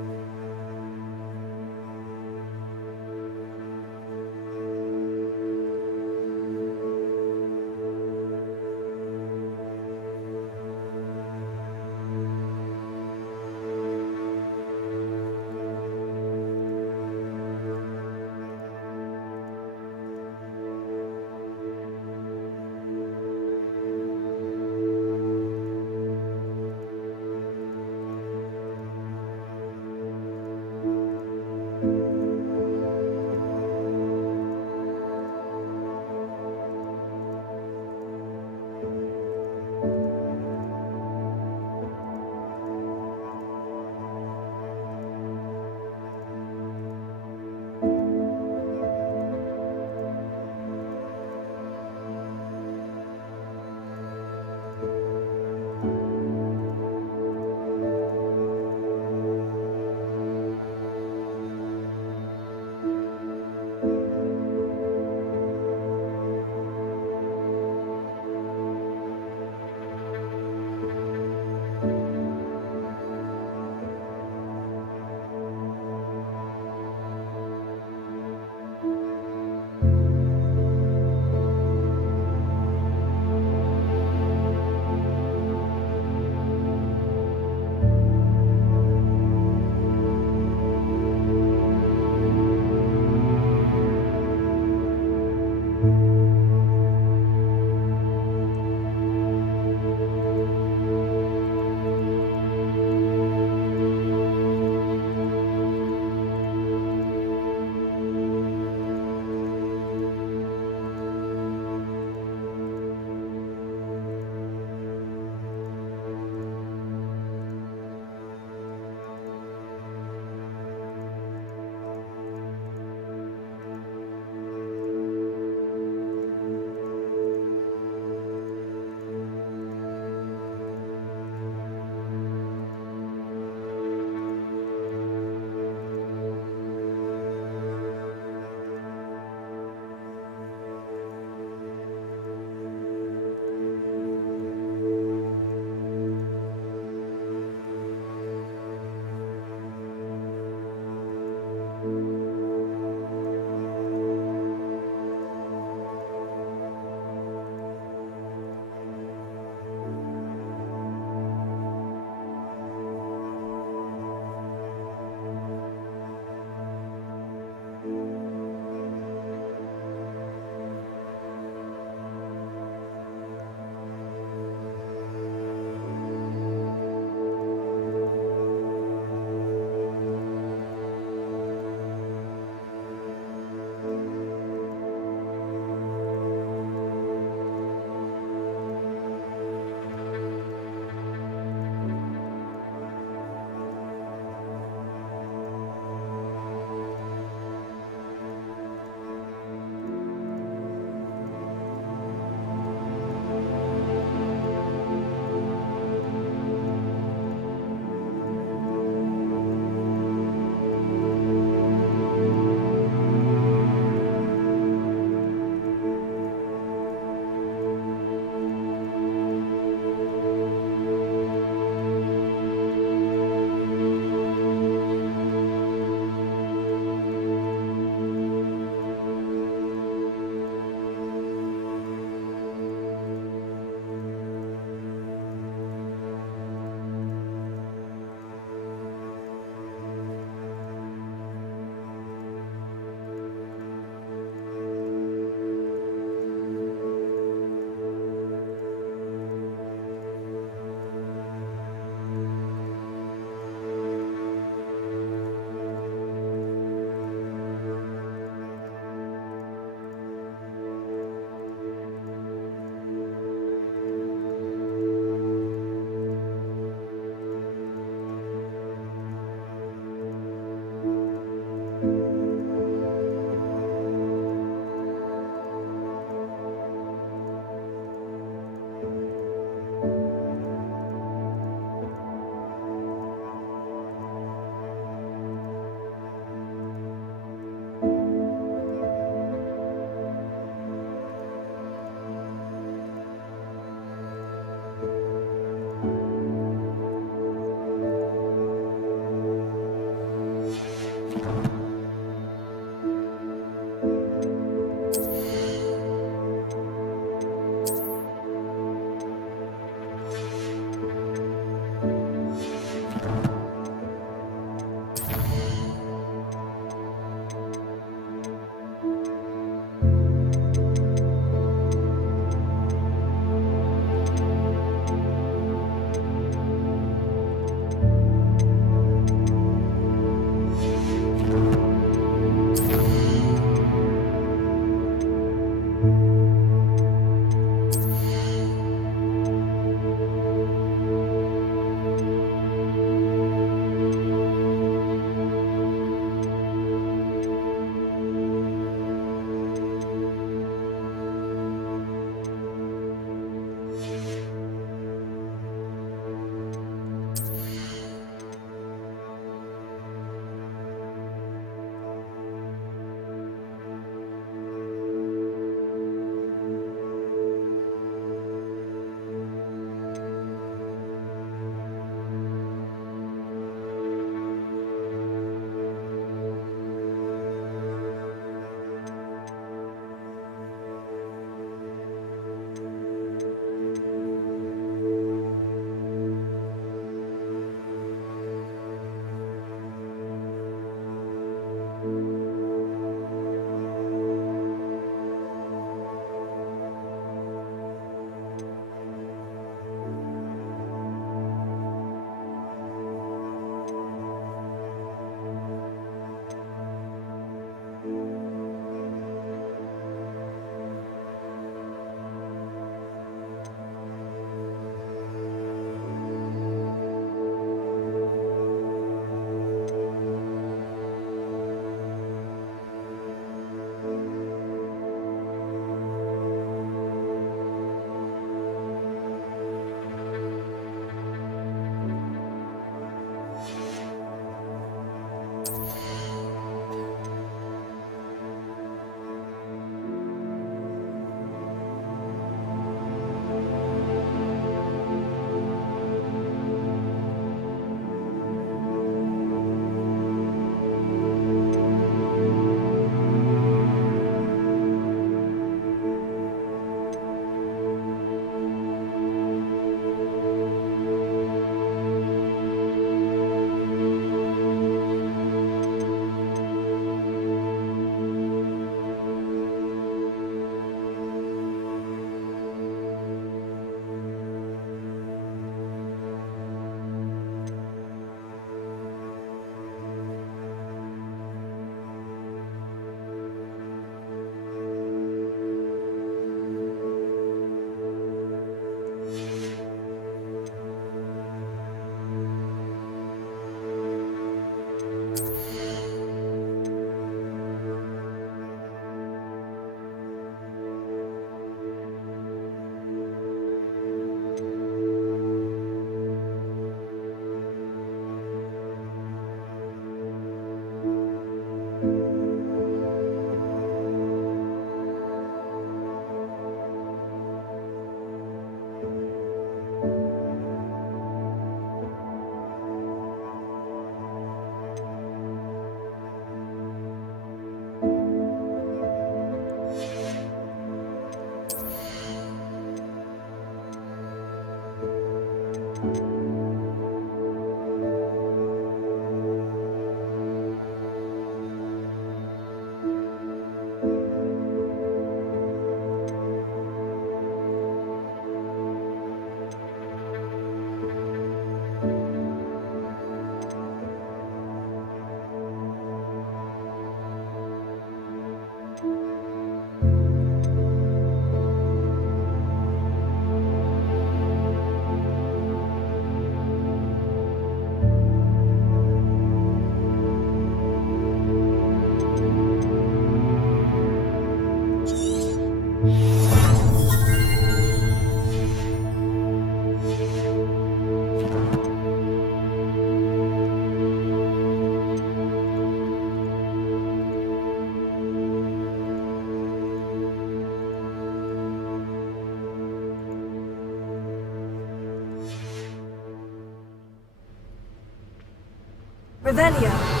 Revelio.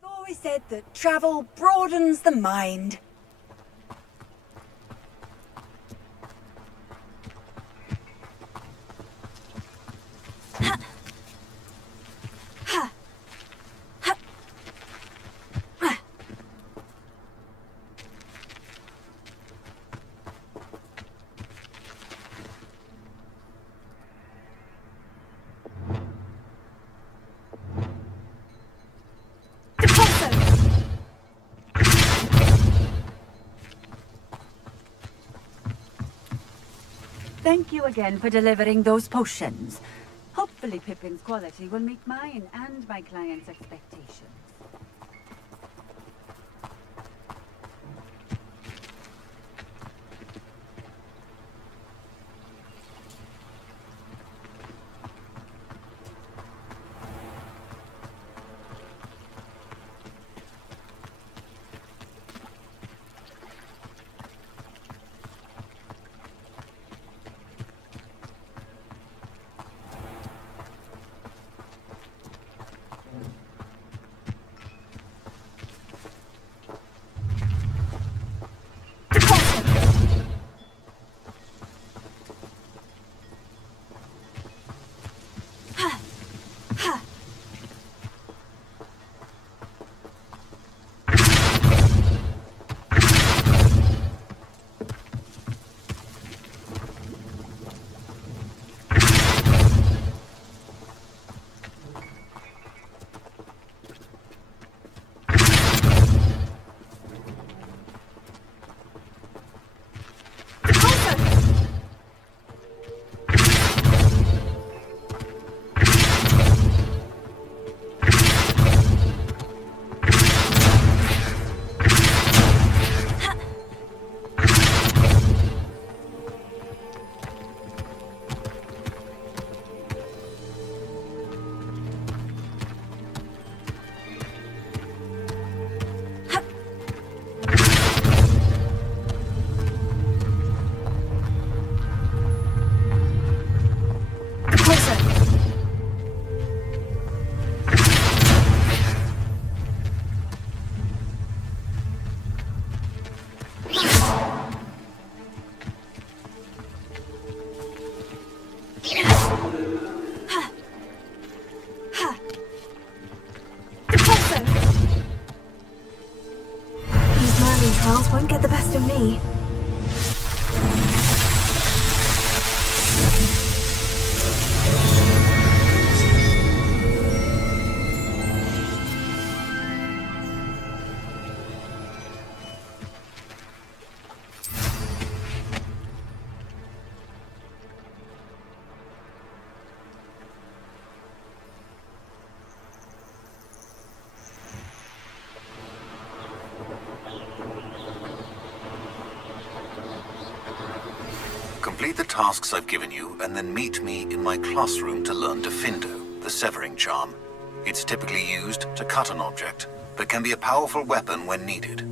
I've always said that travel broadens the mind. Thank you again for delivering those potions. Hopefully Pippin's quality will meet mine and my client's expectations. Charles won't get the best of me. Complete the tasks I've given you, and then meet me in my classroom to learn Defindo, the severing charm. It's typically used to cut an object, but can be a powerful weapon when needed.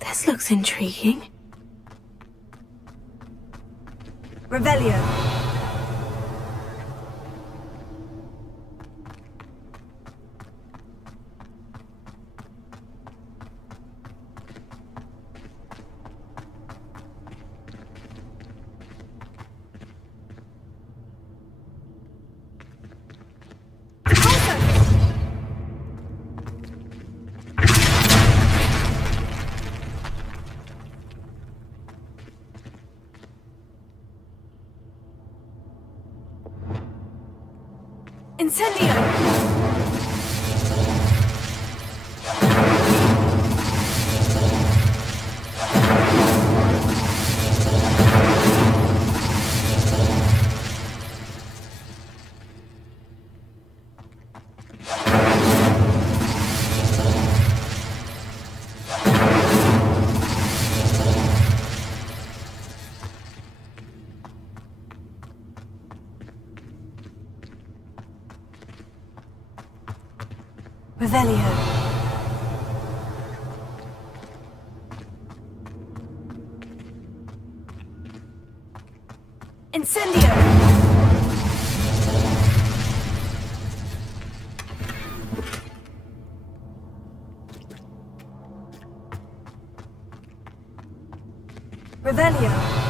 This looks intriguing. Revelio. Incendio! Revelio. Revelio.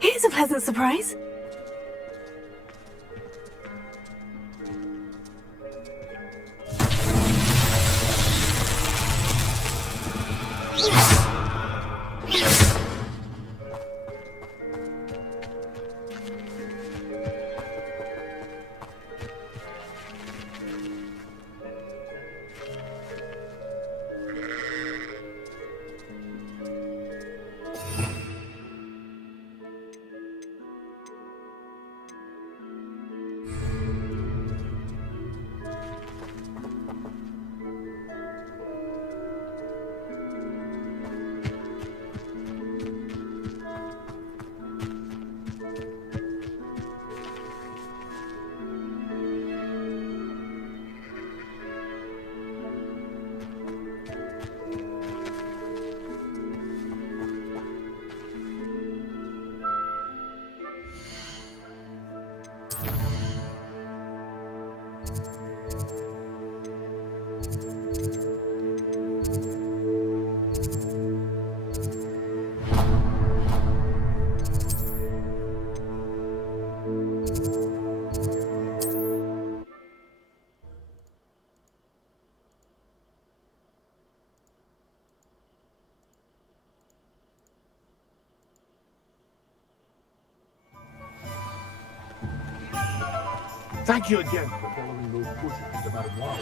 Here's a pleasant surprise. Thank you again for following those pushes to Madame Wow.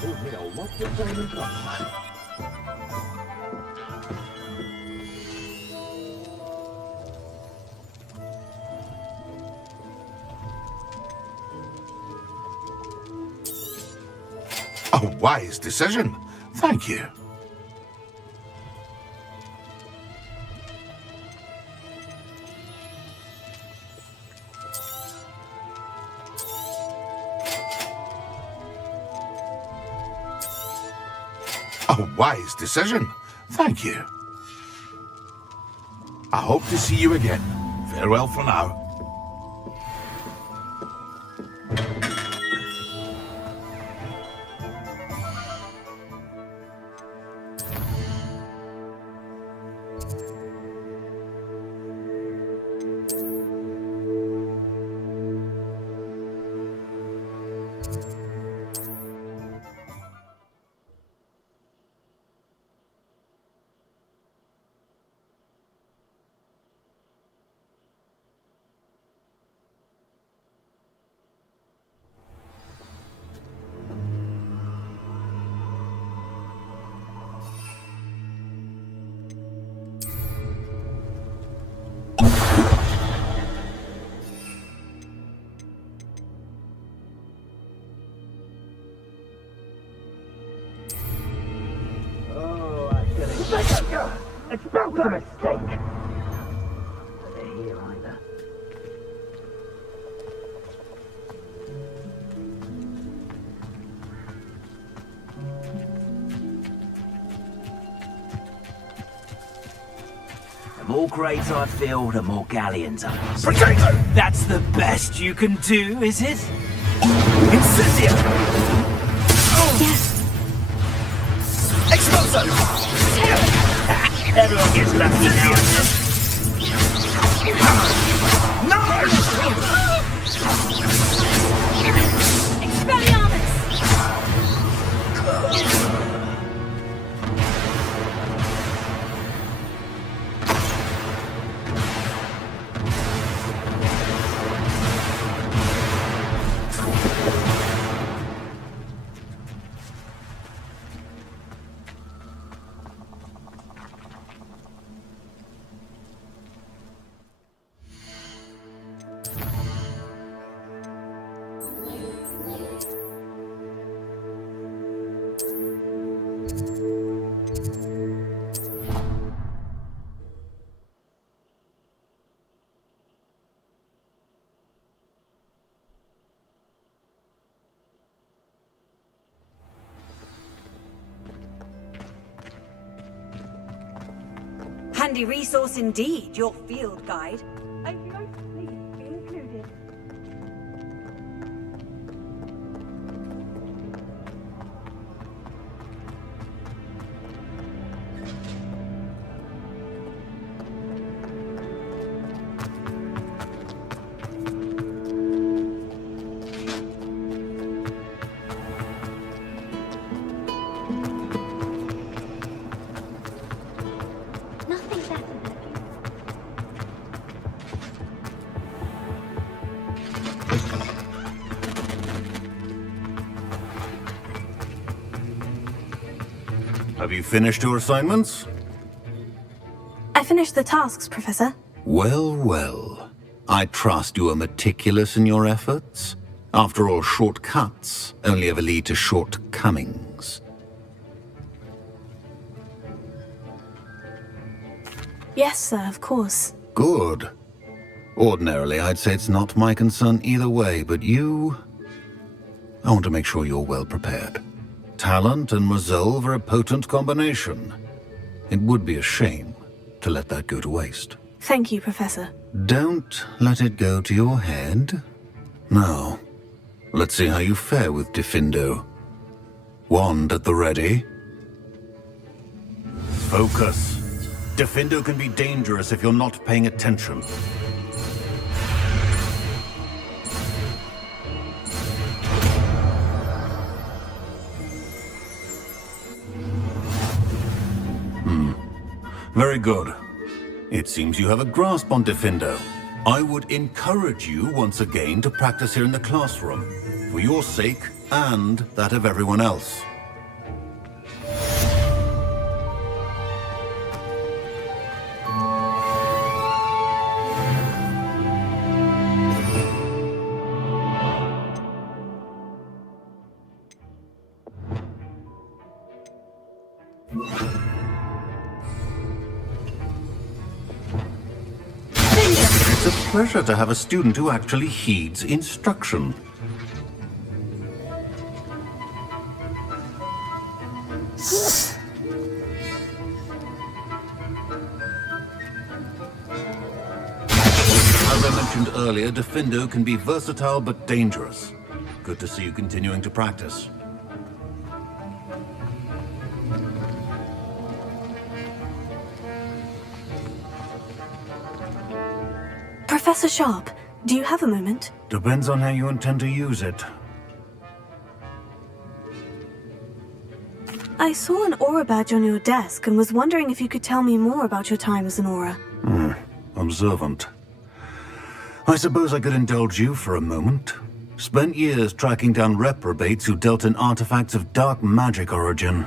Told me a lot of time and trouble. A wise decision. Thank you. A wise decision. Thank you. I hope to see you again. Farewell for now. That was a mistake. They're here either. The more crates I fill, the more galleons I use. Potato! That's the best you can do, is it? Incendio! Yes. Exploso! Everyone gets lucky now. Handy resource indeed, your field guide. I'd like to please be included. Nothing better than Have you finished your assignments? I finished the tasks, Professor. Well, well. I trust you are meticulous in your efforts. After all, shortcuts only ever lead to shortcomings. Yes, sir, of course. Good. Ordinarily, I'd say it's not my concern either way, but you... I want to make sure you're well prepared. Talent and resolve are a potent combination. It would be a shame to let that go to waste. Thank you, Professor. Don't let it go to your head. Now, let's see how you fare with Diffindo. Wand at the ready. Focus. Diffindo can be dangerous if you're not paying attention. Very good. It seems you have a grasp on Diffindo. I would encourage you once again to practice here in the classroom, for your sake and that of everyone else. It's a pleasure to have a student who actually heeds instruction. As I mentioned earlier, Diffindo can be versatile but dangerous. Good to see you continuing to practice. Professor Sharp, do you have a moment? Depends on how you intend to use it. I saw an aura badge on your desk and was wondering if you could tell me more about your time as an aura. Observant. I suppose I could indulge you for a moment. Spent years tracking down reprobates who dealt in artifacts of dark magic origin.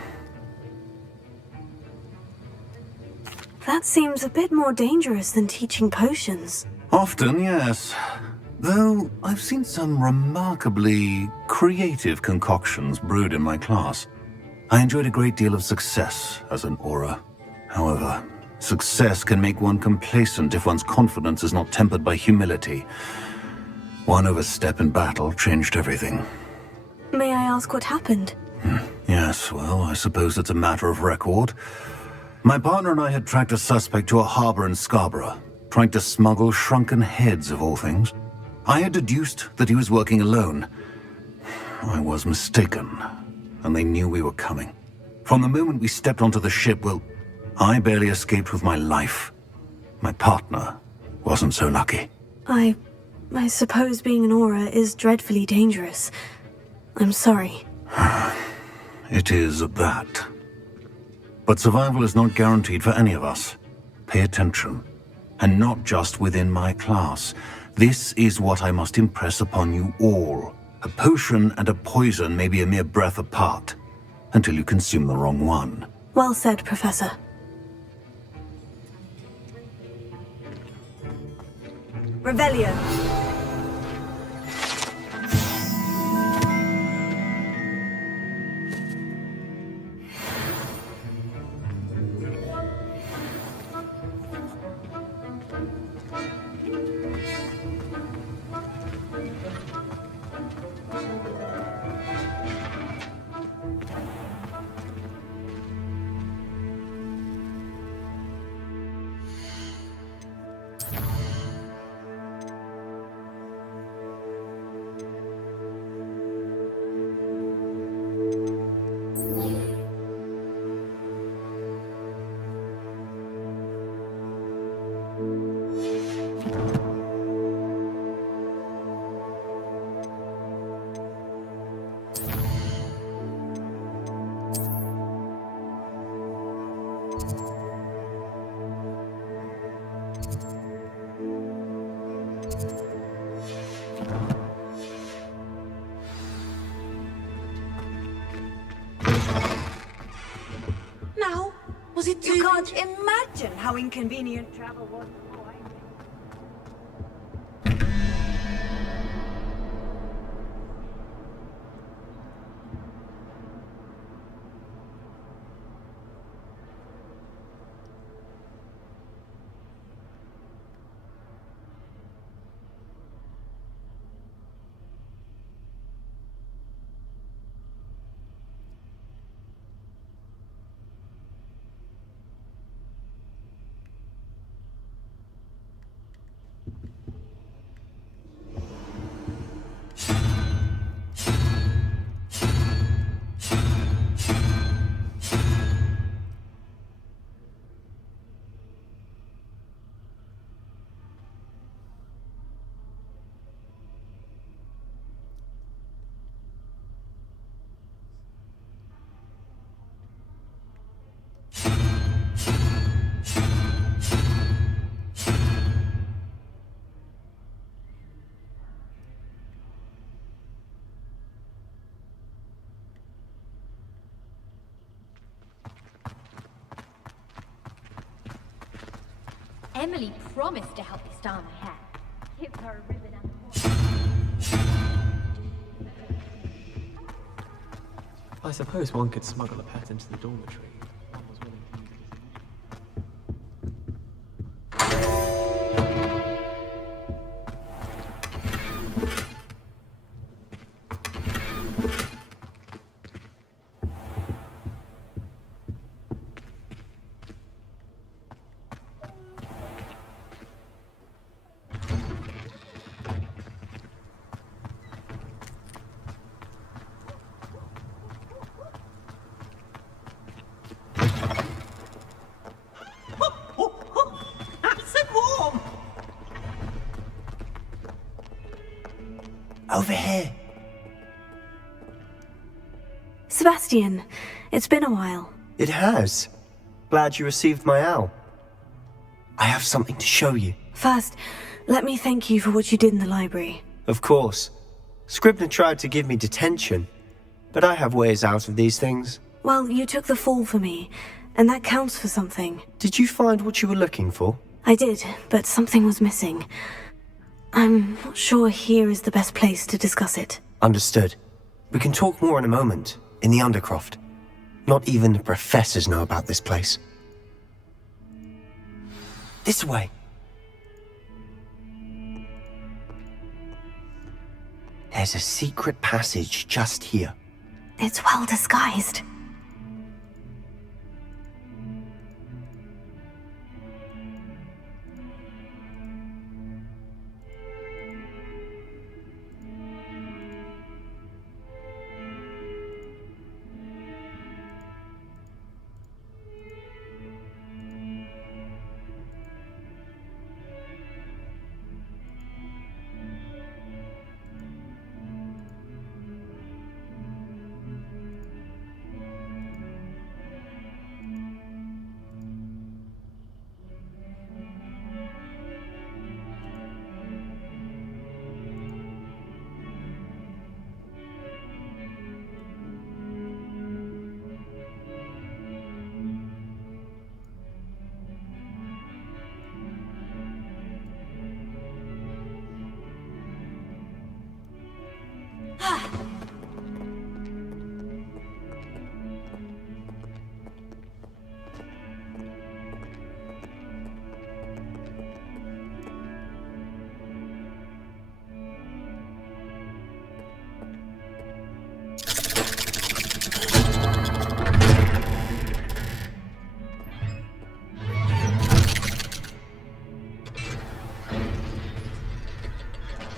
That seems a bit more dangerous than teaching potions. Often, yes. Though I've seen some remarkably creative concoctions brewed in my class. I enjoyed a great deal of success as an aura. However, Success can make one complacent if one's confidence is not tempered by humility. One overstep in battle changed everything. May I ask what happened? Yes, well, I suppose it's a matter of record. My partner and I had tracked a suspect to a harbor in Scarborough, trying to smuggle shrunken heads of all things. I had deduced that he was working alone. I was mistaken, and they knew we were coming. From the moment we stepped onto the ship, well, I barely escaped with my life. My partner wasn't so lucky. I suppose being an Aura is dreadfully dangerous. I'm sorry. It is that. But survival is not guaranteed for any of us. Pay attention. And not just within my class. This is what I must impress upon you all. A potion and a poison may be a mere breath apart, until you consume the wrong one. Well said, Professor. Revelio. Now, was it too... You can't imagine how inconvenient travel was. Emily promised to help me style my hair. Give her a ribbon and I suppose one could smuggle a pet into the dormitory. One was willing to use it. Over here. Sebastian, it's been a while. It has. Glad you received my owl. I have something to show you. First, let me thank you for what you did in the library. Of course. Scribner tried to give me detention, but I have ways out of these things. Well, you took the fall for me, and that counts for something. Did you find what you were looking for? I did, but something was missing. I'm not sure here is the best place to discuss it. Understood. We can talk more in a moment, in the Undercroft. Not even the professors know about this place. This way. There's a secret passage just here. It's well disguised.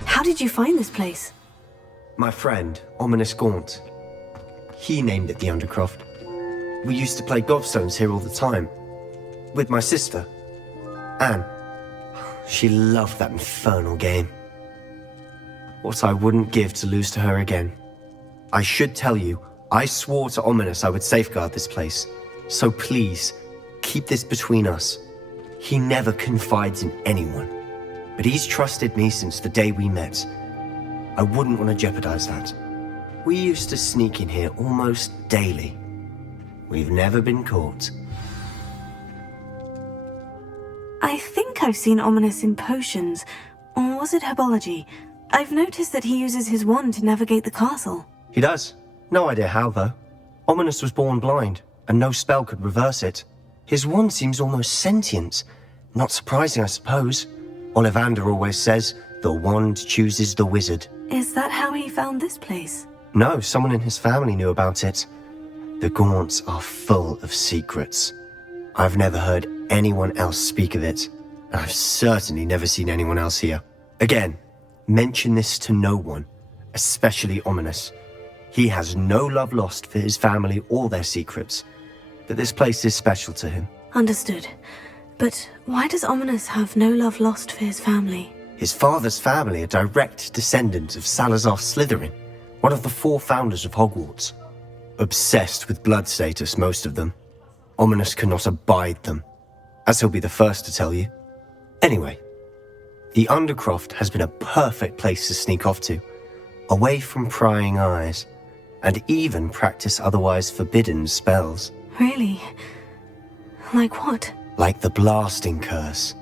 How did you find this place? My friend, Ominous Gaunt. He named it the Undercroft. We used to play gobstones here all the time. With my sister, Anne. She loved that infernal game. What I wouldn't give to lose to her again. I should tell you, I swore to Ominous I would safeguard this place. So please, keep this between us. He never confides in anyone. But he's trusted me since the day we met. I wouldn't want to jeopardize that. We used to sneak in here almost daily. We've never been caught. I think I've seen Ominous in potions. Or was it herbology? I've noticed that he uses his wand to navigate the castle. He does. No idea how, though. Ominous was born blind, and no spell could reverse it. His wand seems almost sentient. Not surprising, I suppose. Ollivander always says, the wand chooses the wizard. Is that how he found this place? No, someone in his family knew about it. The Gaunts are full of secrets. I've never heard anyone else speak of it. And I've certainly never seen anyone else here. Again, mention this to no one, especially Ominous. He has no love lost for his family or their secrets, but this place is special to him. Understood. But why does Ominous have no love lost for his family? His father's family are direct descendants of Salazar Slytherin, one of the 4 founders of Hogwarts. Obsessed with blood status, most of them. Ominous cannot abide them, as he'll be the first to tell you. Anyway, the Undercroft has been a perfect place to sneak off to, away from prying eyes, and even practice otherwise forbidden spells. Really? Like what? Like the blasting curse.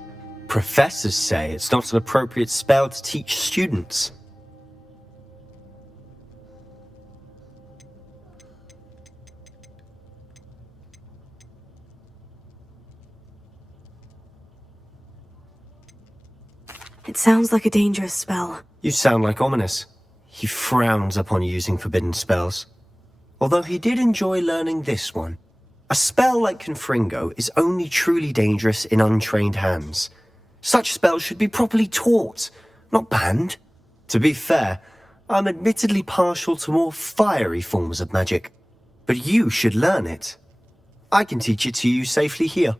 Professors say it's not an appropriate spell to teach students. It sounds like a dangerous spell. You sound like Ominous. He frowns upon using forbidden spells. Although he did enjoy learning this one. A spell like Confringo is only truly dangerous in untrained hands. Such spells should be properly taught, not banned. To be fair, I'm admittedly partial to more fiery forms of magic. But you should learn it. I can teach it to you safely here.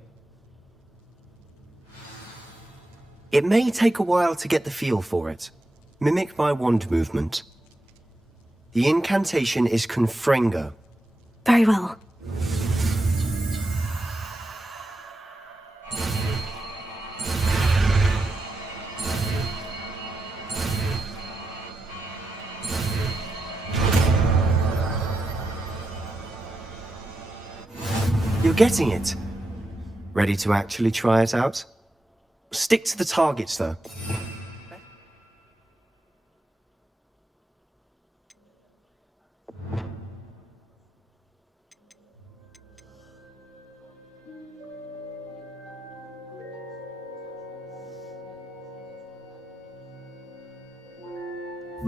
It may take a while to get the feel for it. Mimic my wand movement. The incantation is Confringo. Very well. You're getting it. Ready to actually try it out? Stick to the targets, though.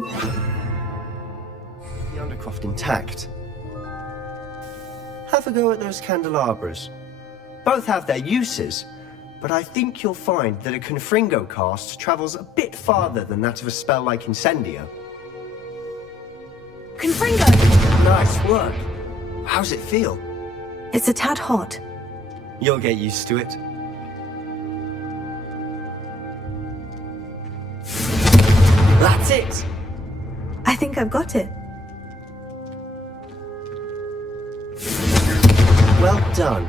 The Undercroft intact. Have a go at those candelabras. Both have their uses, but I think you'll find that a Confringo cast travels a bit farther than that of a spell like Incendio. Confringo! Nice work. How's it feel? It's a tad hot. You'll get used to it. That's it! I think I've got it. Well done.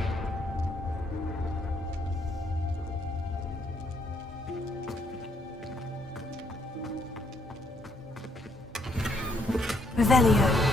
Revelio.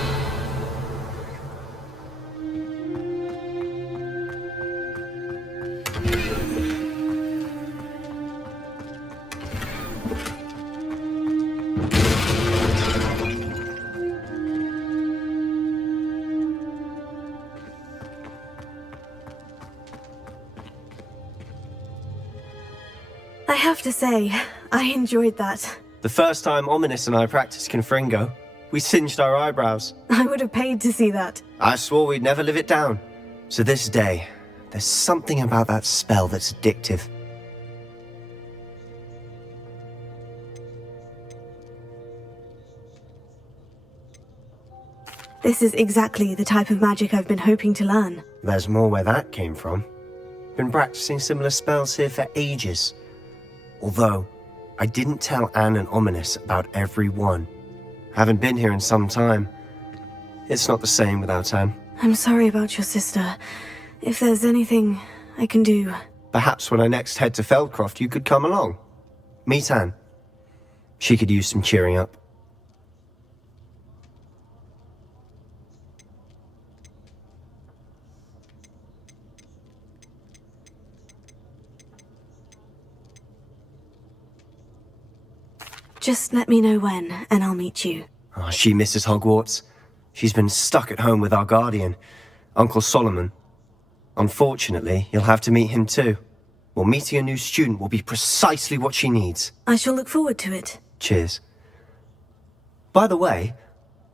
I have to say, I enjoyed that. The first time Ominous and I practiced Confringo, we singed our eyebrows. I would have paid to see that. I swore we'd never live it down. To this day, there's something about that spell that's addictive. This is exactly the type of magic I've been hoping to learn. There's more where that came from. Been practicing similar spells here for ages. Although, I didn't tell Anne and Ominous about every one. Haven't been here in some time. It's not the same without Anne. I'm sorry about your sister. If there's anything I can do... Perhaps when I next head to Feldcroft, you could come along. Meet Anne. She could use some cheering up. Just let me know when, and I'll meet you. Oh, she misses Hogwarts. She's been stuck at home with our guardian, Uncle Solomon. Unfortunately, you'll have to meet him too. Well, meeting a new student will be precisely what she needs. I shall look forward to it. Cheers. By the way,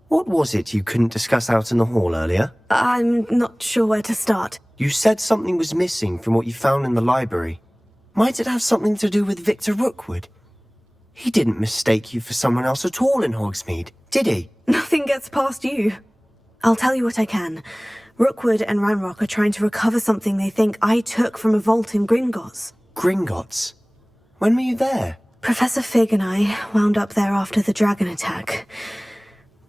what was it you couldn't discuss out in the hall earlier? I'm not sure where to start. You said something was missing from what you found in the library. Might it have something to do with Victor Rookwood? He didn't mistake you for someone else at all in Hogsmeade, did he? Nothing gets past you. I'll tell you what I can. Rookwood and Ranrock are trying to recover something they think I took from a vault in Gringotts. Gringotts? When were you there? Professor Fig and I wound up there after the dragon attack.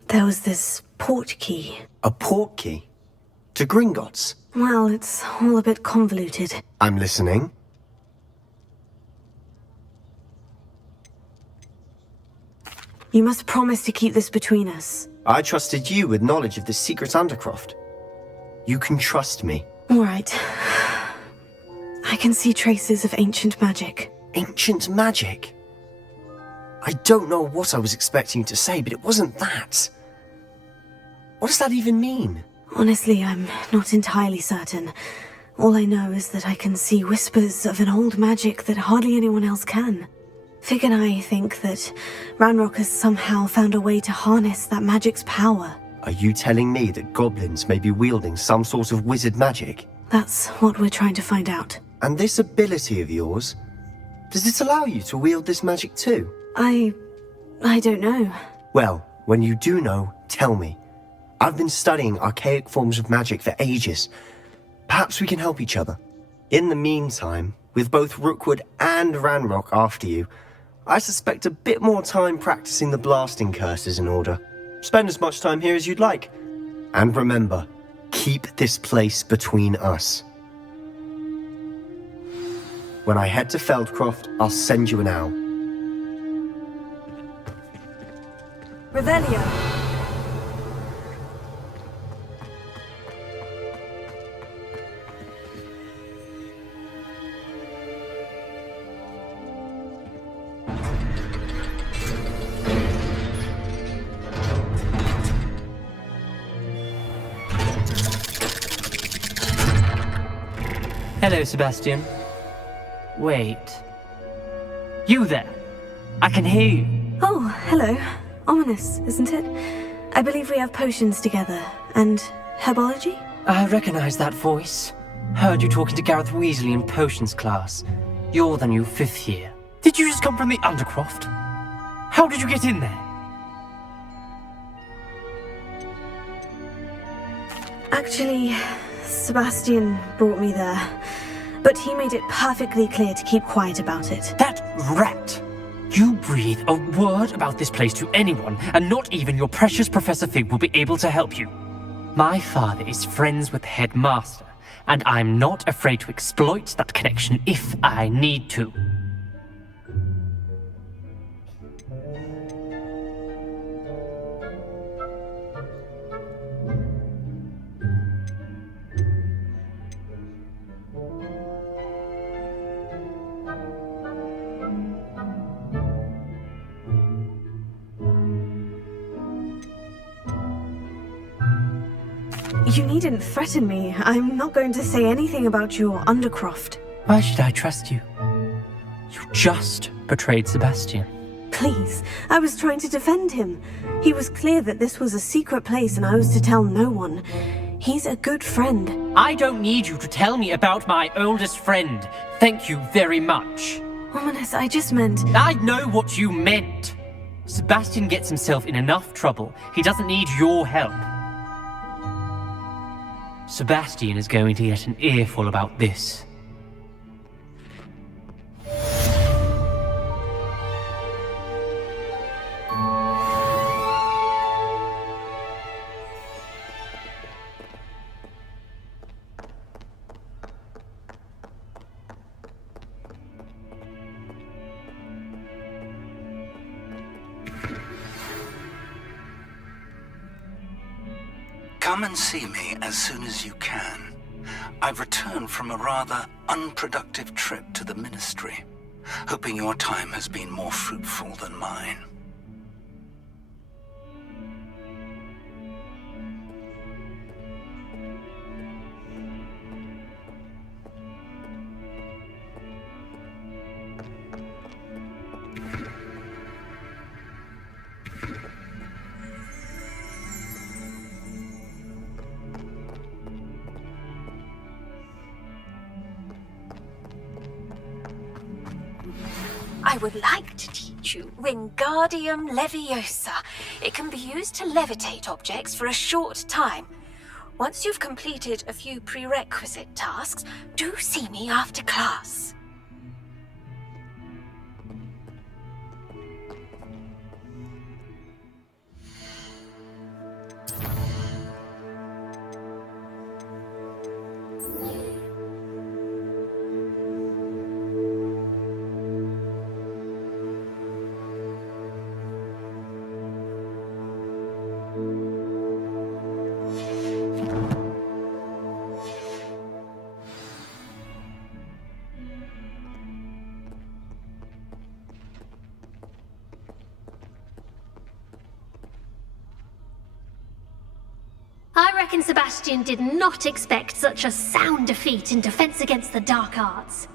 There was this port key. A port key? To Gringotts? Well, it's all a bit convoluted. I'm listening. You must promise to keep this between us. I trusted you with knowledge of the secret Undercroft. You can trust me. All right. I can see traces of ancient magic. Ancient magic? I don't know what I was expecting you to say, but it wasn't that. What does that even mean? Honestly, I'm not entirely certain. All I know is that I can see whispers of an old magic that hardly anyone else can. Fig and I think that Ranrock has somehow found a way to harness that magic's power. Are you telling me that goblins may be wielding some sort of wizard magic? That's what we're trying to find out. And this ability of yours, does it allow you to wield this magic too? I don't know. Well, when you do know, tell me. I've been studying archaic forms of magic for ages. Perhaps we can help each other. In the meantime, with both Rookwood and Ranrock after you, I suspect a bit more time practicing the blasting curse is in order. Spend as much time here as you'd like. And remember, keep this place between us. When I head to Feldcroft, I'll send you an owl. Revelio. Hello, Sebastian. Wait. You there? I can hear you. Oh, hello. Ominous, isn't it? I believe we have potions together. And herbology? I recognize that voice. Heard you talking to Gareth Weasley in potions class. You're the new 5th year. Did you just come from the Undercroft? How did you get in there? Actually, Sebastian brought me there. But he made it perfectly clear to keep quiet about it. That rat! You breathe a word about this place to anyone, and not even your precious Professor Fig will be able to help you. My father is friends with the headmaster, and I'm not afraid to exploit that connection if I need to. You needn't threaten me. I'm not going to say anything about your Undercroft. Why should I trust you? You just betrayed Sebastian. Please, I was trying to defend him. He was clear that this was a secret place and I was to tell no one. He's a good friend. I don't need you to tell me about my oldest friend. Thank you very much. Ominous, I just meant... I know what you meant. Sebastian gets himself in enough trouble. He doesn't need your help. Sebastian is going to get an earful about this. Come and see me as soon as you can. I've returned from a rather unproductive trip to the Ministry, hoping your time has been more fruitful than mine. I would like to teach you Wingardium Leviosa. It can be used to levitate objects for a short time. Once you've completed a few prerequisite tasks, do see me after class. I reckon Sebastian did not expect such a sound defeat in defense against the dark arts.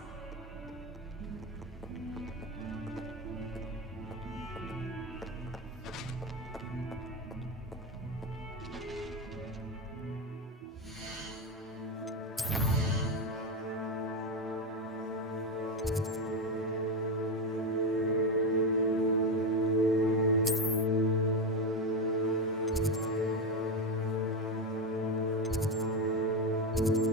you